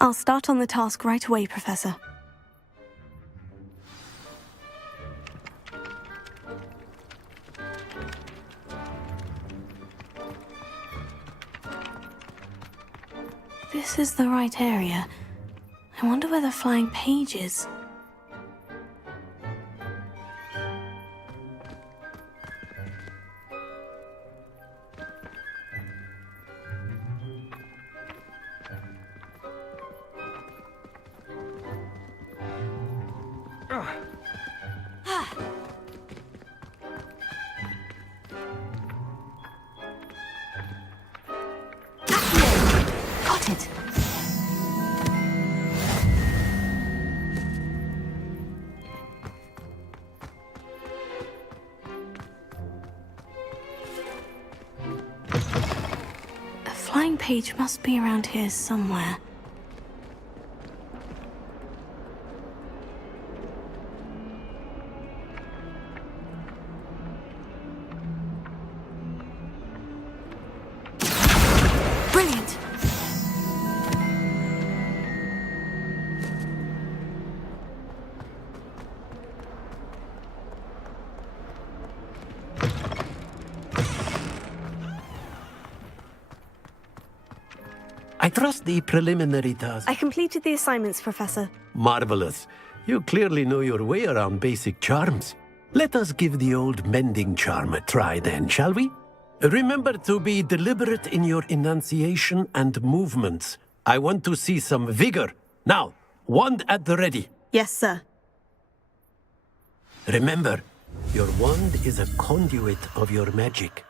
I'll start on the task right away, Professor. This is the right area. I wonder where the flying page is. Got it. A flying page must be around here somewhere. Brilliant! I trust the preliminary task. I completed the assignments, Professor. Marvelous. You clearly know your way around basic charms. Let us give the old mending charm a try then, shall we? Remember to be deliberate in your enunciation and movements. I want to see some vigor. Now, wand at the ready. Yes, sir. Remember, your wand is a conduit of your magic.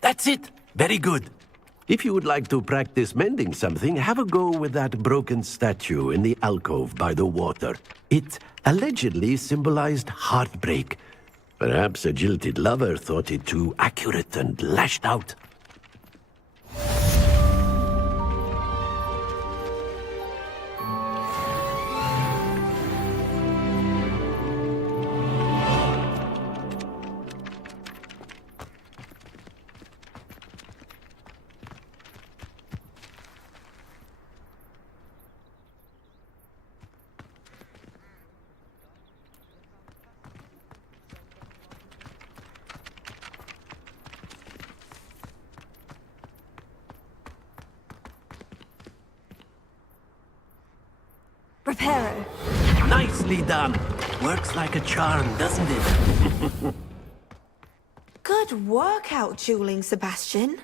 That's it! Very good. If you would like to practice mending something, have a go with that broken statue in the alcove by the water. It allegedly symbolized heartbreak. Perhaps a jilted lover thought it too accurate and lashed out. Reparo. Nicely done. Works like a charm, doesn't it? Good work out dueling, Sebastian.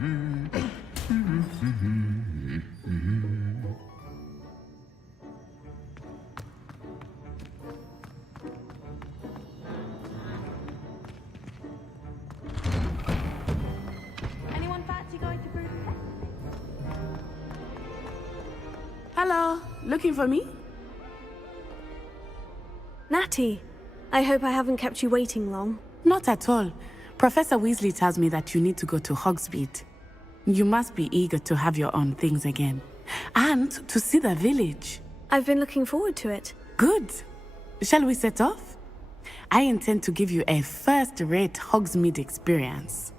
Anyone fancy going to Brood? Hello, looking for me? Natty, I hope I haven't kept you waiting long. Not at all. Professor Weasley tells me that you need to go to Hogsmeade. You must be eager to have your own things again. And to see the village. I've been looking forward to it. Good. Shall we set off? I intend to give you a first-rate Hogsmeade experience.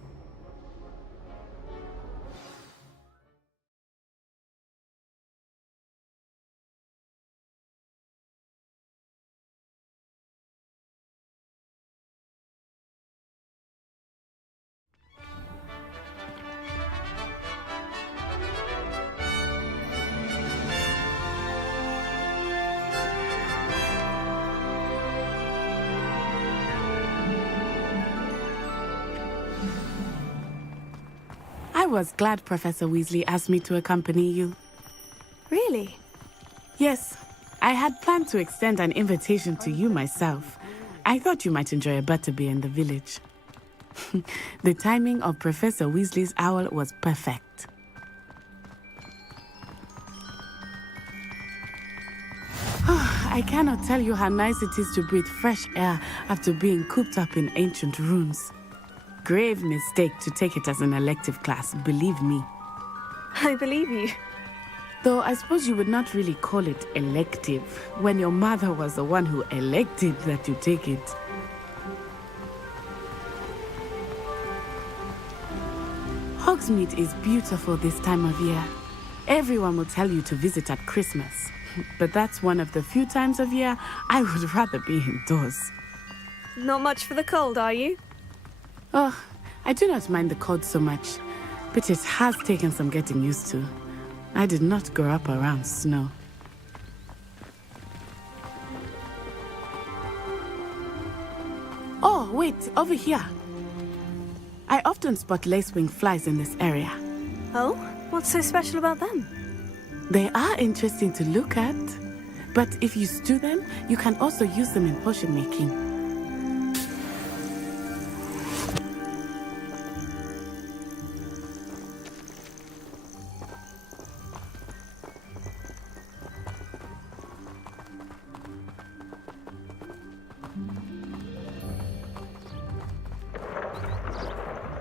I was glad Professor Weasley asked me to accompany you. Really? Yes. I had planned to extend an invitation to you myself. I thought you might enjoy a butterbeer in the village. The timing of Professor Weasley's owl was perfect. I cannot tell you how nice it is to breathe fresh air after being cooped up in ancient ruins. Grave mistake to take it as an elective class, believe me. I believe you. Though I suppose you would not really call it elective when your mother was the one who elected that you take it. Hogsmeade is beautiful this time of year. Everyone will tell you to visit at Christmas, but that's one of the few times of year I would rather be indoors. Not much for the cold, are you? Oh, I do not mind the cold so much, but it has taken some getting used to. I did not grow up around snow. Oh, wait, over here. I often spot lacewing flies in this area. Oh? What's so special about them? They are interesting to look at, but if you stew them, you can also use them in potion making.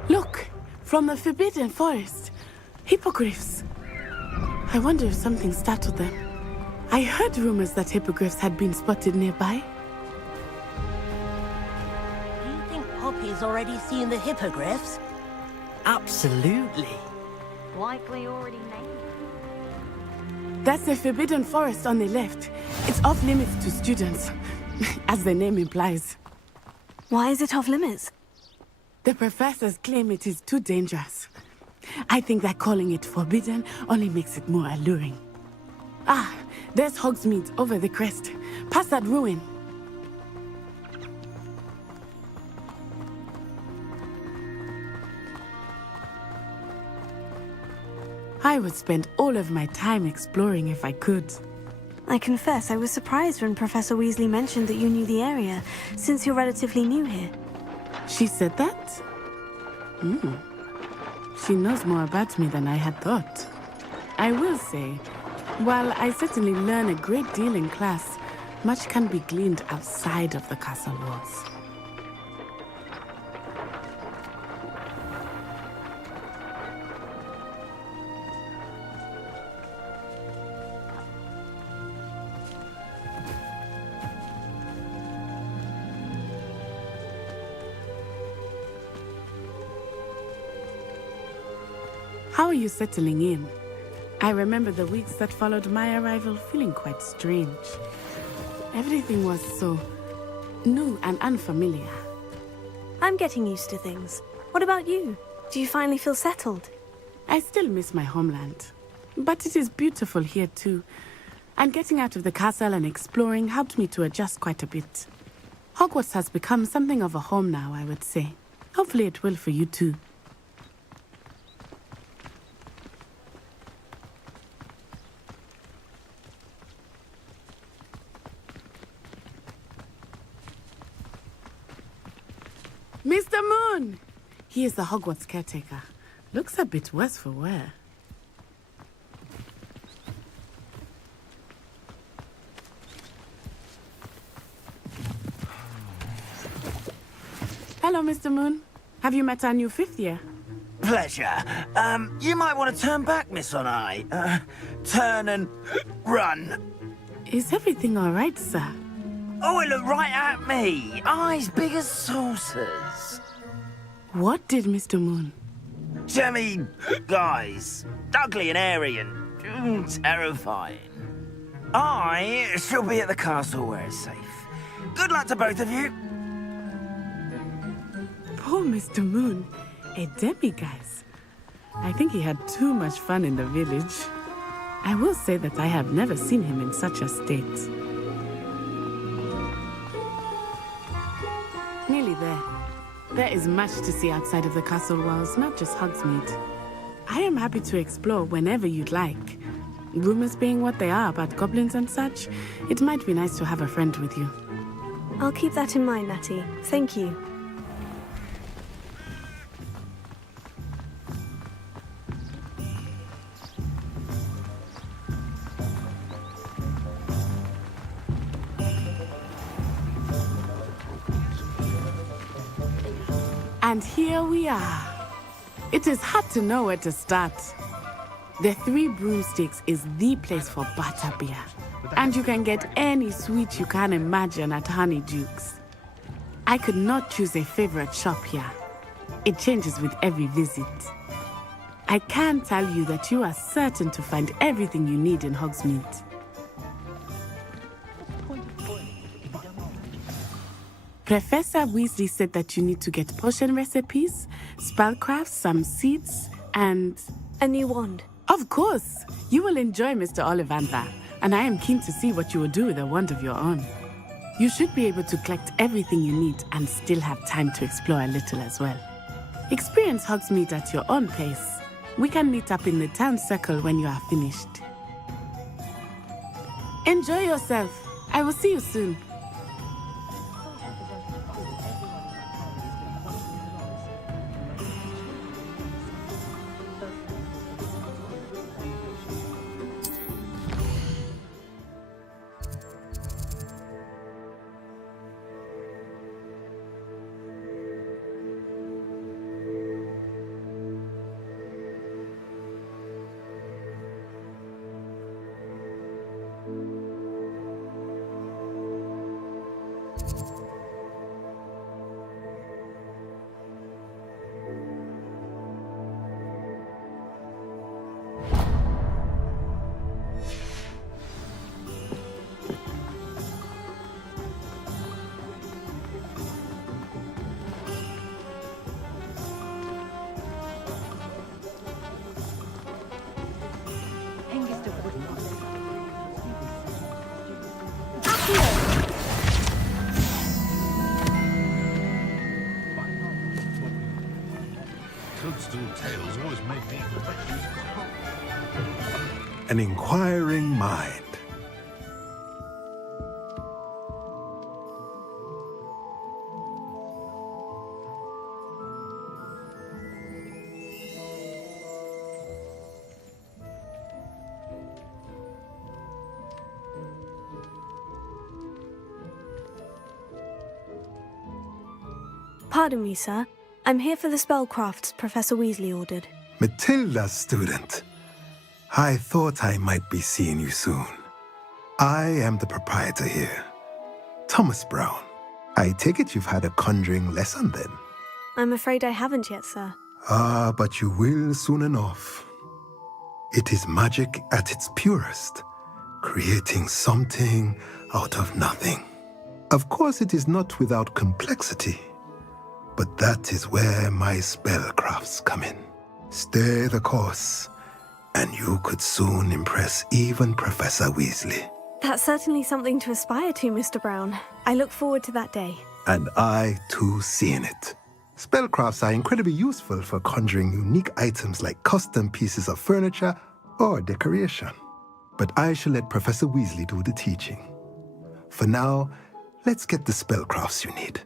Look, from the Forbidden Forest, hippogriffs. I wonder if something startled them. I heard rumors that hippogriffs had been spotted nearby. Do you think Poppy's already seen the hippogriffs? Absolutely. Likely already named. That's the Forbidden Forest on the left. It's off limits to students, as the name implies. Why is it off limits? The professors claim it is too dangerous. I think that calling it forbidden only makes it more alluring. Ah, there's Hogsmeade over the crest. Past that ruin. I would spend all of my time exploring if I could. I confess I was surprised when Professor Weasley mentioned that you knew the area, since you're relatively new here. She said that? She knows more about me than I had thought. I will say, while I certainly learn a great deal in class, much can be gleaned outside of the castle walls. How are you settling in? I remember the weeks that followed my arrival feeling quite strange. Everything was so new and unfamiliar. I'm getting used to things. What about you? Do you finally feel settled? I still miss my homeland, but it is beautiful here too. And getting out of the castle and exploring helped me to adjust quite a bit. Hogwarts has become something of a home now, I would say. Hopefully it will for you too. Mr. Moon! He is the Hogwarts caretaker. Looks a bit worse for wear. Hello, Mr. Moon. Have you met our new fifth year? Pleasure. You might want to turn back, Miss Onai. Turn and run. Is everything all right, sir? Oh, it looked right at me. Eyes big as saucers. What did Mr. Moon? Jemmy, guys. Ugly and airy and terrifying. I shall be at the castle where it's safe. Good luck to both of you. Poor Mr. Moon. A demi-guise. I think he had too much fun in the village. I will say that I have never seen him in such a state. Nearly there. There is much to see outside of the castle walls, not just Hogsmeade. I am happy to explore whenever you'd like. Rumors being what they are about goblins and such, it might be nice to have a friend with you. I'll keep that in mind, Natty. Thank you. And here we are. It is hard to know where to start. The Three Broomsticks is the place for butterbeer. And you can get any sweet you can imagine at Honeyduke's. I could not choose a favorite shop here. It changes with every visit. I can tell you that you are certain to find everything you need in Hogsmeade. Professor Weasley said that you need to get potion recipes, spellcrafts, some seeds, and... a new wand. Of course! You will enjoy Mr. Ollivander, and I am keen to see what you will do with a wand of your own. You should be able to collect everything you need and still have time to explore a little as well. Experience Hogsmeade at your own pace. We can meet up in the town circle when you are finished. Enjoy yourself. I will see you soon. Tales always make me an inquiring mind. Pardon me, sir. I'm here for the spellcrafts Professor Weasley ordered. Matilda's student. I thought I might be seeing you soon. I am the proprietor here, Thomas Brown. I take it you've had a conjuring lesson then? I'm afraid I haven't yet, sir. Ah, but you will soon enough. It is magic at its purest, creating something out of nothing. Of course, it is not without complexity. But that is where my spellcrafts come in. Stay the course, and you could soon impress even Professor Weasley. That's certainly something to aspire to, Mr. Brown. I look forward to that day. And I, too, seeing it. Spellcrafts are incredibly useful for conjuring unique items like custom pieces of furniture or decoration. But I shall let Professor Weasley do the teaching. For now, let's get the spellcrafts you need.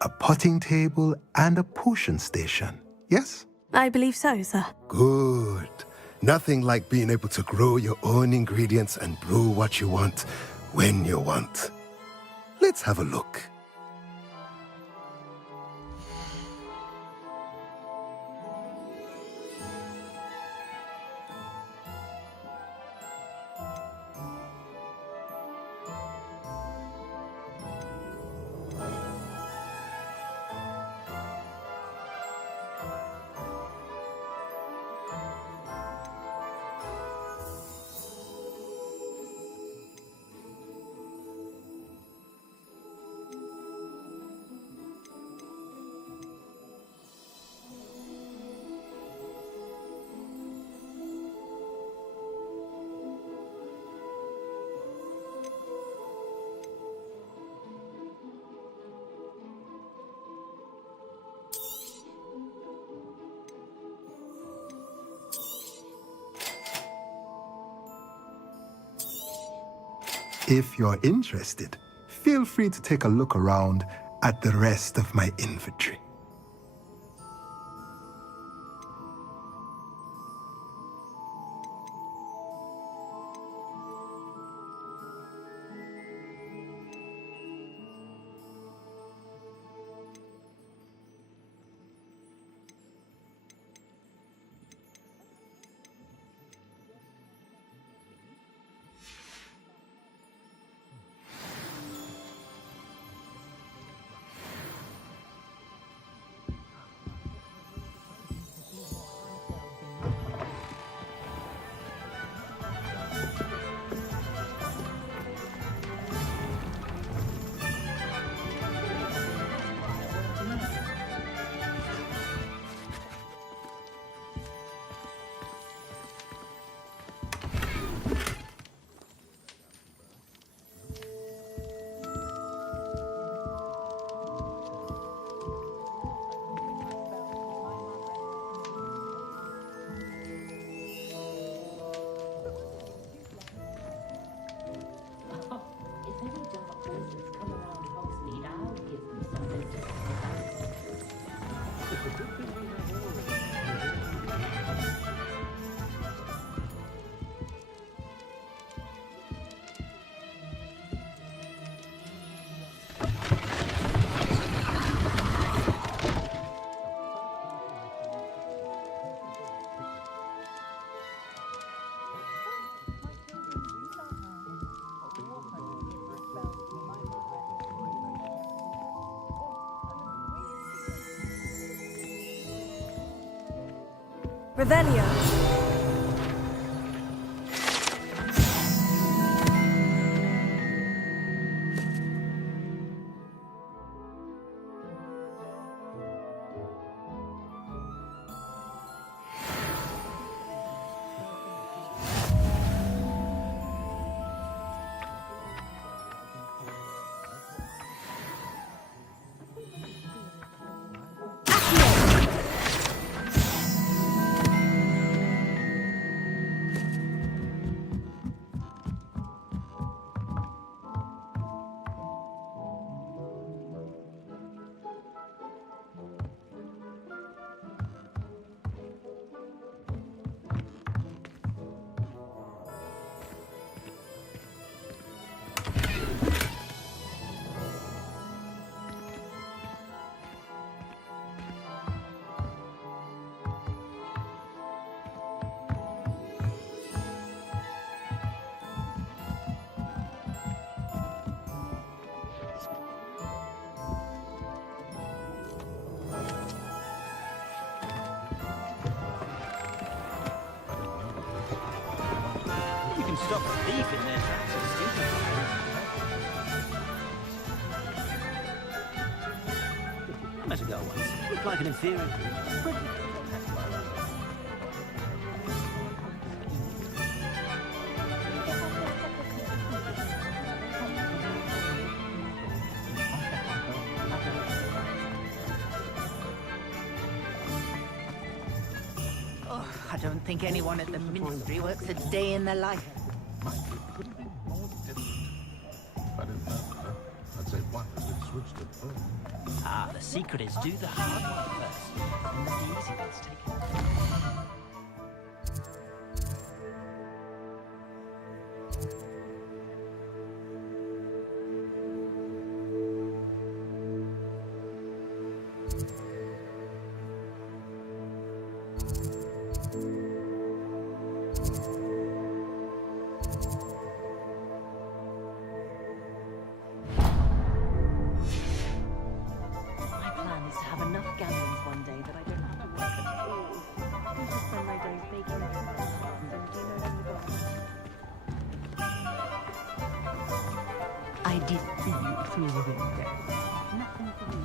a potting table, and a potion station. Yes? I believe so, sir. Good. Nothing like being able to grow your own ingredients and brew what you want, when you want. Let's have a look. If you're interested, feel free to take a look around at the rest of my inventory. Revelio. Stop a thief in their tracks of stupid. I met a girl once. Looked like an inferior. Oh, I don't think anyone at the ministry works a day in their life. I'd say one. Ah, the secret is do the hard one first, and then the easy ones take it. My plan is to have enough gatherings one day that I don't have to work at all. I just spend my days baking cookies and do no I did see you through the window. Nothing to do.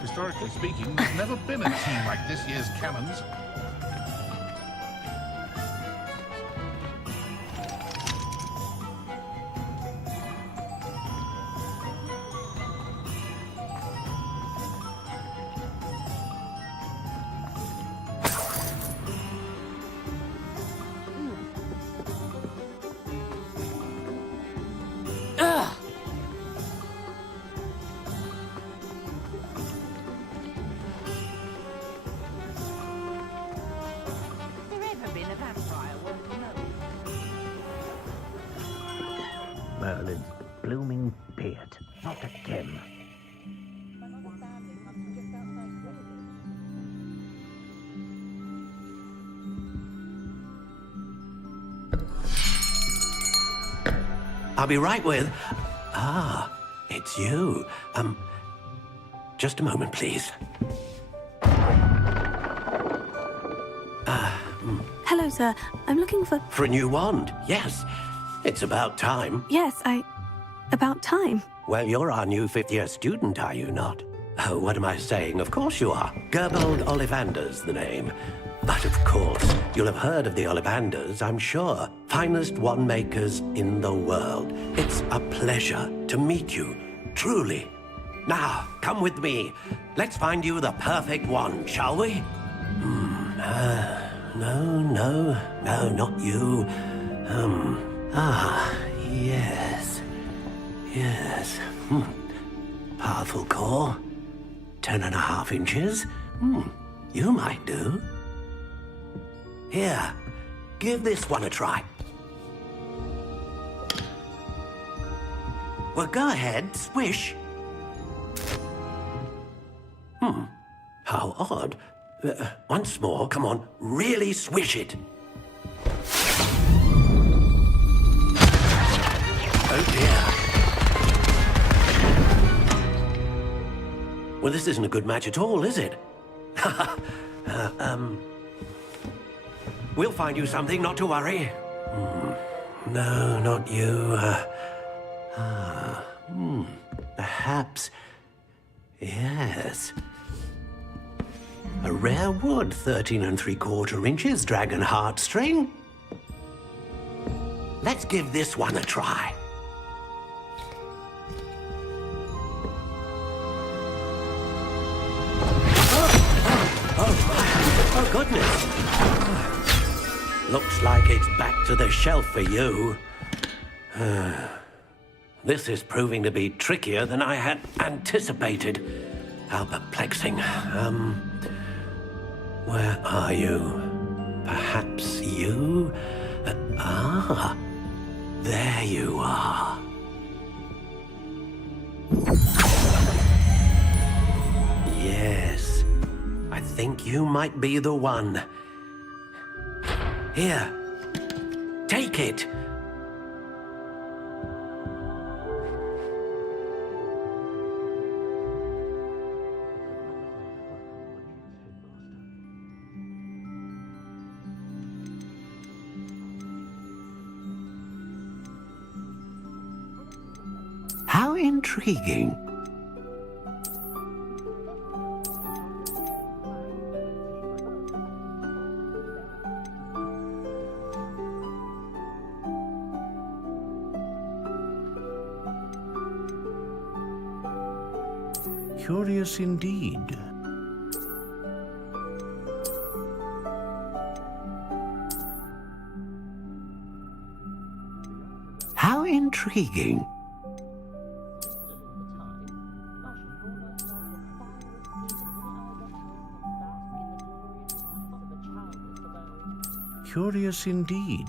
Historically speaking, there's never been a team like this year's Cannons. Merlin's blooming beard. Not again. I'll be right with... Ah, it's you. Just a moment, please. Hello, sir. I'm looking for... For a new wand, yes. It's about time. Yes, about time. Well, you're our new fifth-year student, are you not? Oh, what am I saying? Of course you are. Gerbold Ollivander's the name. But of course, you'll have heard of the Ollivanders, I'm sure. Finest wand makers in the world. It's a pleasure to meet you, truly. Now, come with me. Let's find you the perfect wand, shall we? No, not you. Yes. Powerful core. 10.5 inches. You might do. Here, give this one a try. Well, go ahead, swish. How odd. Once more, come on, really swish it. Oh dear. Well, this isn't a good match at all, is it? We'll find you something, not to worry. No, not you. Perhaps... Yes. A rare wood, 13 3/4 inches, dragon heartstring. Let's give this one a try. Oh, goodness. Looks like it's back to the shelf for you. This is proving to be trickier than I had anticipated. How perplexing. Where are you? Perhaps you? There you are. Yes, I think you might be the one. Here, take it. How intriguing. Curious indeed. How intriguing. Curious indeed.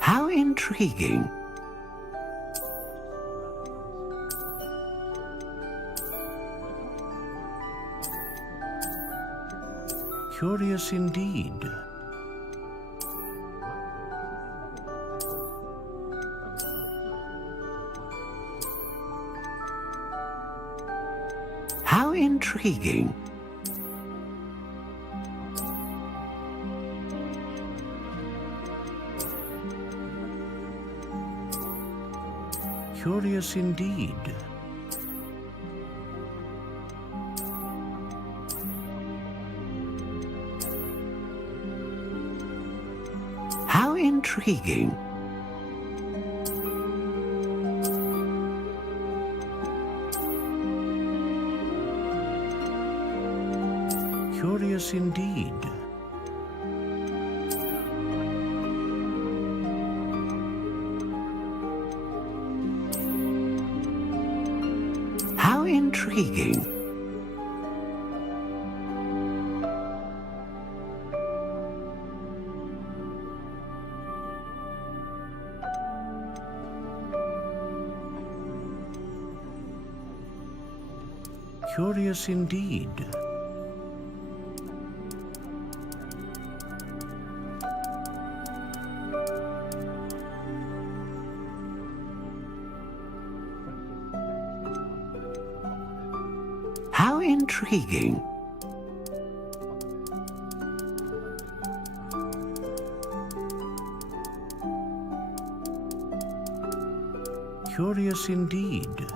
How intriguing. Curious indeed. How intriguing. Curious indeed. How intriguing. Curious indeed. How intriguing. Curious indeed. How intriguing. Curious indeed.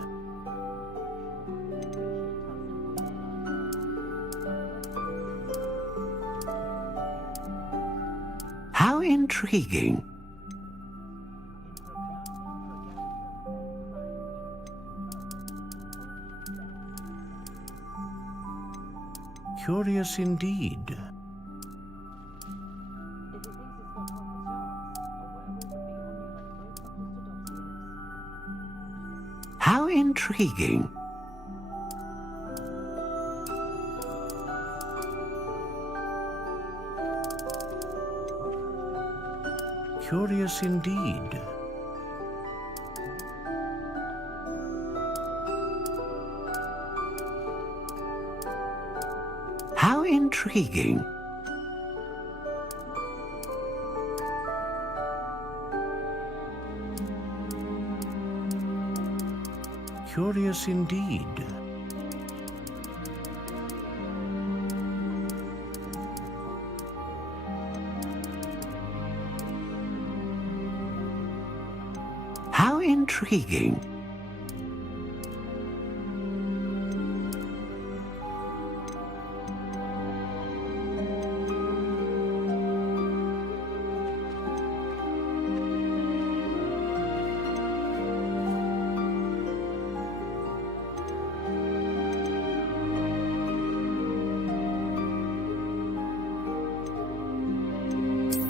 How intriguing. Curious indeed. How intriguing. Curious indeed. How intriguing. Curious indeed. How intriguing.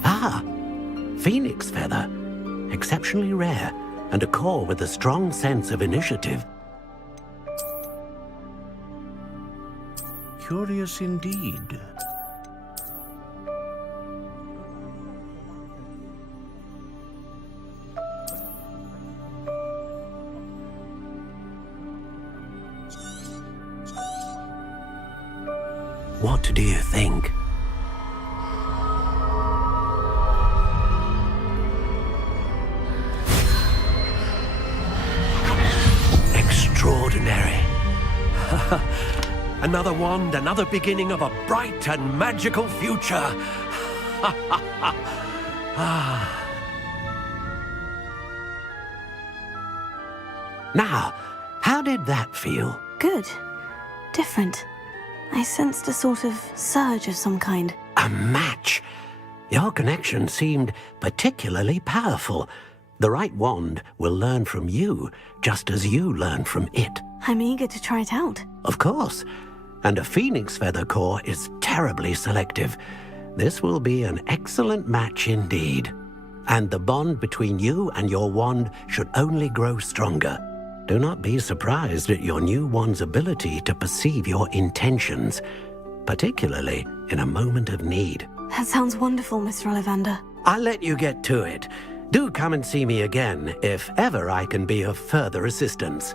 Ah, phoenix feather. Exceptionally rare, and a core with a strong sense of initiative. Curious indeed. What do you think? Extraordinary. Another wand, another beginning of a bright and magical future. Now, how did that feel? Good. Different. I sensed a sort of surge of some kind. A match. Your connection seemed particularly powerful. The right wand will learn from you, just as you learn from it. I'm eager to try it out. Of course. And a phoenix feather core is terribly selective. This will be an excellent match indeed. And the bond between you and your wand should only grow stronger. Do not be surprised at your new wand's ability to perceive your intentions, particularly in a moment of need. That sounds wonderful, Mr. Ollivander. I'll let you get to it. Do come and see me again if ever I can be of further assistance.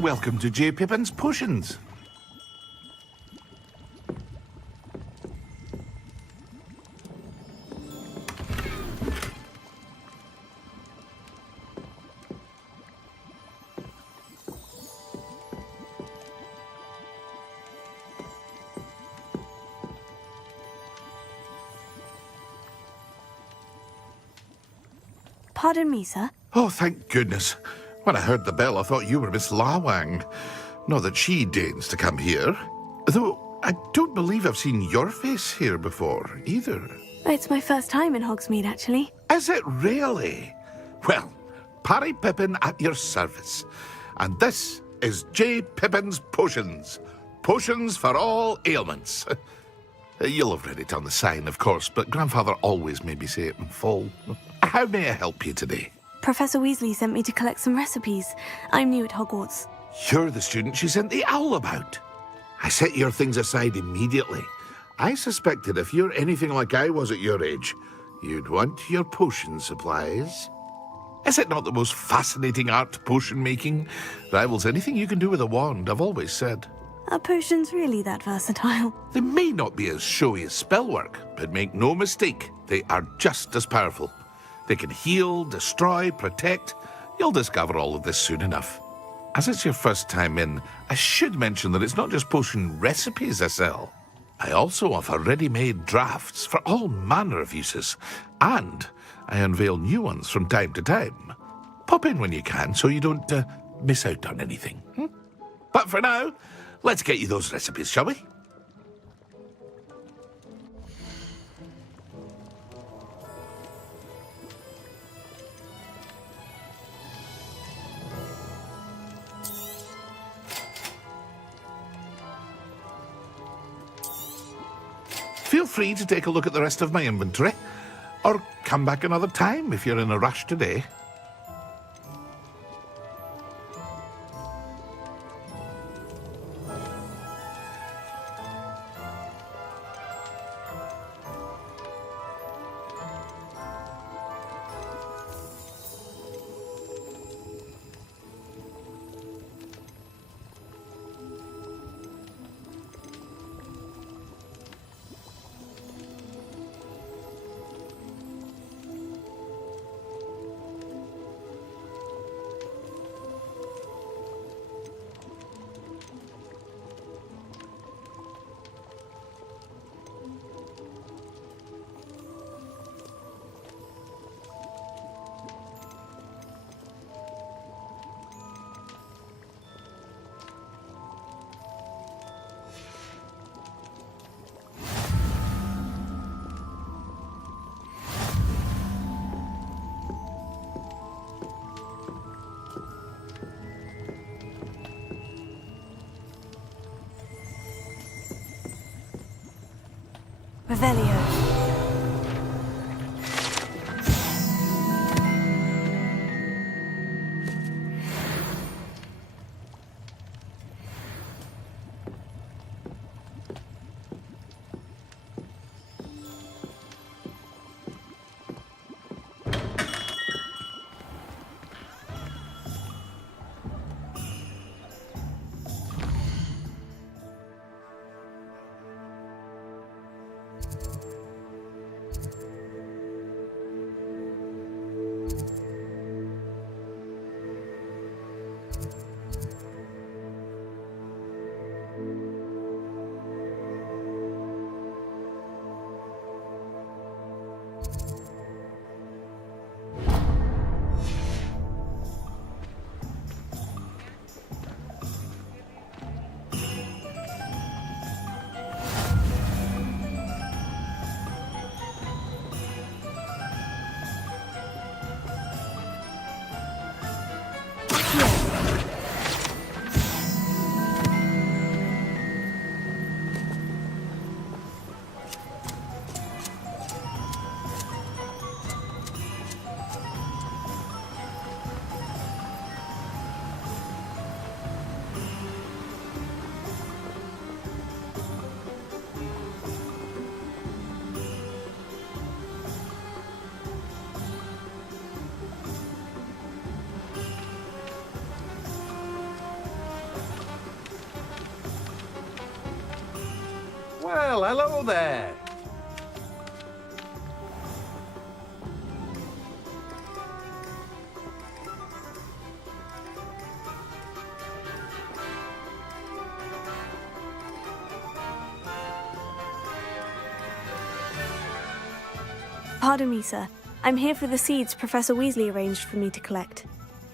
Welcome to J. Pippin's Potions. Pardon me, sir. Oh, thank goodness. When I heard the bell, I thought you were Miss Lawang. Not that she deigns to come here. Though I don't believe I've seen your face here before, either. It's my first time in Hogsmeade, actually. Is it really? Well, Parry Pippin at your service. And this is J. Pippin's Potions. Potions for all ailments. You'll have read it on the sign, of course, but Grandfather always made me say it in full. How may I help you today? Professor Weasley sent me to collect some recipes. I'm new at Hogwarts. You're the student she sent the owl about. I set your things aside immediately. I suspected if you're anything like I was at your age, you'd want your potion supplies. Is it not the most fascinating art, potion making? Rivals anything you can do with a wand, I've always said. Are potions really that versatile? They may not be as showy as spellwork, but make no mistake, they are just as powerful. They can heal, destroy, protect. You'll discover all of this soon enough. As it's your first time in, I should mention that it's not just potion recipes I sell. I also offer ready-made drafts for all manner of uses, and I unveil new ones from time to time. Pop in when you can so you don't miss out on anything. But for now, let's get you those recipes, shall we? Feel free to take a look at the rest of my inventory, or come back another time if you're in a rush today. Revelio. Well, hello there. Pardon me, sir. I'm here for the seeds Professor Weasley arranged for me to collect.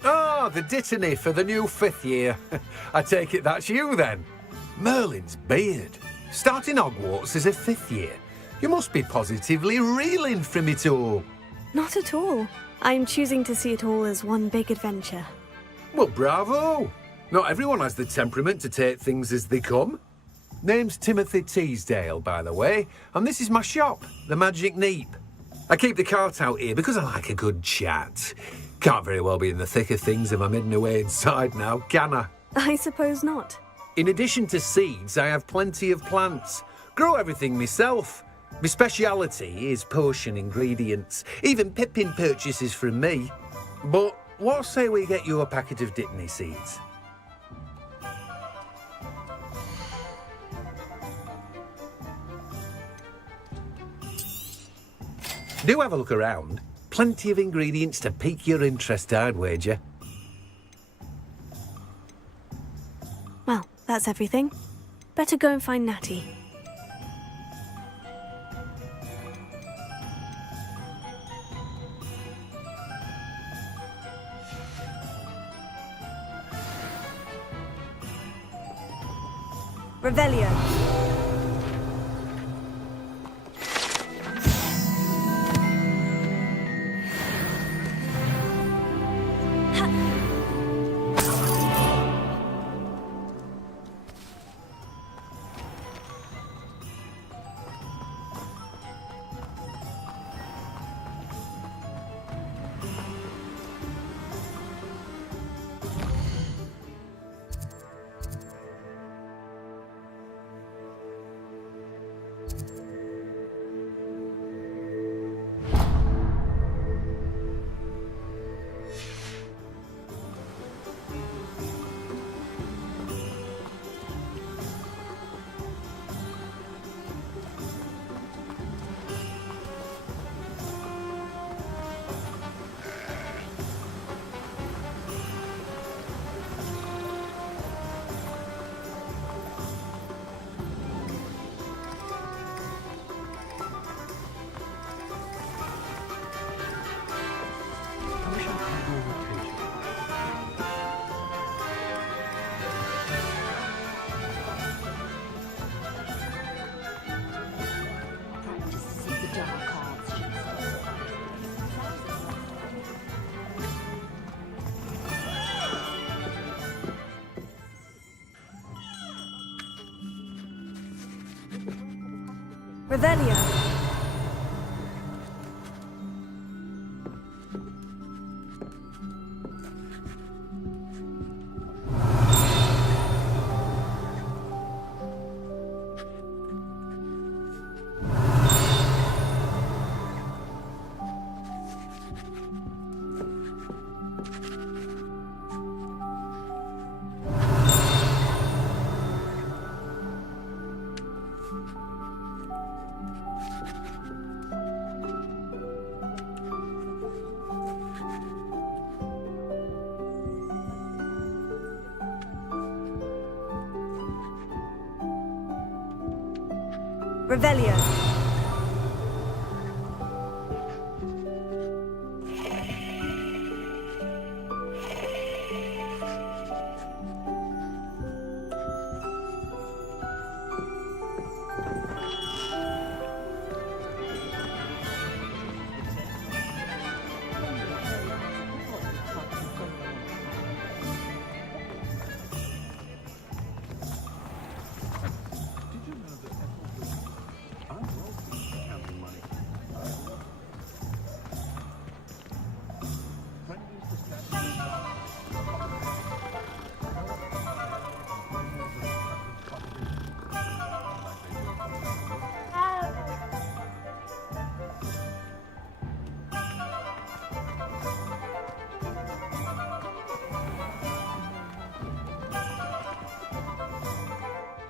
Ah, the dittany for the new 5th year. I take it that's you, then. Merlin's beard. Starting Hogwarts as a 5th year. You must be positively reeling from it all. Not at all. I'm choosing to see it all as one big adventure. Well, bravo. Not everyone has the temperament to take things as they come. Name's Timothy Teasdale, by the way, and this is my shop, the Magic Neep. I keep the cart out here because I like a good chat. Can't very well be in the thick of things if I'm hidden away inside now, can I? I suppose not. In addition to seeds, I have plenty of plants. Grow everything myself. My speciality is potion ingredients. Even Pippin purchases from me. But what say we get you a packet of Dittany seeds? Do have a look around. Plenty of ingredients to pique your interest, I'd wager. Well, that's everything. Better go and find Natty. Revelio. Revelio. Revelio.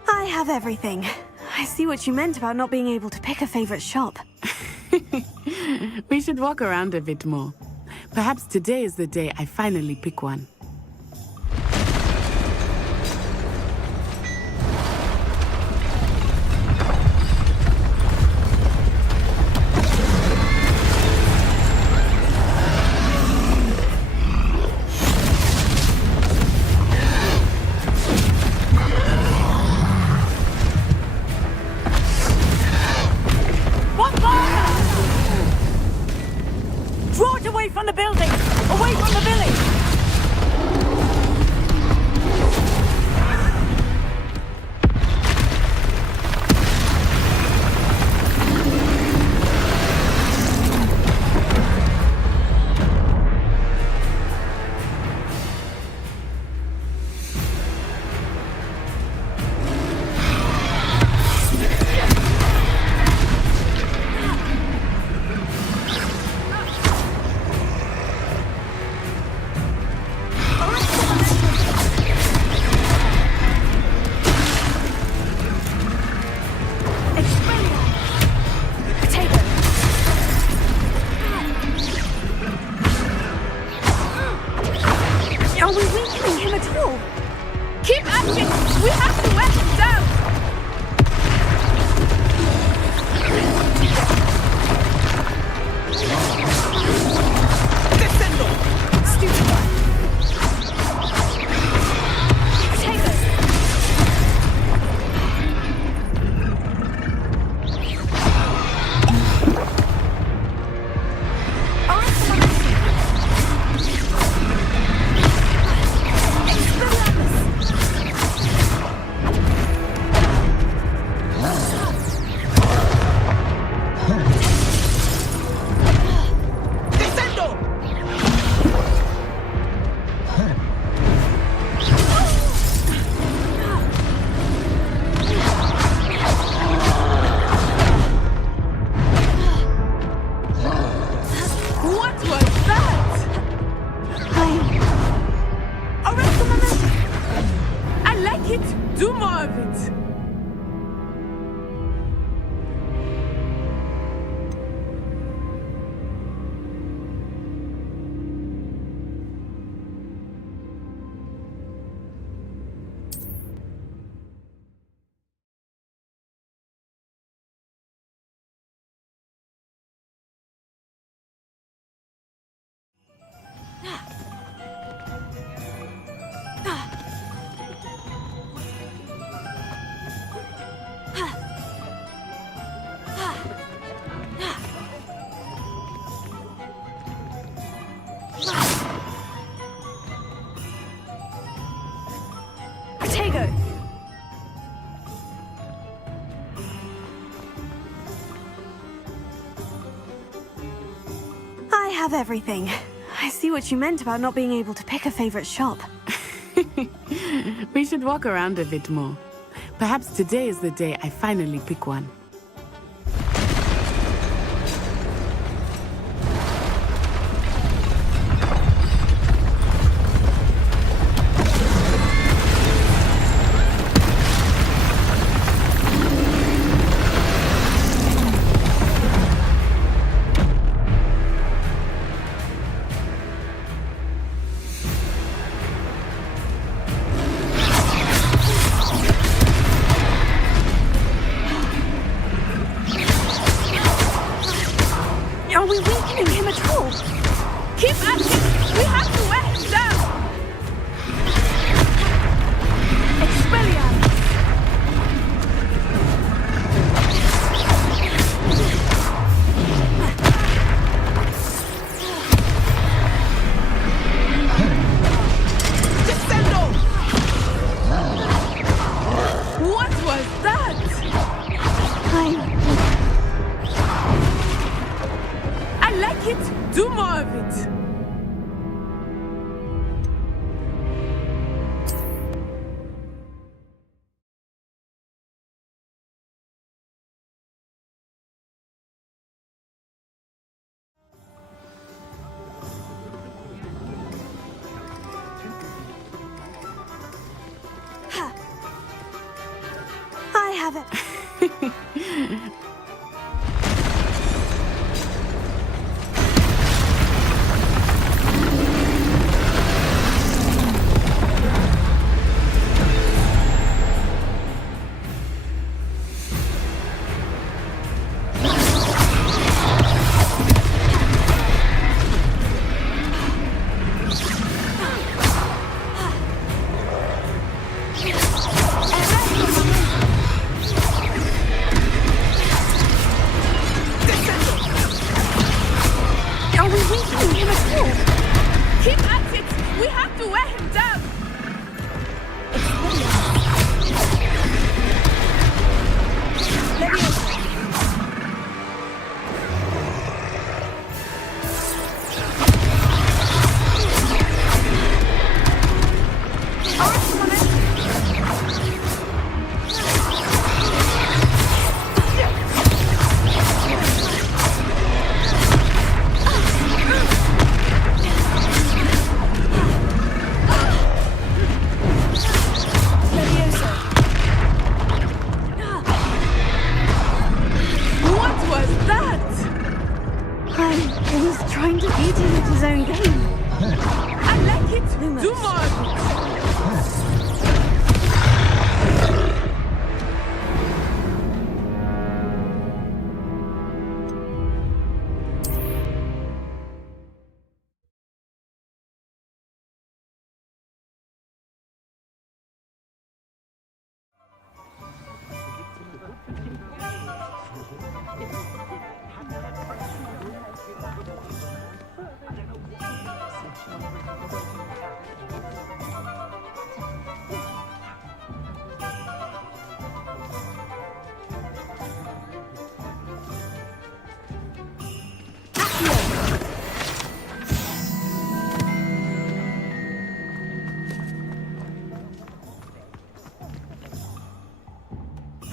I have everything. I see what you meant about not being able to pick a favorite shop. We should walk around a bit more. Perhaps today is the day I finally pick one. I have everything. I see what you meant about not being able to pick a favorite shop. We should walk around a bit more. Perhaps today is the day I finally pick one. Are we weakening him at all? Keep at it! We have to wear him down! Expelliarmus! Descendo! What was that? I like it. Do more of it. I have it. Are we weakening him at all? Keep at it! We have to wear him down! He's trying to beat him at his own game. I like it. Do more of it.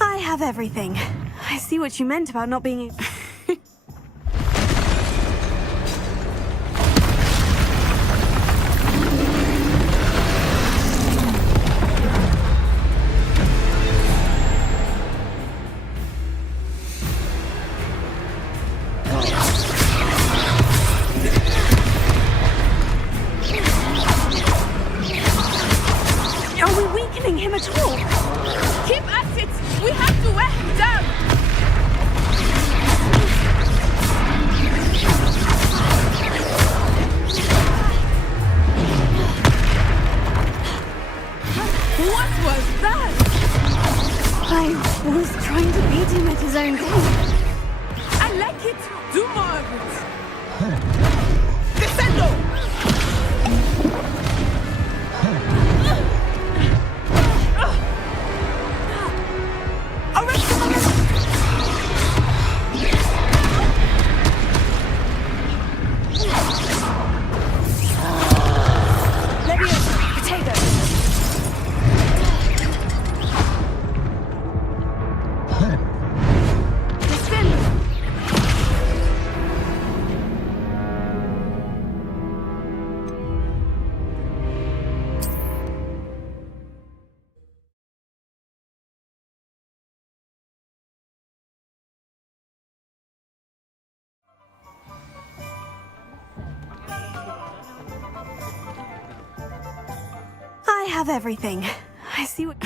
I have everything. I see what you meant about not being able... Are we weakening him at all? Keep at it! We have to wear him down! like it. Do more of it. Descendo! I have everything. I see what...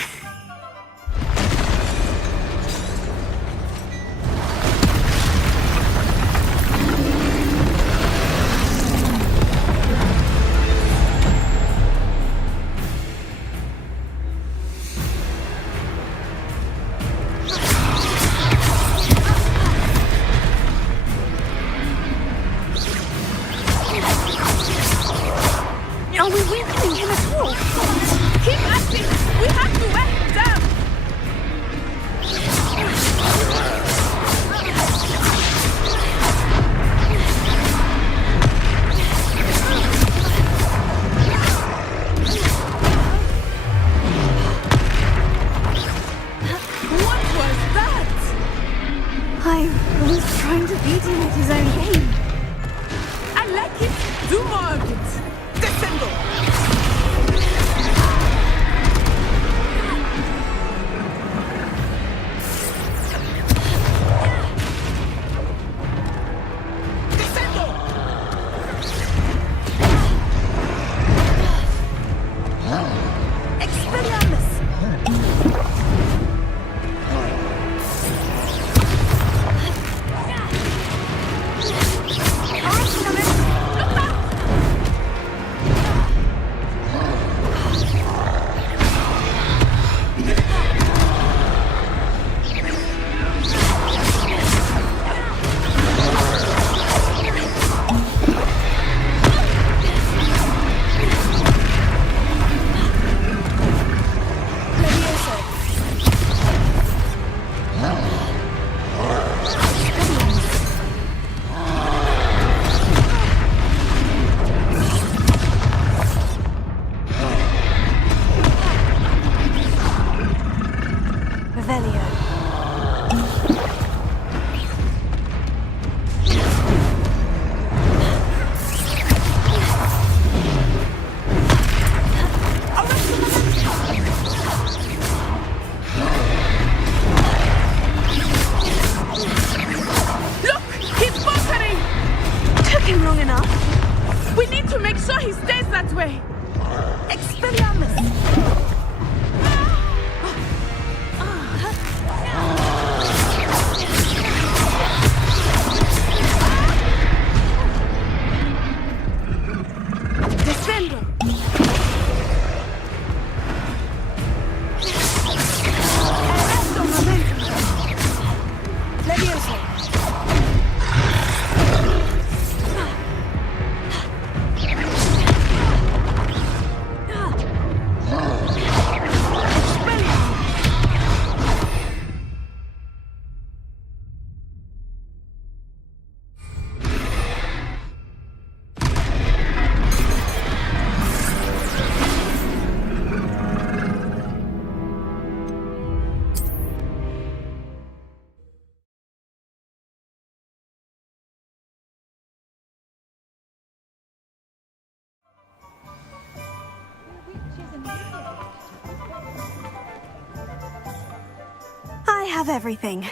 Are we weakening him at all? Keep acting! We have to wear him down! What was that? I was trying to beat him at his own game. I like it. Do more of it. Descendo! I have everything.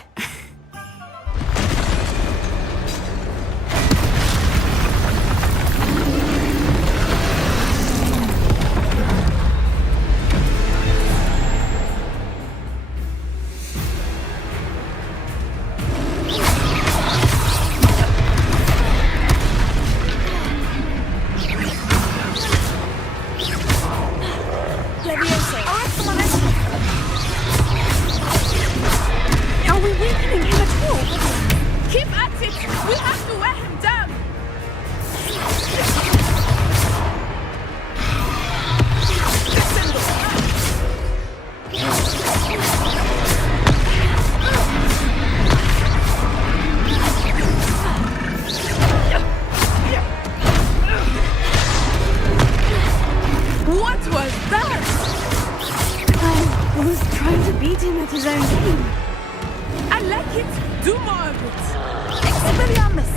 Are we winning? We have to wear him down! What was that? I was trying to beat him at his own game. I like it. Do more of it. Expelliarmus!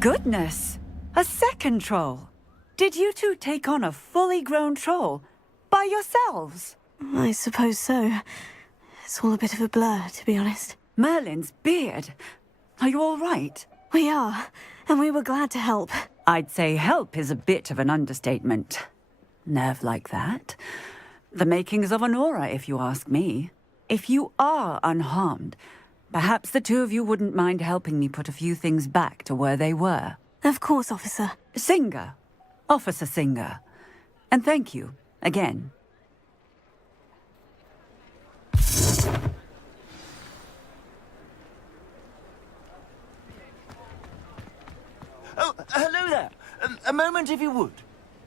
Goodness! A second troll! Did you two take on a fully grown troll by yourselves? I suppose so. It's all a bit of a blur, to be honest. Merlin's beard. Are you all right? We are, and we were glad to help. I'd say help is a bit of an understatement. Nerve like that. The makings of an aura, if you ask me. If you are unharmed, perhaps the two of you wouldn't mind helping me put a few things back to where they were. Of course, officer. Singer. Officer Singer. And thank you, again. Oh, hello there. A moment, if you would.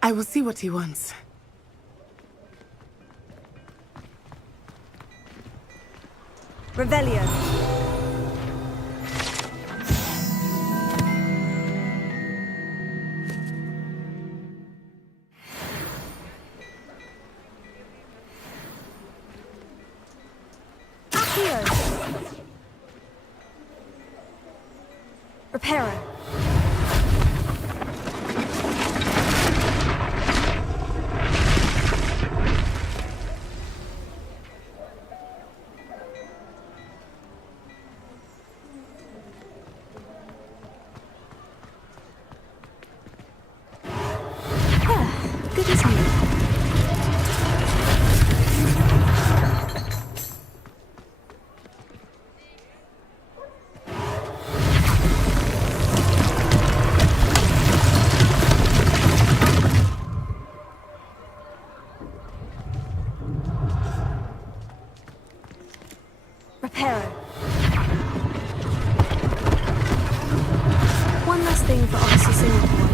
I will see what he wants. Revelio. Reparo. Good as new. Reparo. One last thing for Officer Singapore.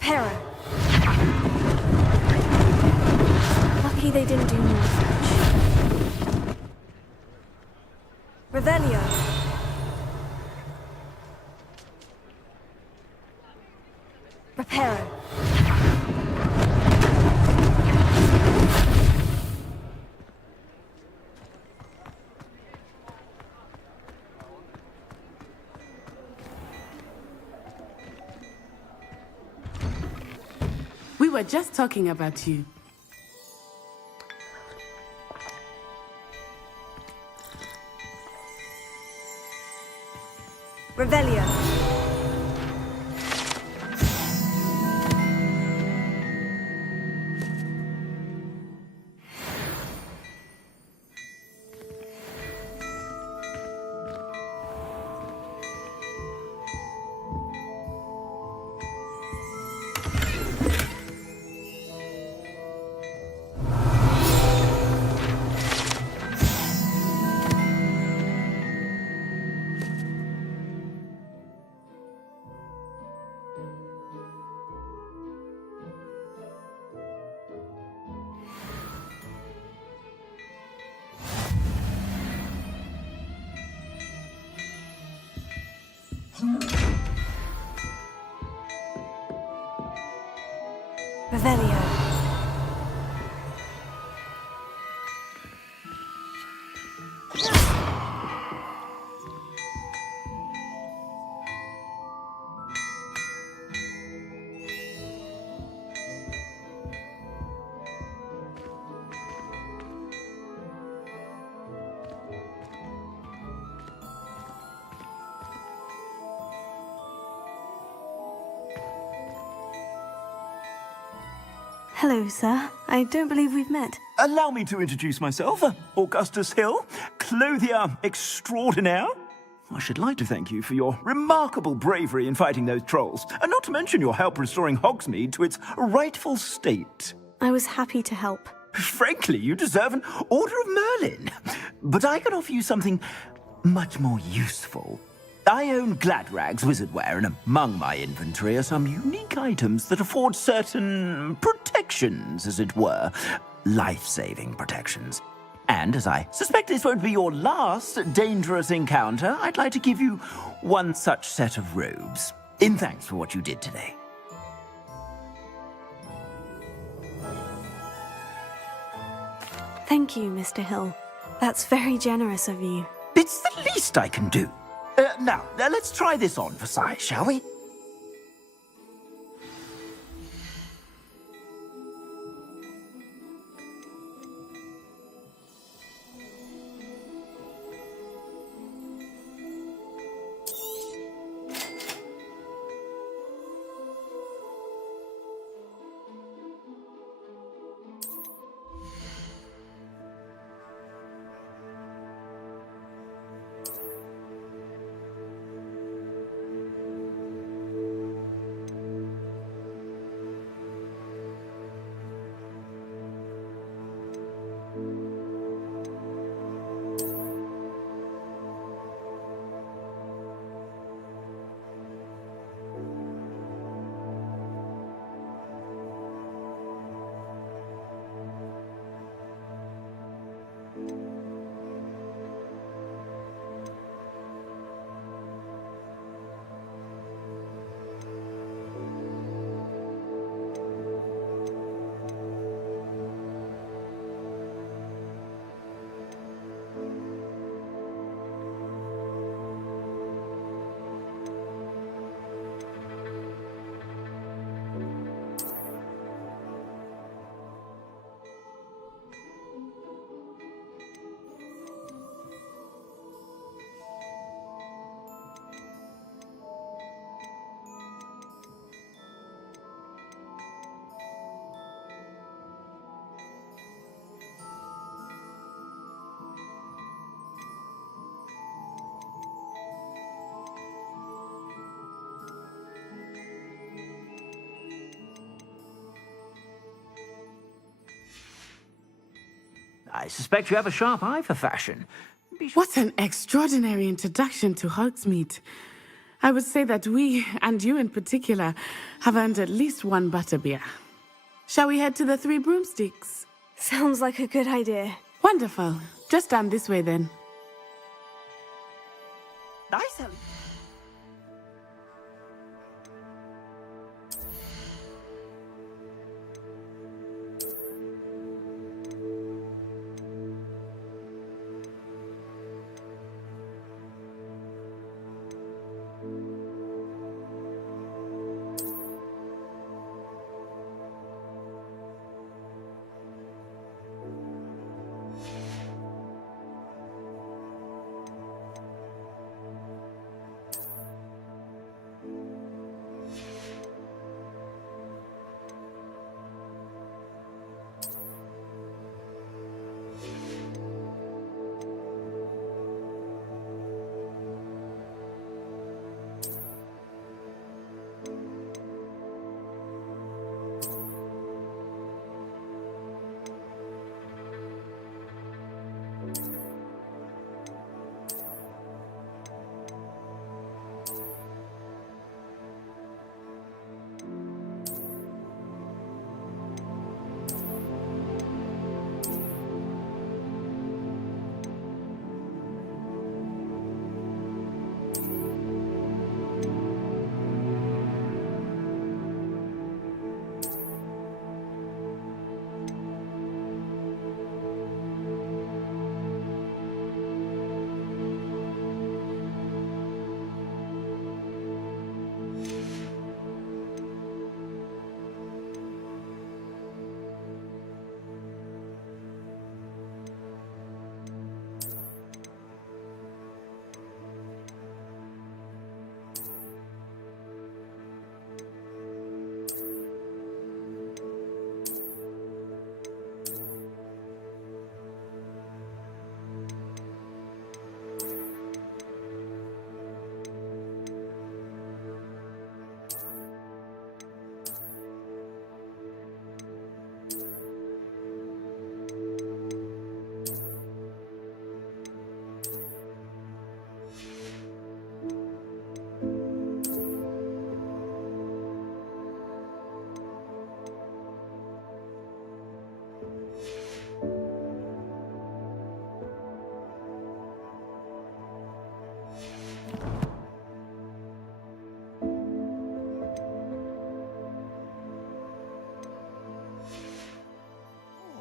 Reparo. Lucky they didn't do more damage. Revelio. Reparo. We were just talking about you. Revelio. Revelio. Hello, sir. I don't believe we've met. Allow me to introduce myself. Augustus Hill, clothier extraordinaire. I should like to thank you for your remarkable bravery in fighting those trolls, and not to mention your help restoring Hogsmeade to its rightful state. I was happy to help. Frankly, you deserve an Order of Merlin. But I can offer you something much more useful. I own Gladrag's wizardware, and among my inventory are some unique items that afford certain protections, as it were. Life-saving protections. And as I suspect this won't be your last dangerous encounter, I'd like to give you one such set of robes, in thanks for what you did today. Thank you, Mr. Hill. That's very generous of you. It's the least I can do. Now, let's try this on for size, shall we? I suspect you have a sharp eye for fashion. What an extraordinary introduction to Hogsmeade. I would say that we, and you in particular, have earned at least one butterbeer. Shall we head to the Three Broomsticks? Sounds like a good idea. Wonderful. Just down this way then. Nice.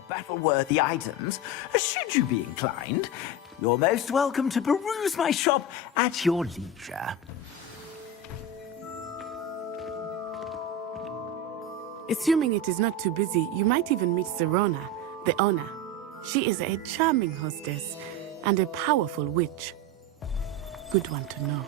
Battle-worthy items, should you be inclined. You're most welcome to peruse my shop at your leisure. Assuming it is not too busy, you might even meet Serona, the owner. She is a charming hostess and a powerful witch. Good one to know.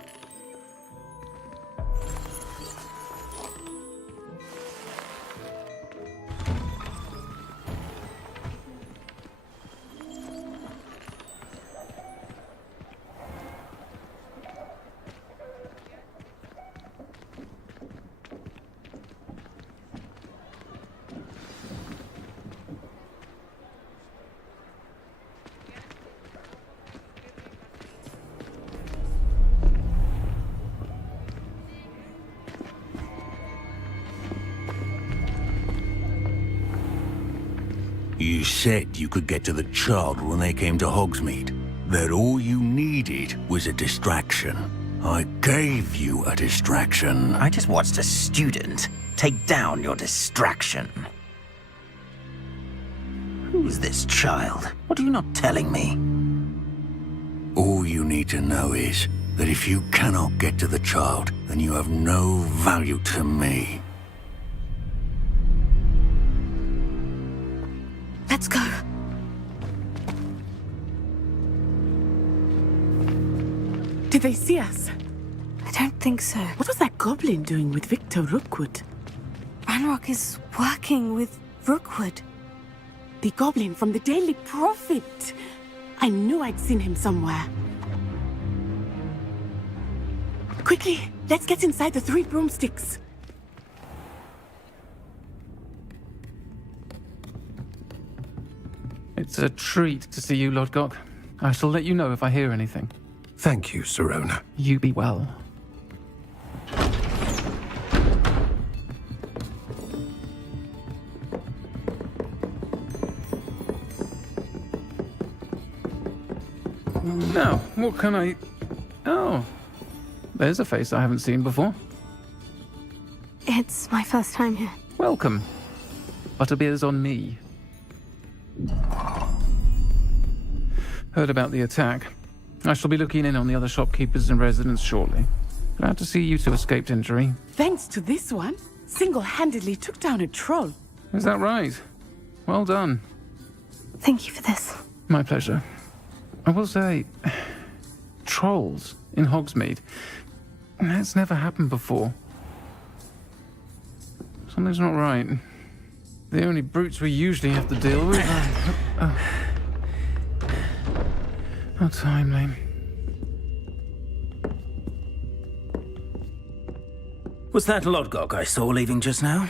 You said you could get to the child when they came to Hogsmeade. That all you needed was a distraction. I gave you a distraction. I just watched a student take down your distraction. Who's this child? What are you not telling me? All you need to know is that if you cannot get to the child, then you have no value to me. Let's go. Did they see us? I don't think so. What was that goblin doing with Victor Rookwood? Ranrock is working with Rookwood. The goblin from the Daily Prophet. I knew I'd seen him somewhere. Quickly, let's get inside the Three Broomsticks. It's a treat to see you, Lord Gok. I shall let you know if I hear anything. Thank you, Serona. You be well. Now, what can I... Oh, there's a face I haven't seen before. It's my first time here. Welcome. Butterbeer's on me. Heard about the attack. I shall be looking in on the other shopkeepers and residents shortly. Glad to see you two escaped injury. Thanks to this one, single-handedly took down a troll. Is that right? Well done. Thank you for this. My pleasure. I will say, trolls in Hogsmeade. That's never happened before. Something's not right. The only brutes we usually have to deal with are... How timely. Was that Lodgok I saw leaving just now?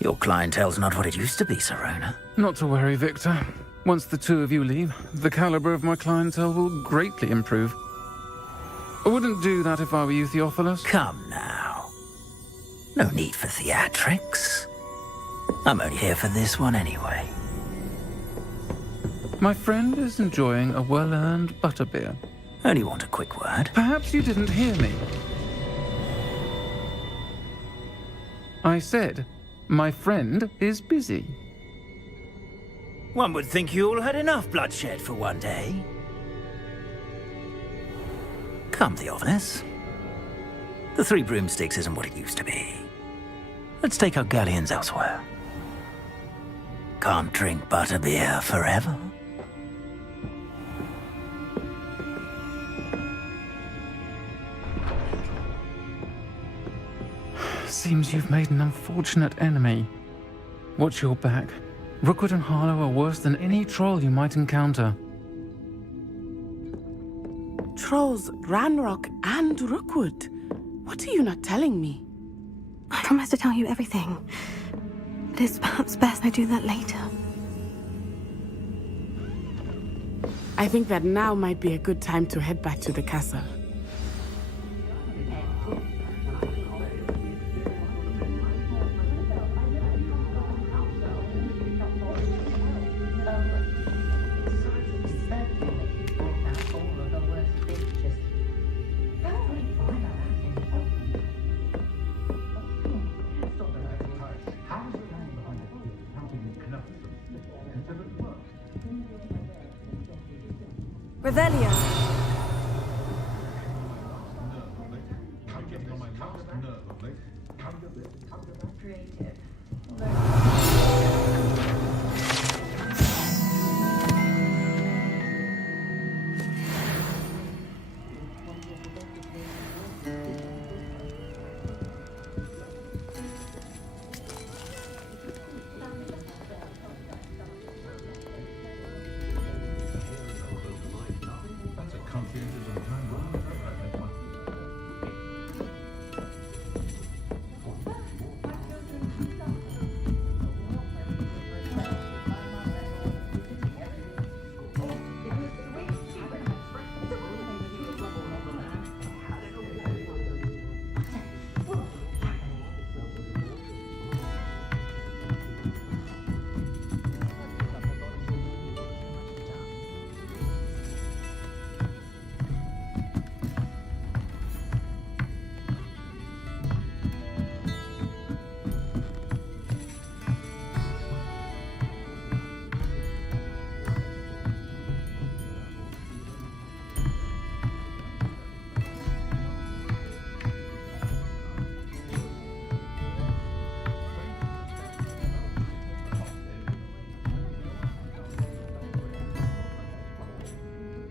Your clientele's not what it used to be, Serona. Not to worry, Victor. Once the two of you leave, the caliber of my clientele will greatly improve. I wouldn't do that if I were you, Theophilus. Come now. No need for theatrics. I'm only here for this one anyway. My friend is enjoying a well-earned butterbeer. Only want a quick word. Perhaps you didn't hear me. I said, my friend is busy. One would think you all had enough bloodshed for one day. Come, Theophilus. The Three Broomsticks isn't what it used to be. Let's take our galleons elsewhere. Can't drink butterbeer forever. Seems you've made an unfortunate enemy. Watch your back. Rookwood and Harlow are worse than any troll you might encounter. Trolls, Ranrock, and Rookwood. What are you not telling me? I promise to tell you everything. But it's perhaps best I do that later. I think that now might be a good time to head back to the castle. Revelio.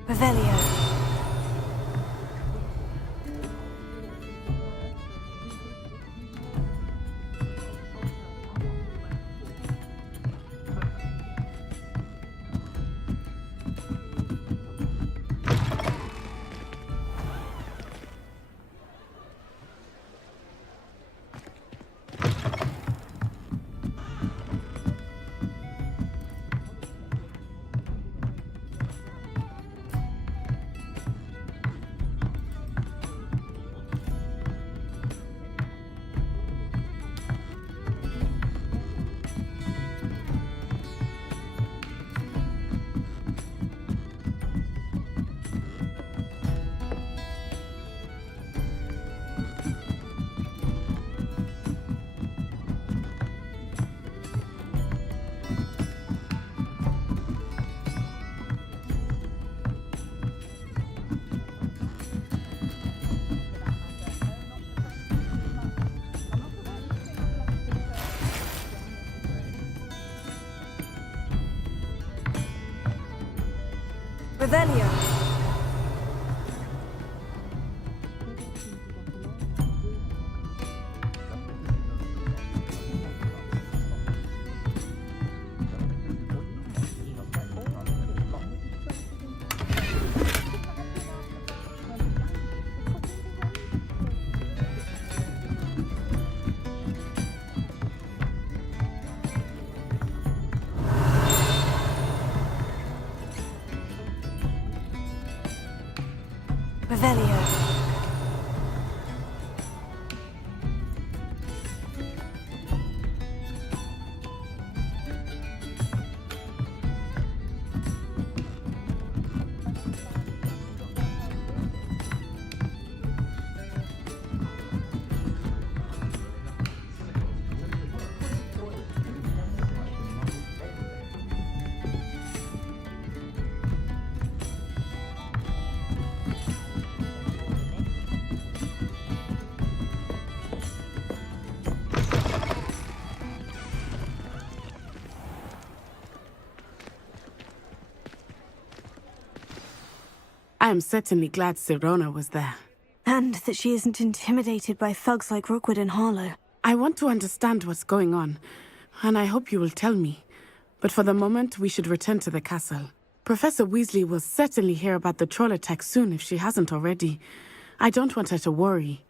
Revelio. Revelio. Revelio. I am certainly glad Sirona was there. And that she isn't intimidated by thugs like Rookwood and Harlow. I want to understand what's going on, and I hope you will tell me. But for the moment, we should return to the castle. Professor Weasley will certainly hear about the troll attack soon if she hasn't already. I don't want her to worry.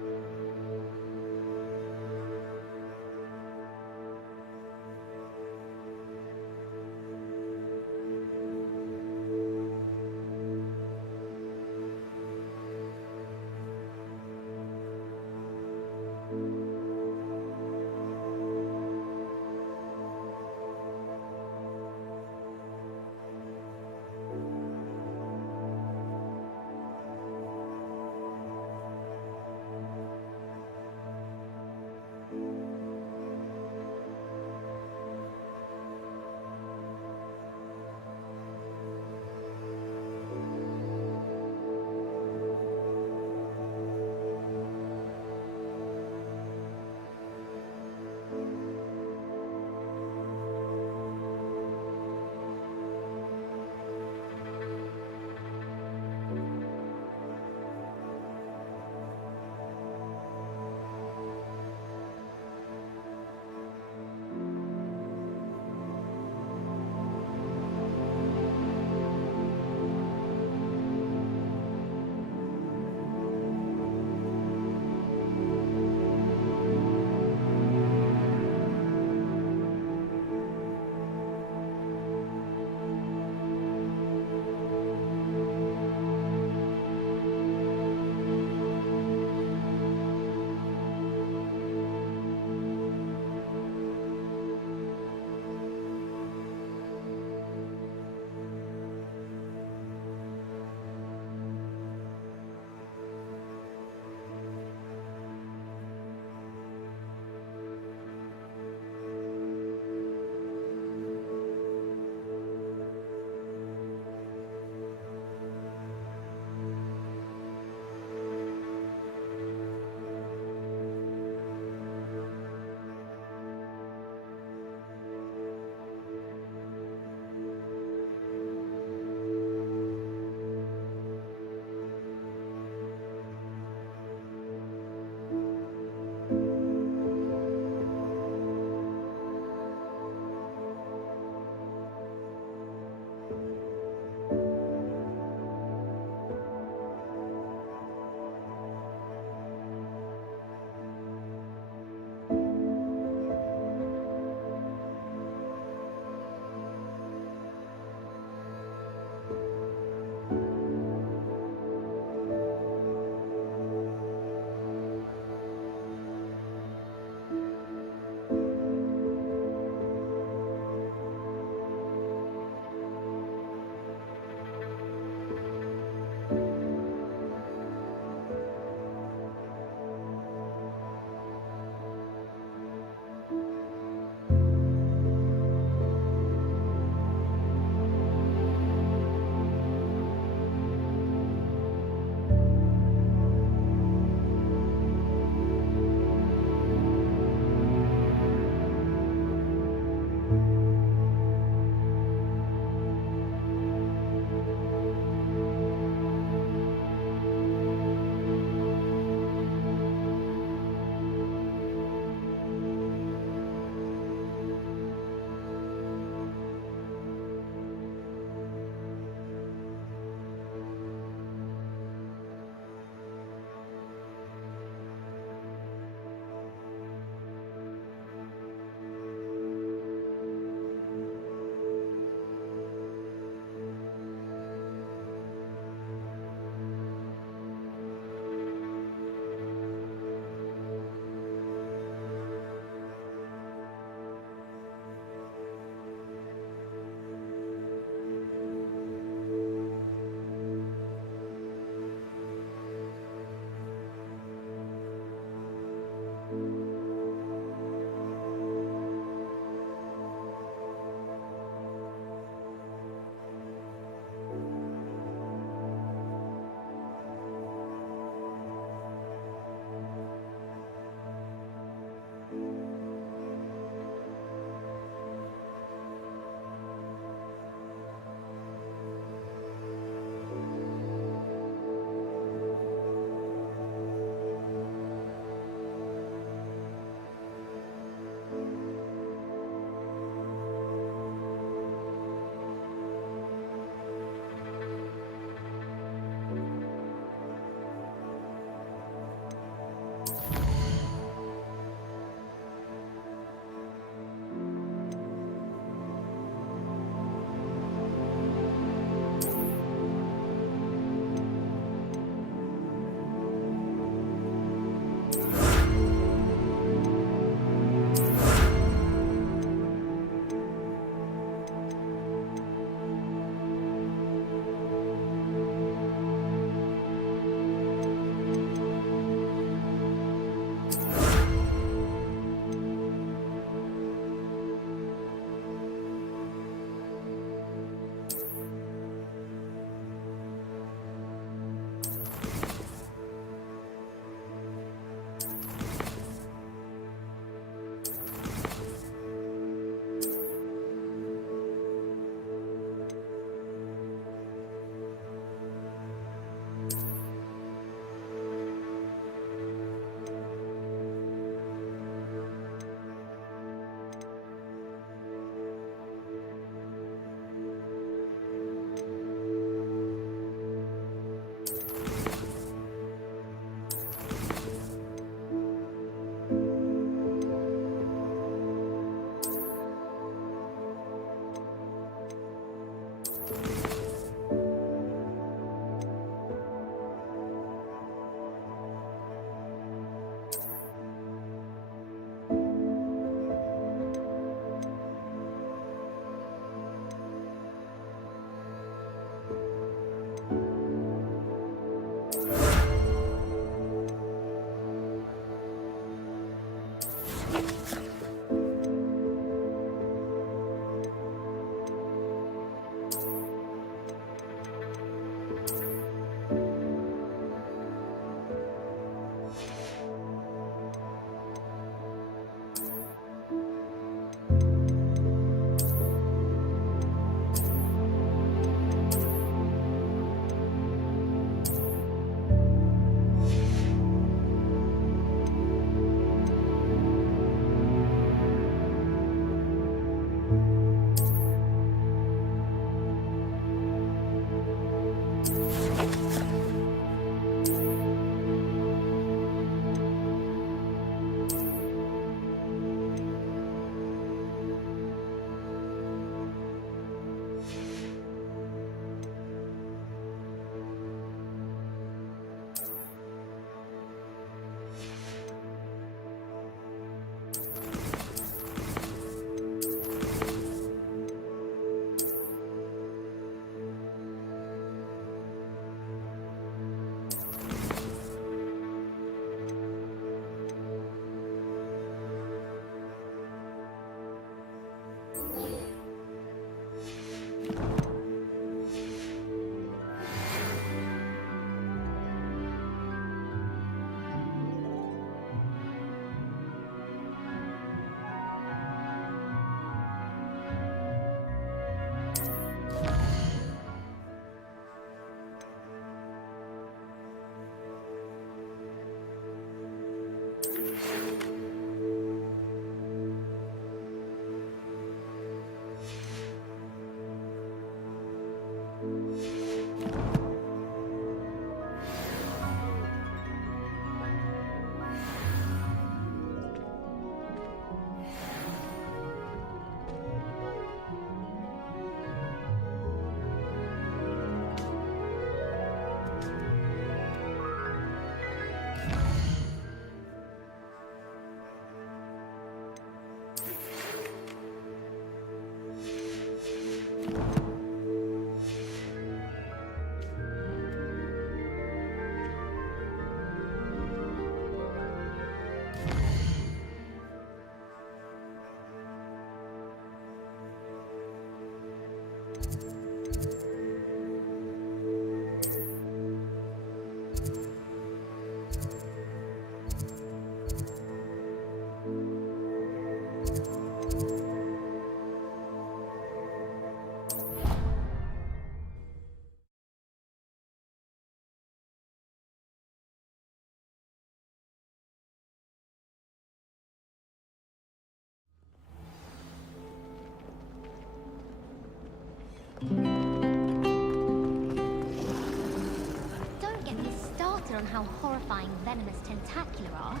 Don't get me started on how horrifying venomous tentacula are.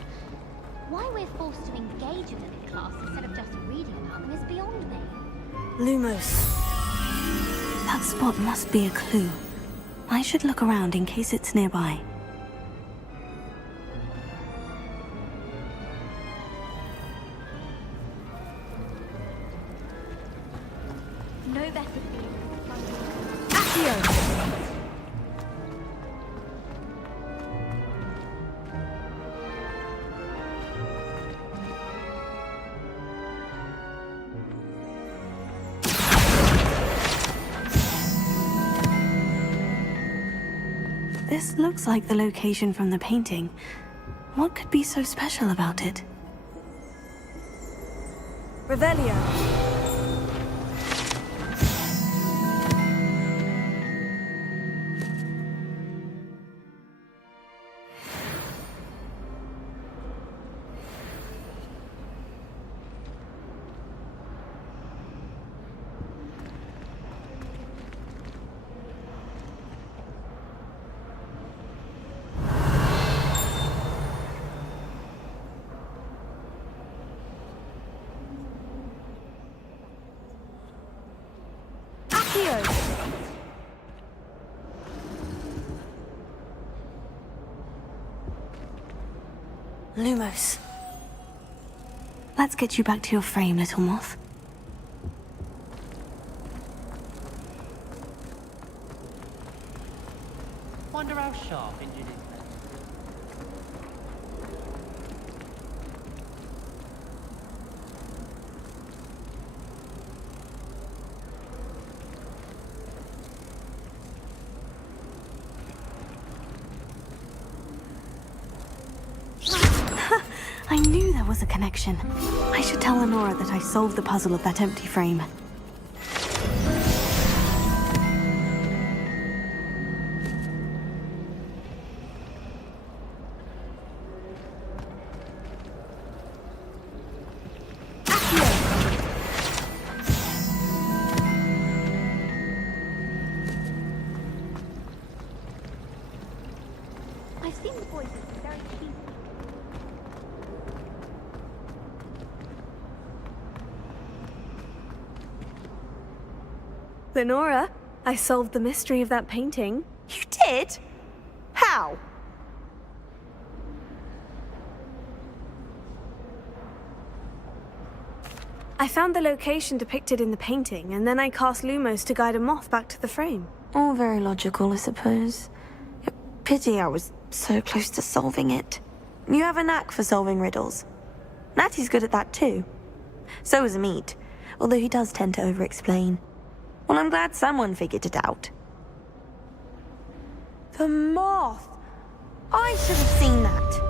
Why we're forced to engage with them in class instead of just reading about them is beyond me. Lumos. That spot must be a clue. I should look around in case it's nearby. No better feeling. Accio! This looks like the location from the painting. What could be so special about it? Revelio. Lumos. Let's get you back to your frame, little moth. Wonder how sharp injured is then. I knew there was a connection. I should tell Honora that I solved the puzzle of that empty frame. I've seen the boys very keen. Lenora, I solved the mystery of that painting. You did? How? I found the location depicted in the painting, and then I cast Lumos to guide a moth back to the frame. All very logical, I suppose. Pity I was so close to solving it. You have a knack for solving riddles. Natty's good at that too. So is Amit, although he does tend to over-explain. Well, I'm glad someone figured it out. The moth! I should have seen that.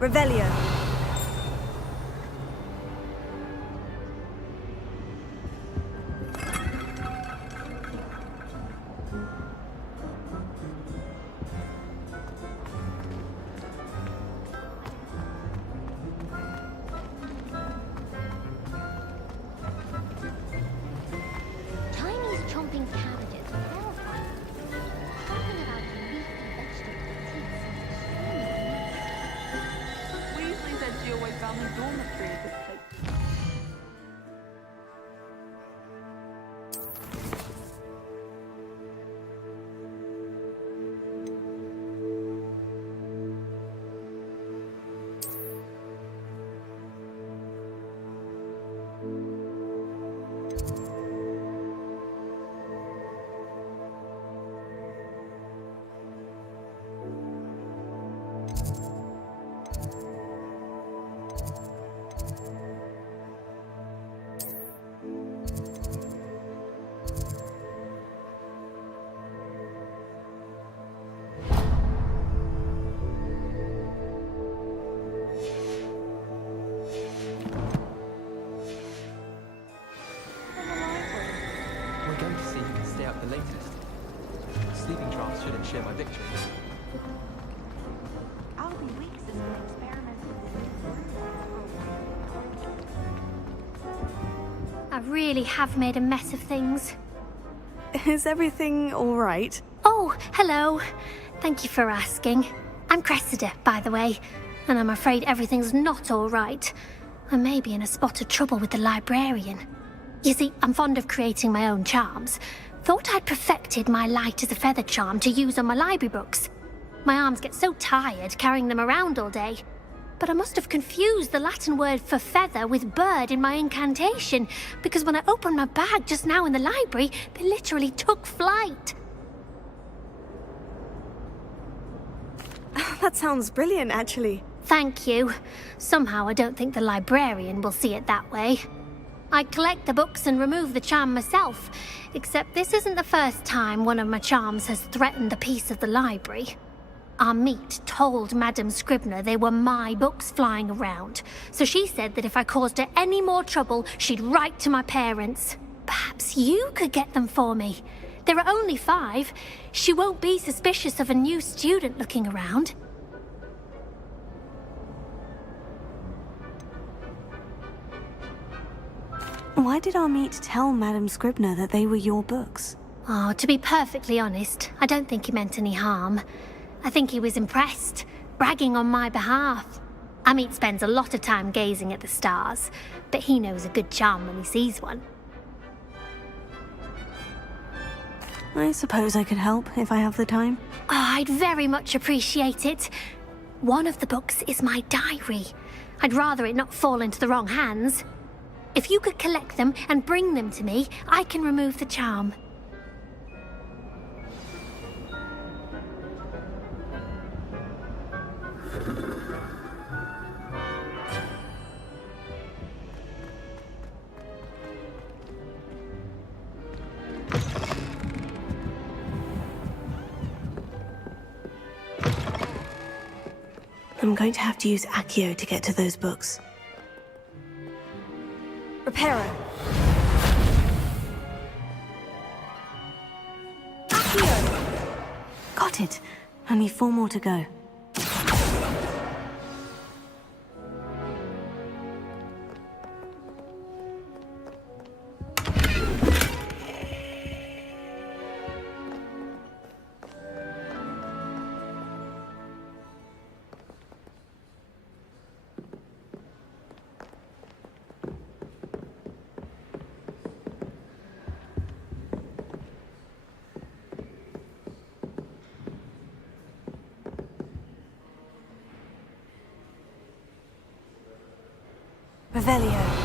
Revelio. Chinese chomping cabbages are horrifying. Something about leafy vegetable teeth seems Weasley said she always found the dormitory a good place. We're going to see who can stay up the latest. Sleeping drafts should ensure my victory. I'll be weeks as an experiment with I really have made a mess of things. Is everything all right? Oh, hello. Thank you for asking. I'm Cressida, by the way, and I'm afraid everything's not all right. I may be in a spot of trouble with the librarian. You see, I'm fond of creating my own charms. Thought I'd perfected my light as a feather charm to use on my library books. My arms get so tired carrying them around all day. But I must have confused the Latin word for feather with bird in my incantation, because when I opened my bag just now in the library, they literally took flight. That sounds brilliant, actually. Thank you. Somehow I don't think the librarian will see it that way. I collect the books and remove the charm myself, except this isn't the first time one of my charms has threatened the peace of the library. Amit told Madame Scribner they were my books flying around, so she said that if I caused her any more trouble, she'd write to my parents. Perhaps you could get them for me. There are only 5. She won't be suspicious of a new student looking around. Why did Amit tell Madame Scribner that they were your books? Oh, to be perfectly honest, I don't think he meant any harm. I think he was impressed, bragging on my behalf. Amit spends a lot of time gazing at the stars, but he knows a good charm when he sees one. I suppose I could help if I have the time. Oh, I'd very much appreciate it. One of the books is my diary. I'd rather it not fall into the wrong hands. If you could collect them and bring them to me, I can remove the charm. I'm going to have to use Accio to get to those books. Reparo. Accio! Got it. Only 4 more to go. Revelio.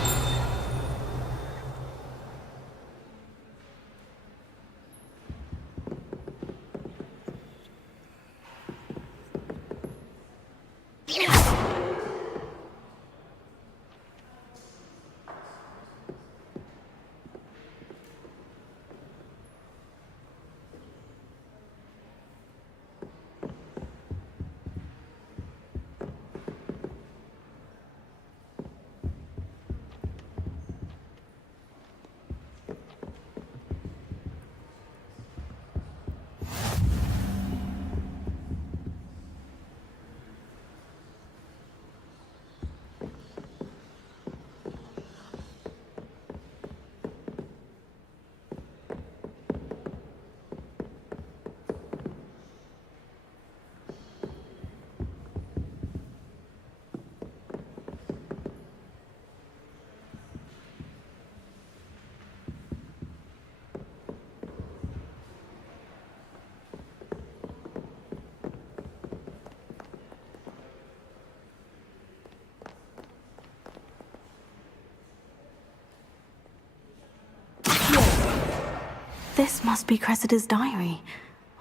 This must be Cressida's diary.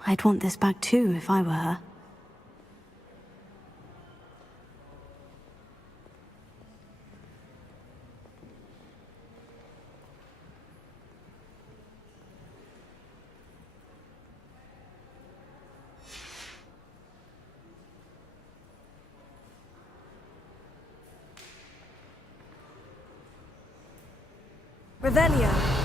I'd want this back too if I were her. Revelio.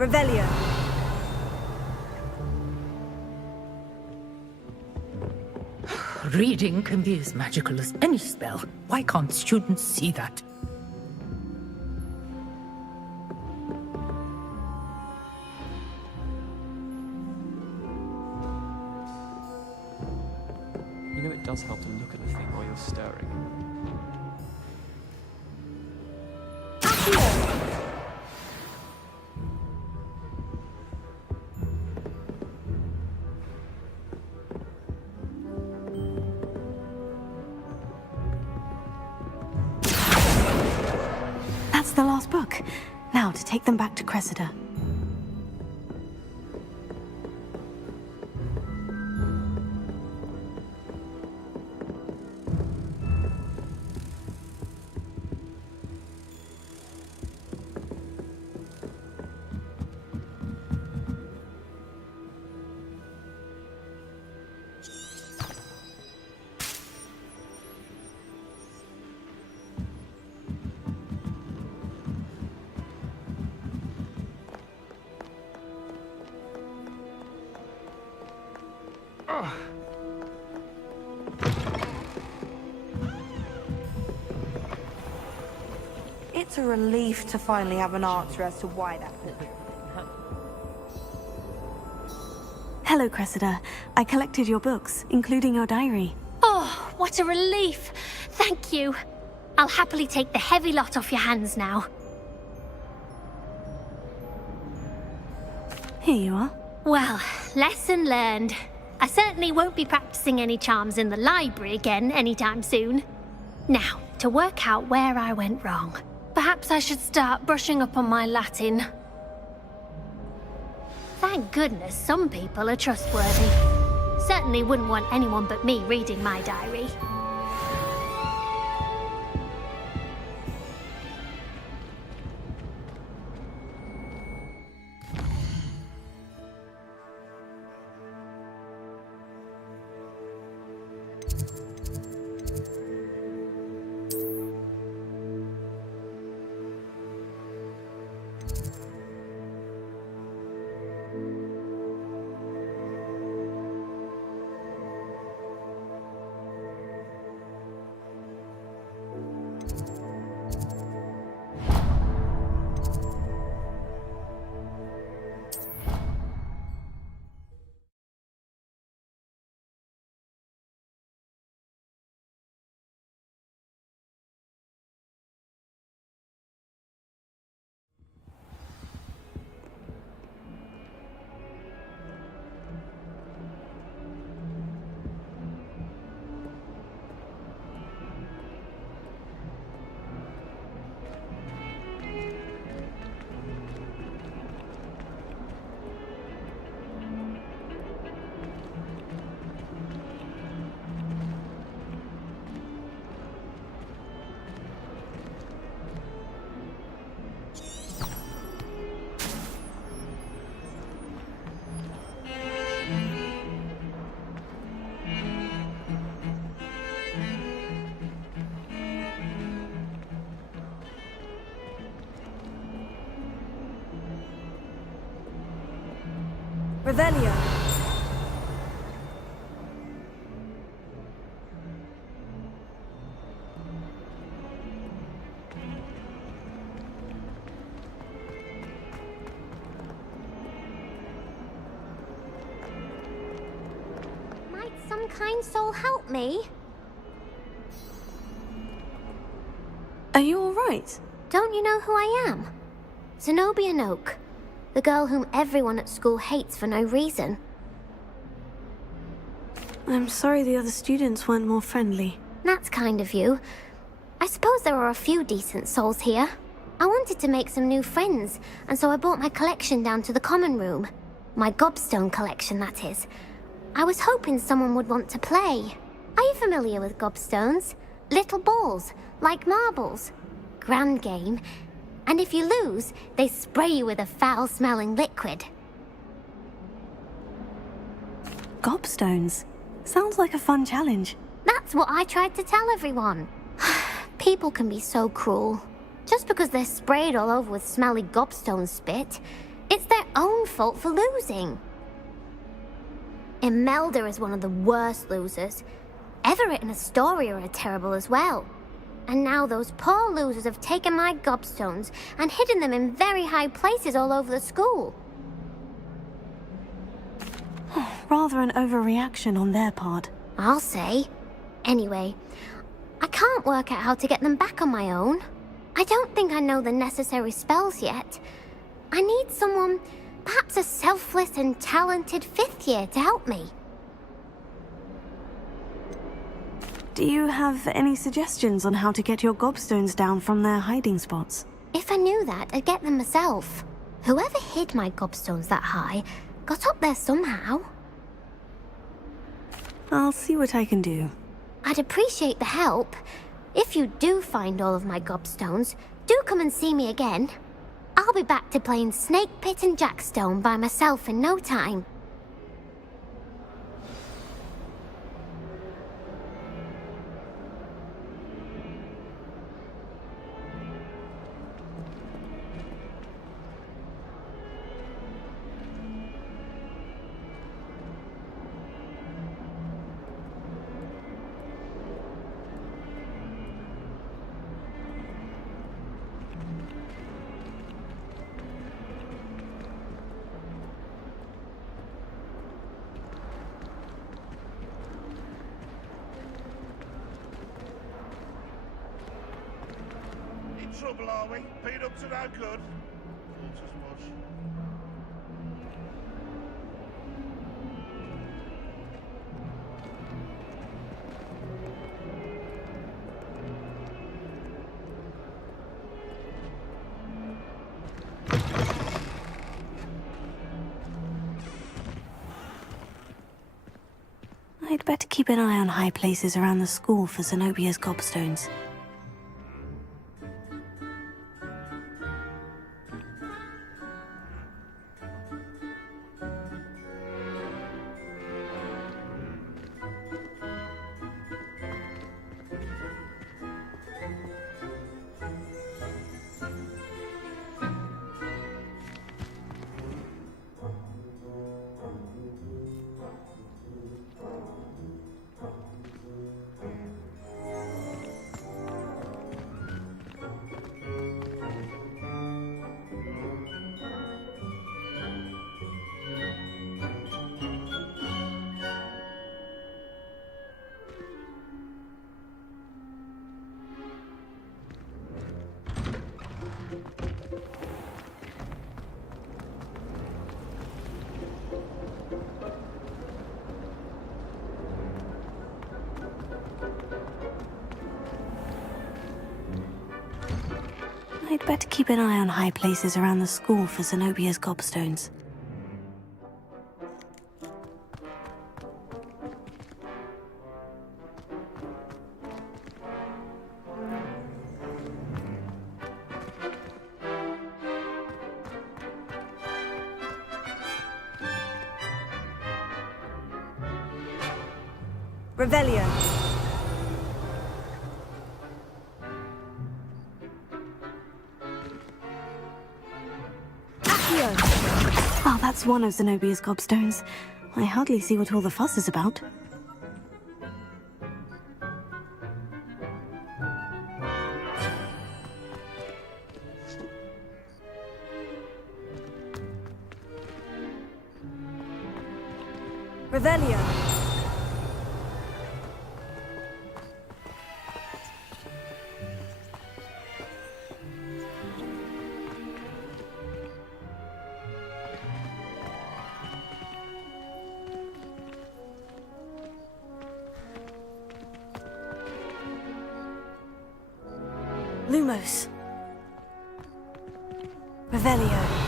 Revelio. Reading can be as magical as any spell. Why can't students see that? You know it does help to look at the thing while you're stirring. That's the last book. Now to take them back to Cressida. It's a relief to finally have an answer as to why that portrait. Hello, Cressida. I collected your books, including your diary. Oh, what a relief. Thank you. I'll happily take the heavy lot off your hands now. Here you are. Well, lesson learned. I certainly won't be practicing any charms in the library again anytime soon. Now, to work out where I went wrong. Perhaps I should start brushing up on my Latin. Thank goodness some people are trustworthy. Certainly wouldn't want anyone but me reading my diary. Revelio. Might some kind soul help me? Are you all right? Don't you know who I am? Zenobia Noak. The girl whom everyone at school hates for no reason. I'm sorry the other students weren't more friendly. That's kind of you. I suppose there are a few decent souls here. I wanted to make some new friends, and so I brought my collection down to the common room. My gobstone collection, that is. I was hoping someone would want to play. Are you familiar with gobstones? Little balls, like marbles. Grand game. And if you lose, they spray you with a foul-smelling liquid. Gobstones. Sounds like a fun challenge. That's what I tried to tell everyone. People can be so cruel. Just because they're sprayed all over with smelly gobstone spit, it's their own fault for losing. Imelda is one of the worst losers. Everett and Astoria are terrible as well. And now those poor losers have taken my gobstones and hidden them in very high places all over the school. Rather an overreaction on their part. I'll say. Anyway, I can't work out how to get them back on my own. I don't think I know the necessary spells yet. I need someone, perhaps a selfless and talented 5th year to help me. Do you have any suggestions on how to get your gobstones down from their hiding spots? If I knew that, I'd get them myself. Whoever hid my gobstones that high got up there somehow. I'll see what I can do. I'd appreciate the help. If you do find all of my gobstones, do come and see me again. I'll be back to playing Snake Pit and Jackstone by myself in no time. Trouble, are we? Been up to no good? Thought as much. I'd better keep an eye on high places around the school for Zenobia's gobstones. I'd better keep an eye on high places around the school for Zenobia's gobstones. Revelio. Oh, that's one of Zenobia's gobstones. I hardly see what all the fuss is about. Revelio. Lumos. Revelio.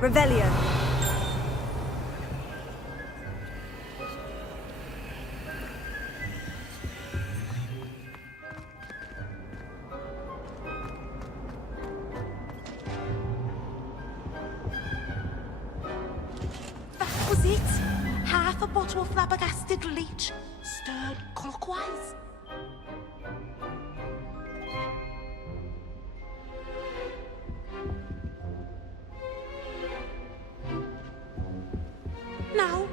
Revelio. That was it. Half a bottle of flabbergasted leech, stirred clockwise. Now.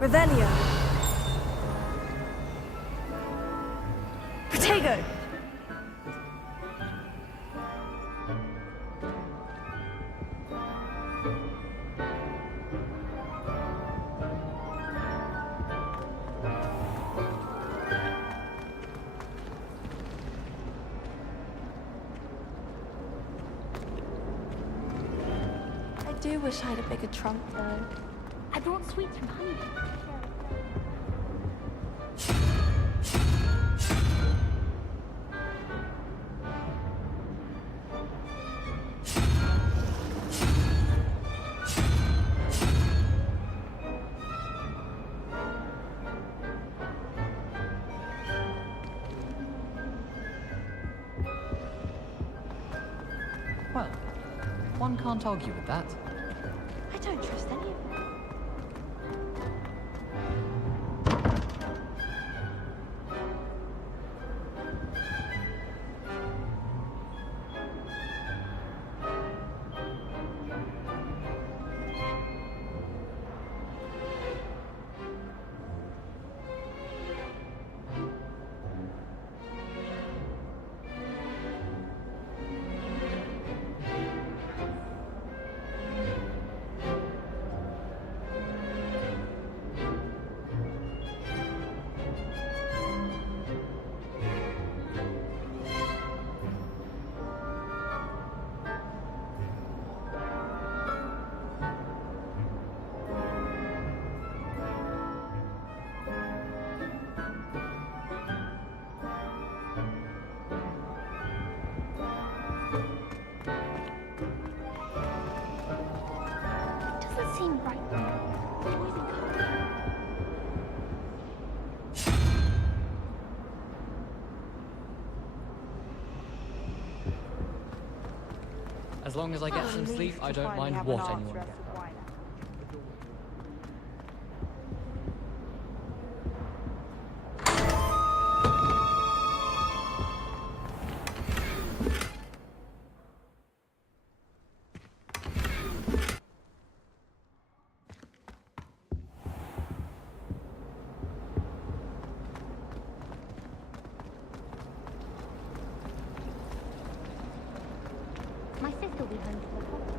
Revelio. Protego. I do wish I had a bigger trunk, though. I brought sweets from Honey. Well, one can't argue with that. I don't trust any of them. Doesn't seem right. As long as I get some sleep, I don't mind what anyone gets. My sister will be home for the holiday.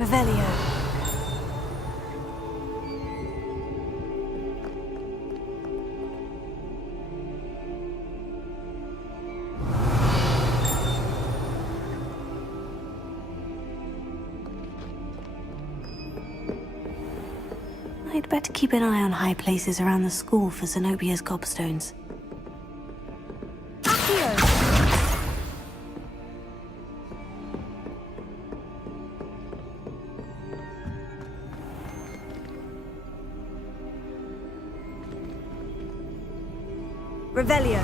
Revelio. I'd better keep an eye on high places around the school for Zenobia's gobstones. Revelio.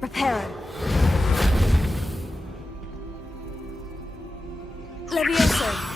Reparo. Levioso.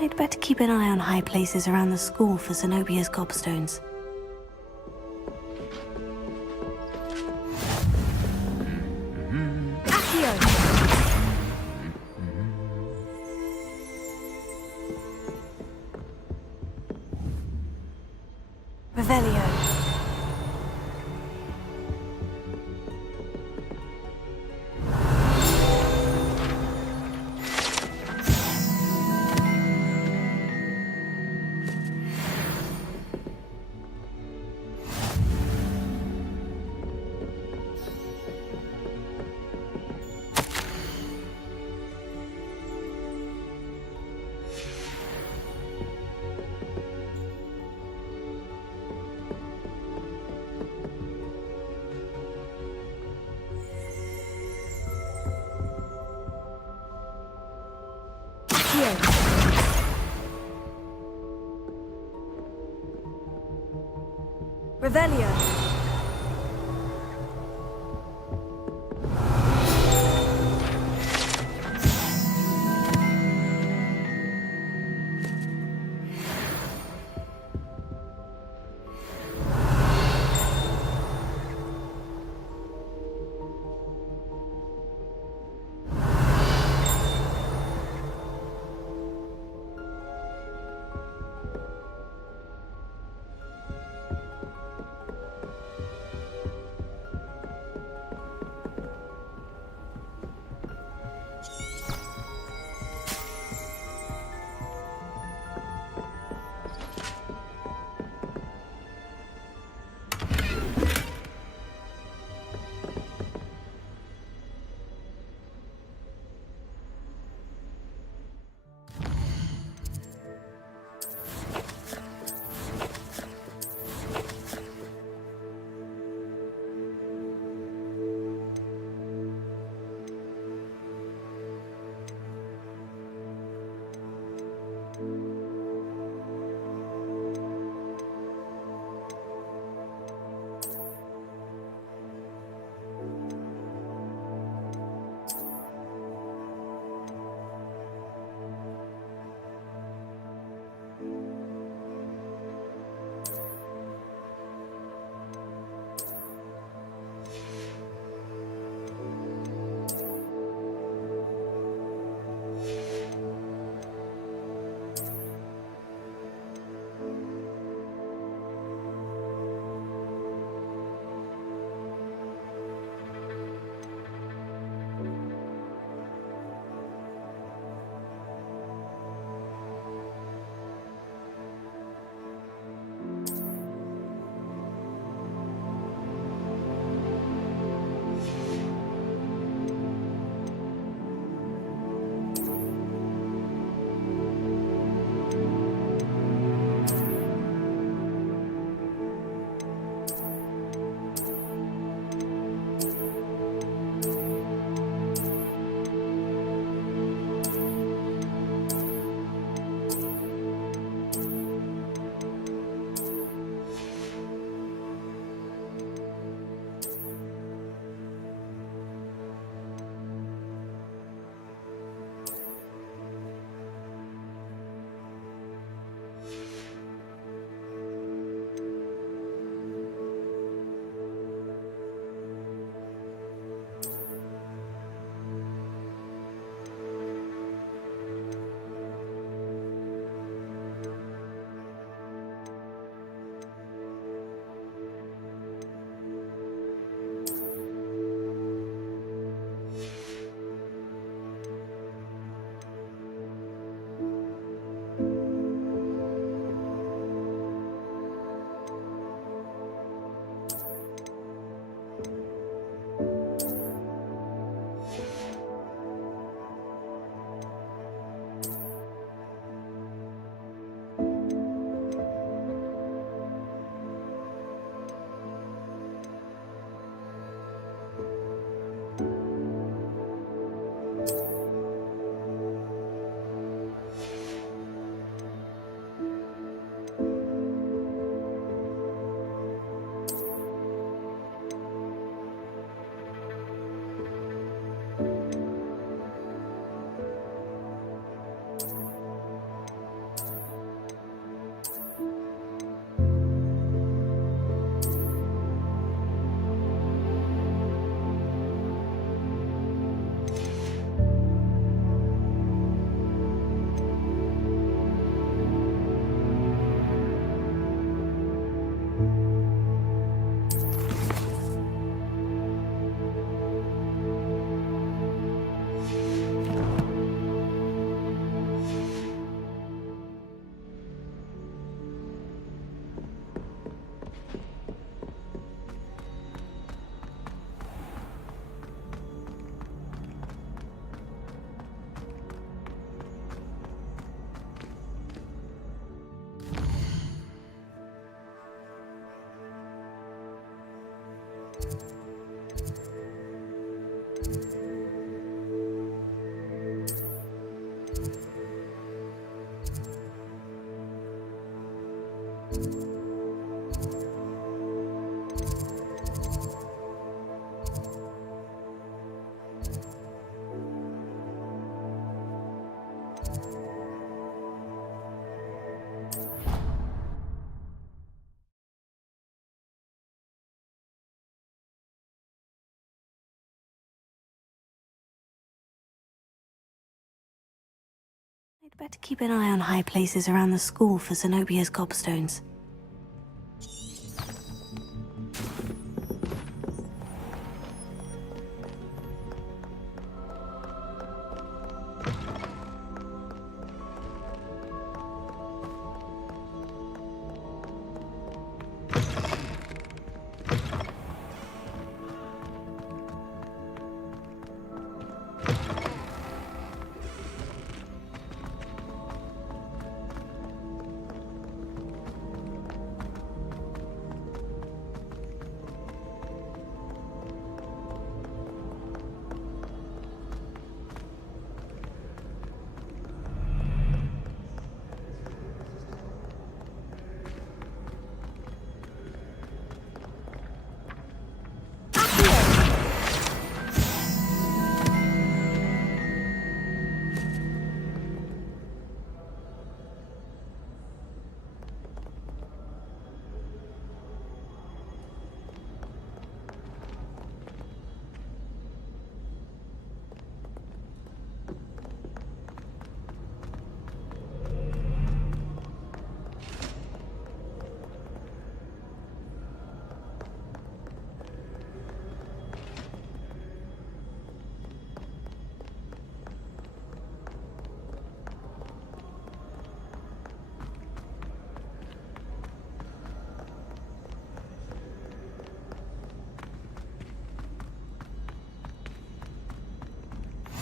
I'd better keep an eye on high places around the school for Zenobia's gobstones. Revelio. Revelio. I'd better keep an eye on high places around the school for Zenobia's gobstones.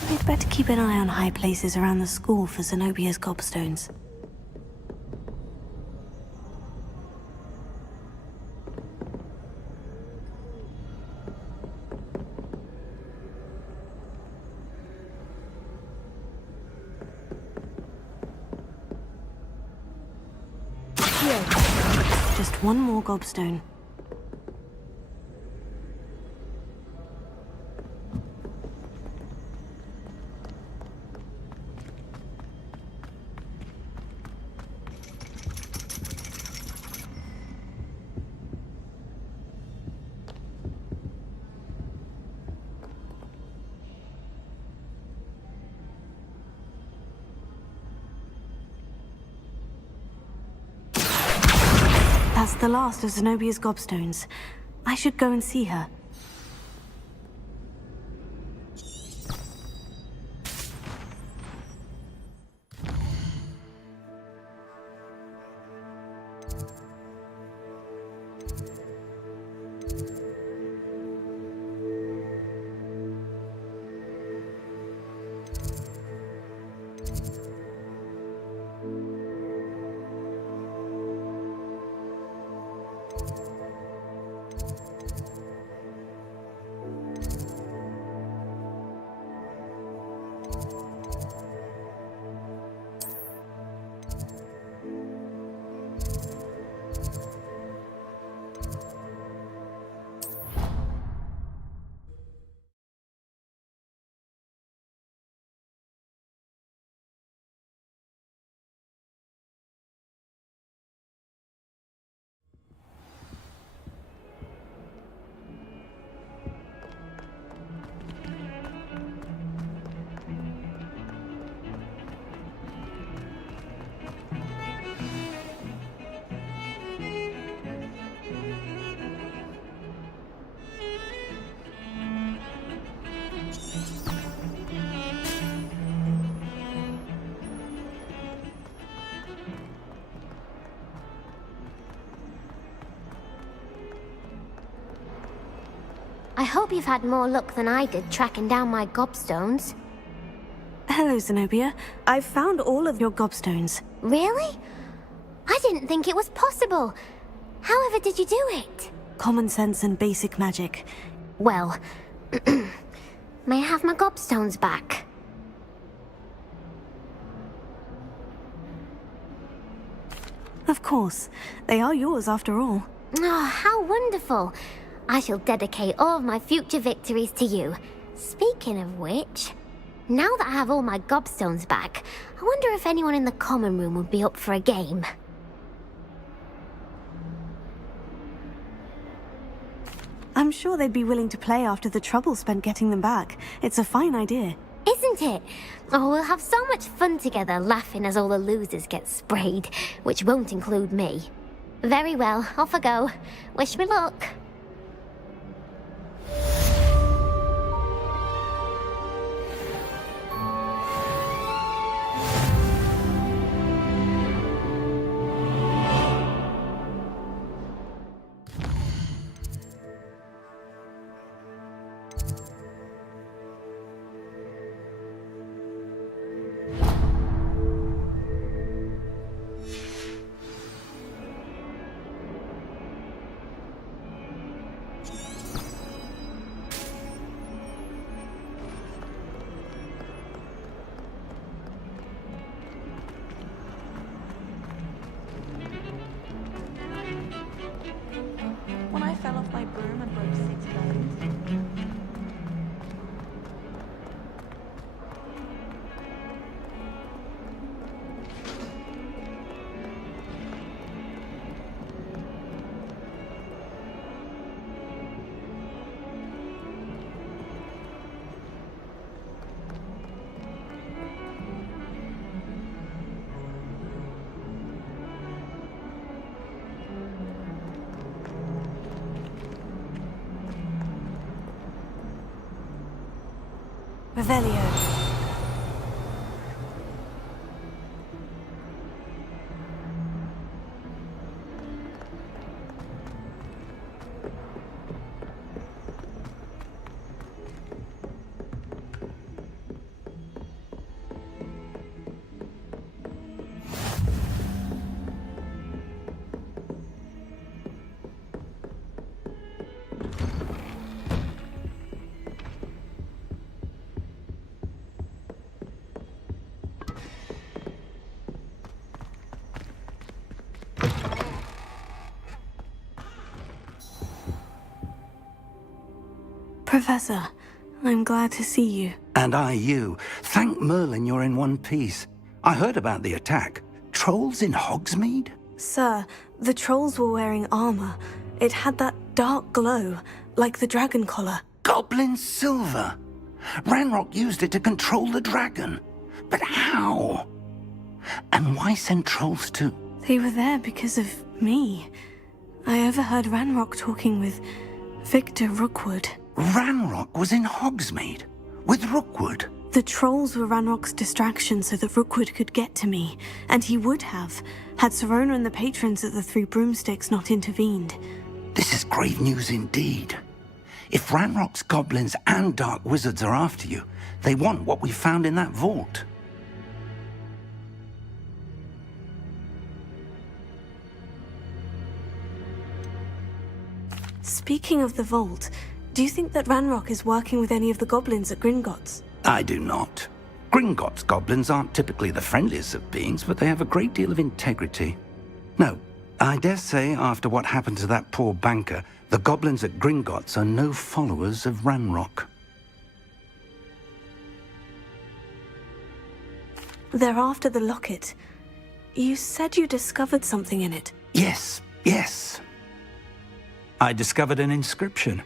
We'd better keep an eye on high places around the school for Zenobia's gobstones. Here. Just one more gobstone. That's the last of Zenobia's gobstones. I should go and see her. I hope you've had more luck than I did tracking down my gobstones. Hello, Zenobia. I've found all of your gobstones. Really? I didn't think it was possible. However did you do it? Common sense and basic magic. Well, may I have my gobstones back? Of course. They are yours after all. Oh, how wonderful. I shall dedicate all of my future victories to you. Speaking of which, now that I have all my gobstones back, I wonder if anyone in the common room would be up for a game. I'm sure they'd be willing to play after the trouble spent getting them back. It's a fine idea. Isn't it? Oh, we'll have so much fun together, laughing as all the losers get sprayed, which won't include me. Very well, off I go. Wish me luck. When I fell off my broom and broke 6 bones. Revelio. Professor, I'm glad to see you. And I you. Thank Merlin you're in one piece. I heard about the attack. Trolls in Hogsmeade? Sir, the trolls were wearing armor. It had that dark glow, like the dragon collar. Goblin silver! Ranrock used it to control the dragon. But how? And why send trolls to... They were there because of me. I overheard Ranrock talking with Victor Rookwood. Ranrock was in Hogsmeade? With Rookwood? The trolls were Ranrock's distraction so that Rookwood could get to me, and he would have, had Serona and the patrons at the Three Broomsticks not intervened. This is grave news indeed. If Ranrock's goblins and dark wizards are after you, they want what we found in that vault. Speaking of the vault, do you think that Ranrock is working with any of the goblins at Gringotts? I do not. Gringotts goblins aren't typically the friendliest of beings, but they have a great deal of integrity. No, I dare say after what happened to that poor banker, the goblins at Gringotts are no followers of Ranrock. They're after the locket. You said you discovered something in it. Yes, yes. I discovered an inscription.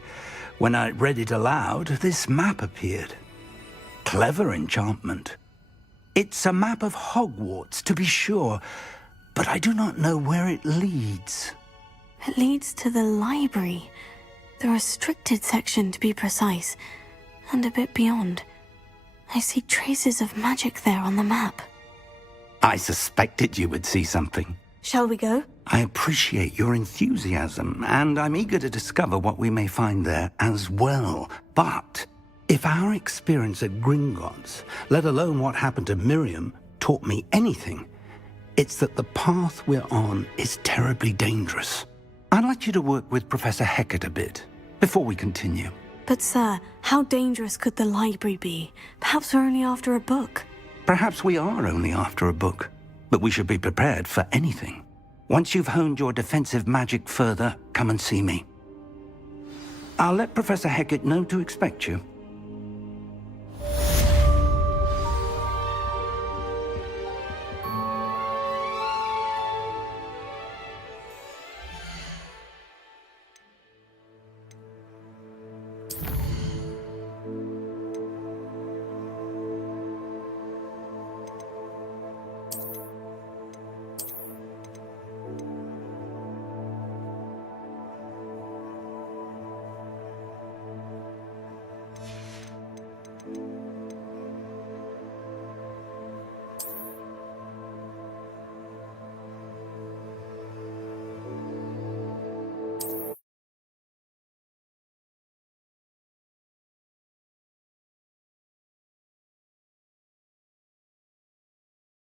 When I read it aloud, this map appeared. Clever enchantment. It's a map of Hogwarts, to be sure, but I do not know where it leads. It leads to the library. The restricted section, to be precise, and a bit beyond. I see traces of magic there on the map. I suspected you would see something. Shall we go? I appreciate your enthusiasm, and I'm eager to discover what we may find there as well. But if our experience at Gringotts, let alone what happened to Miriam, taught me anything, it's that the path we're on is terribly dangerous. I'd like you to work with Professor Hecat a bit before we continue. But sir, how dangerous could the library be? Perhaps we're only after a book. Perhaps we are only after a book, but we should be prepared for anything. Once you've honed your defensive magic further, come and see me. I'll let Professor Hecat know to expect you.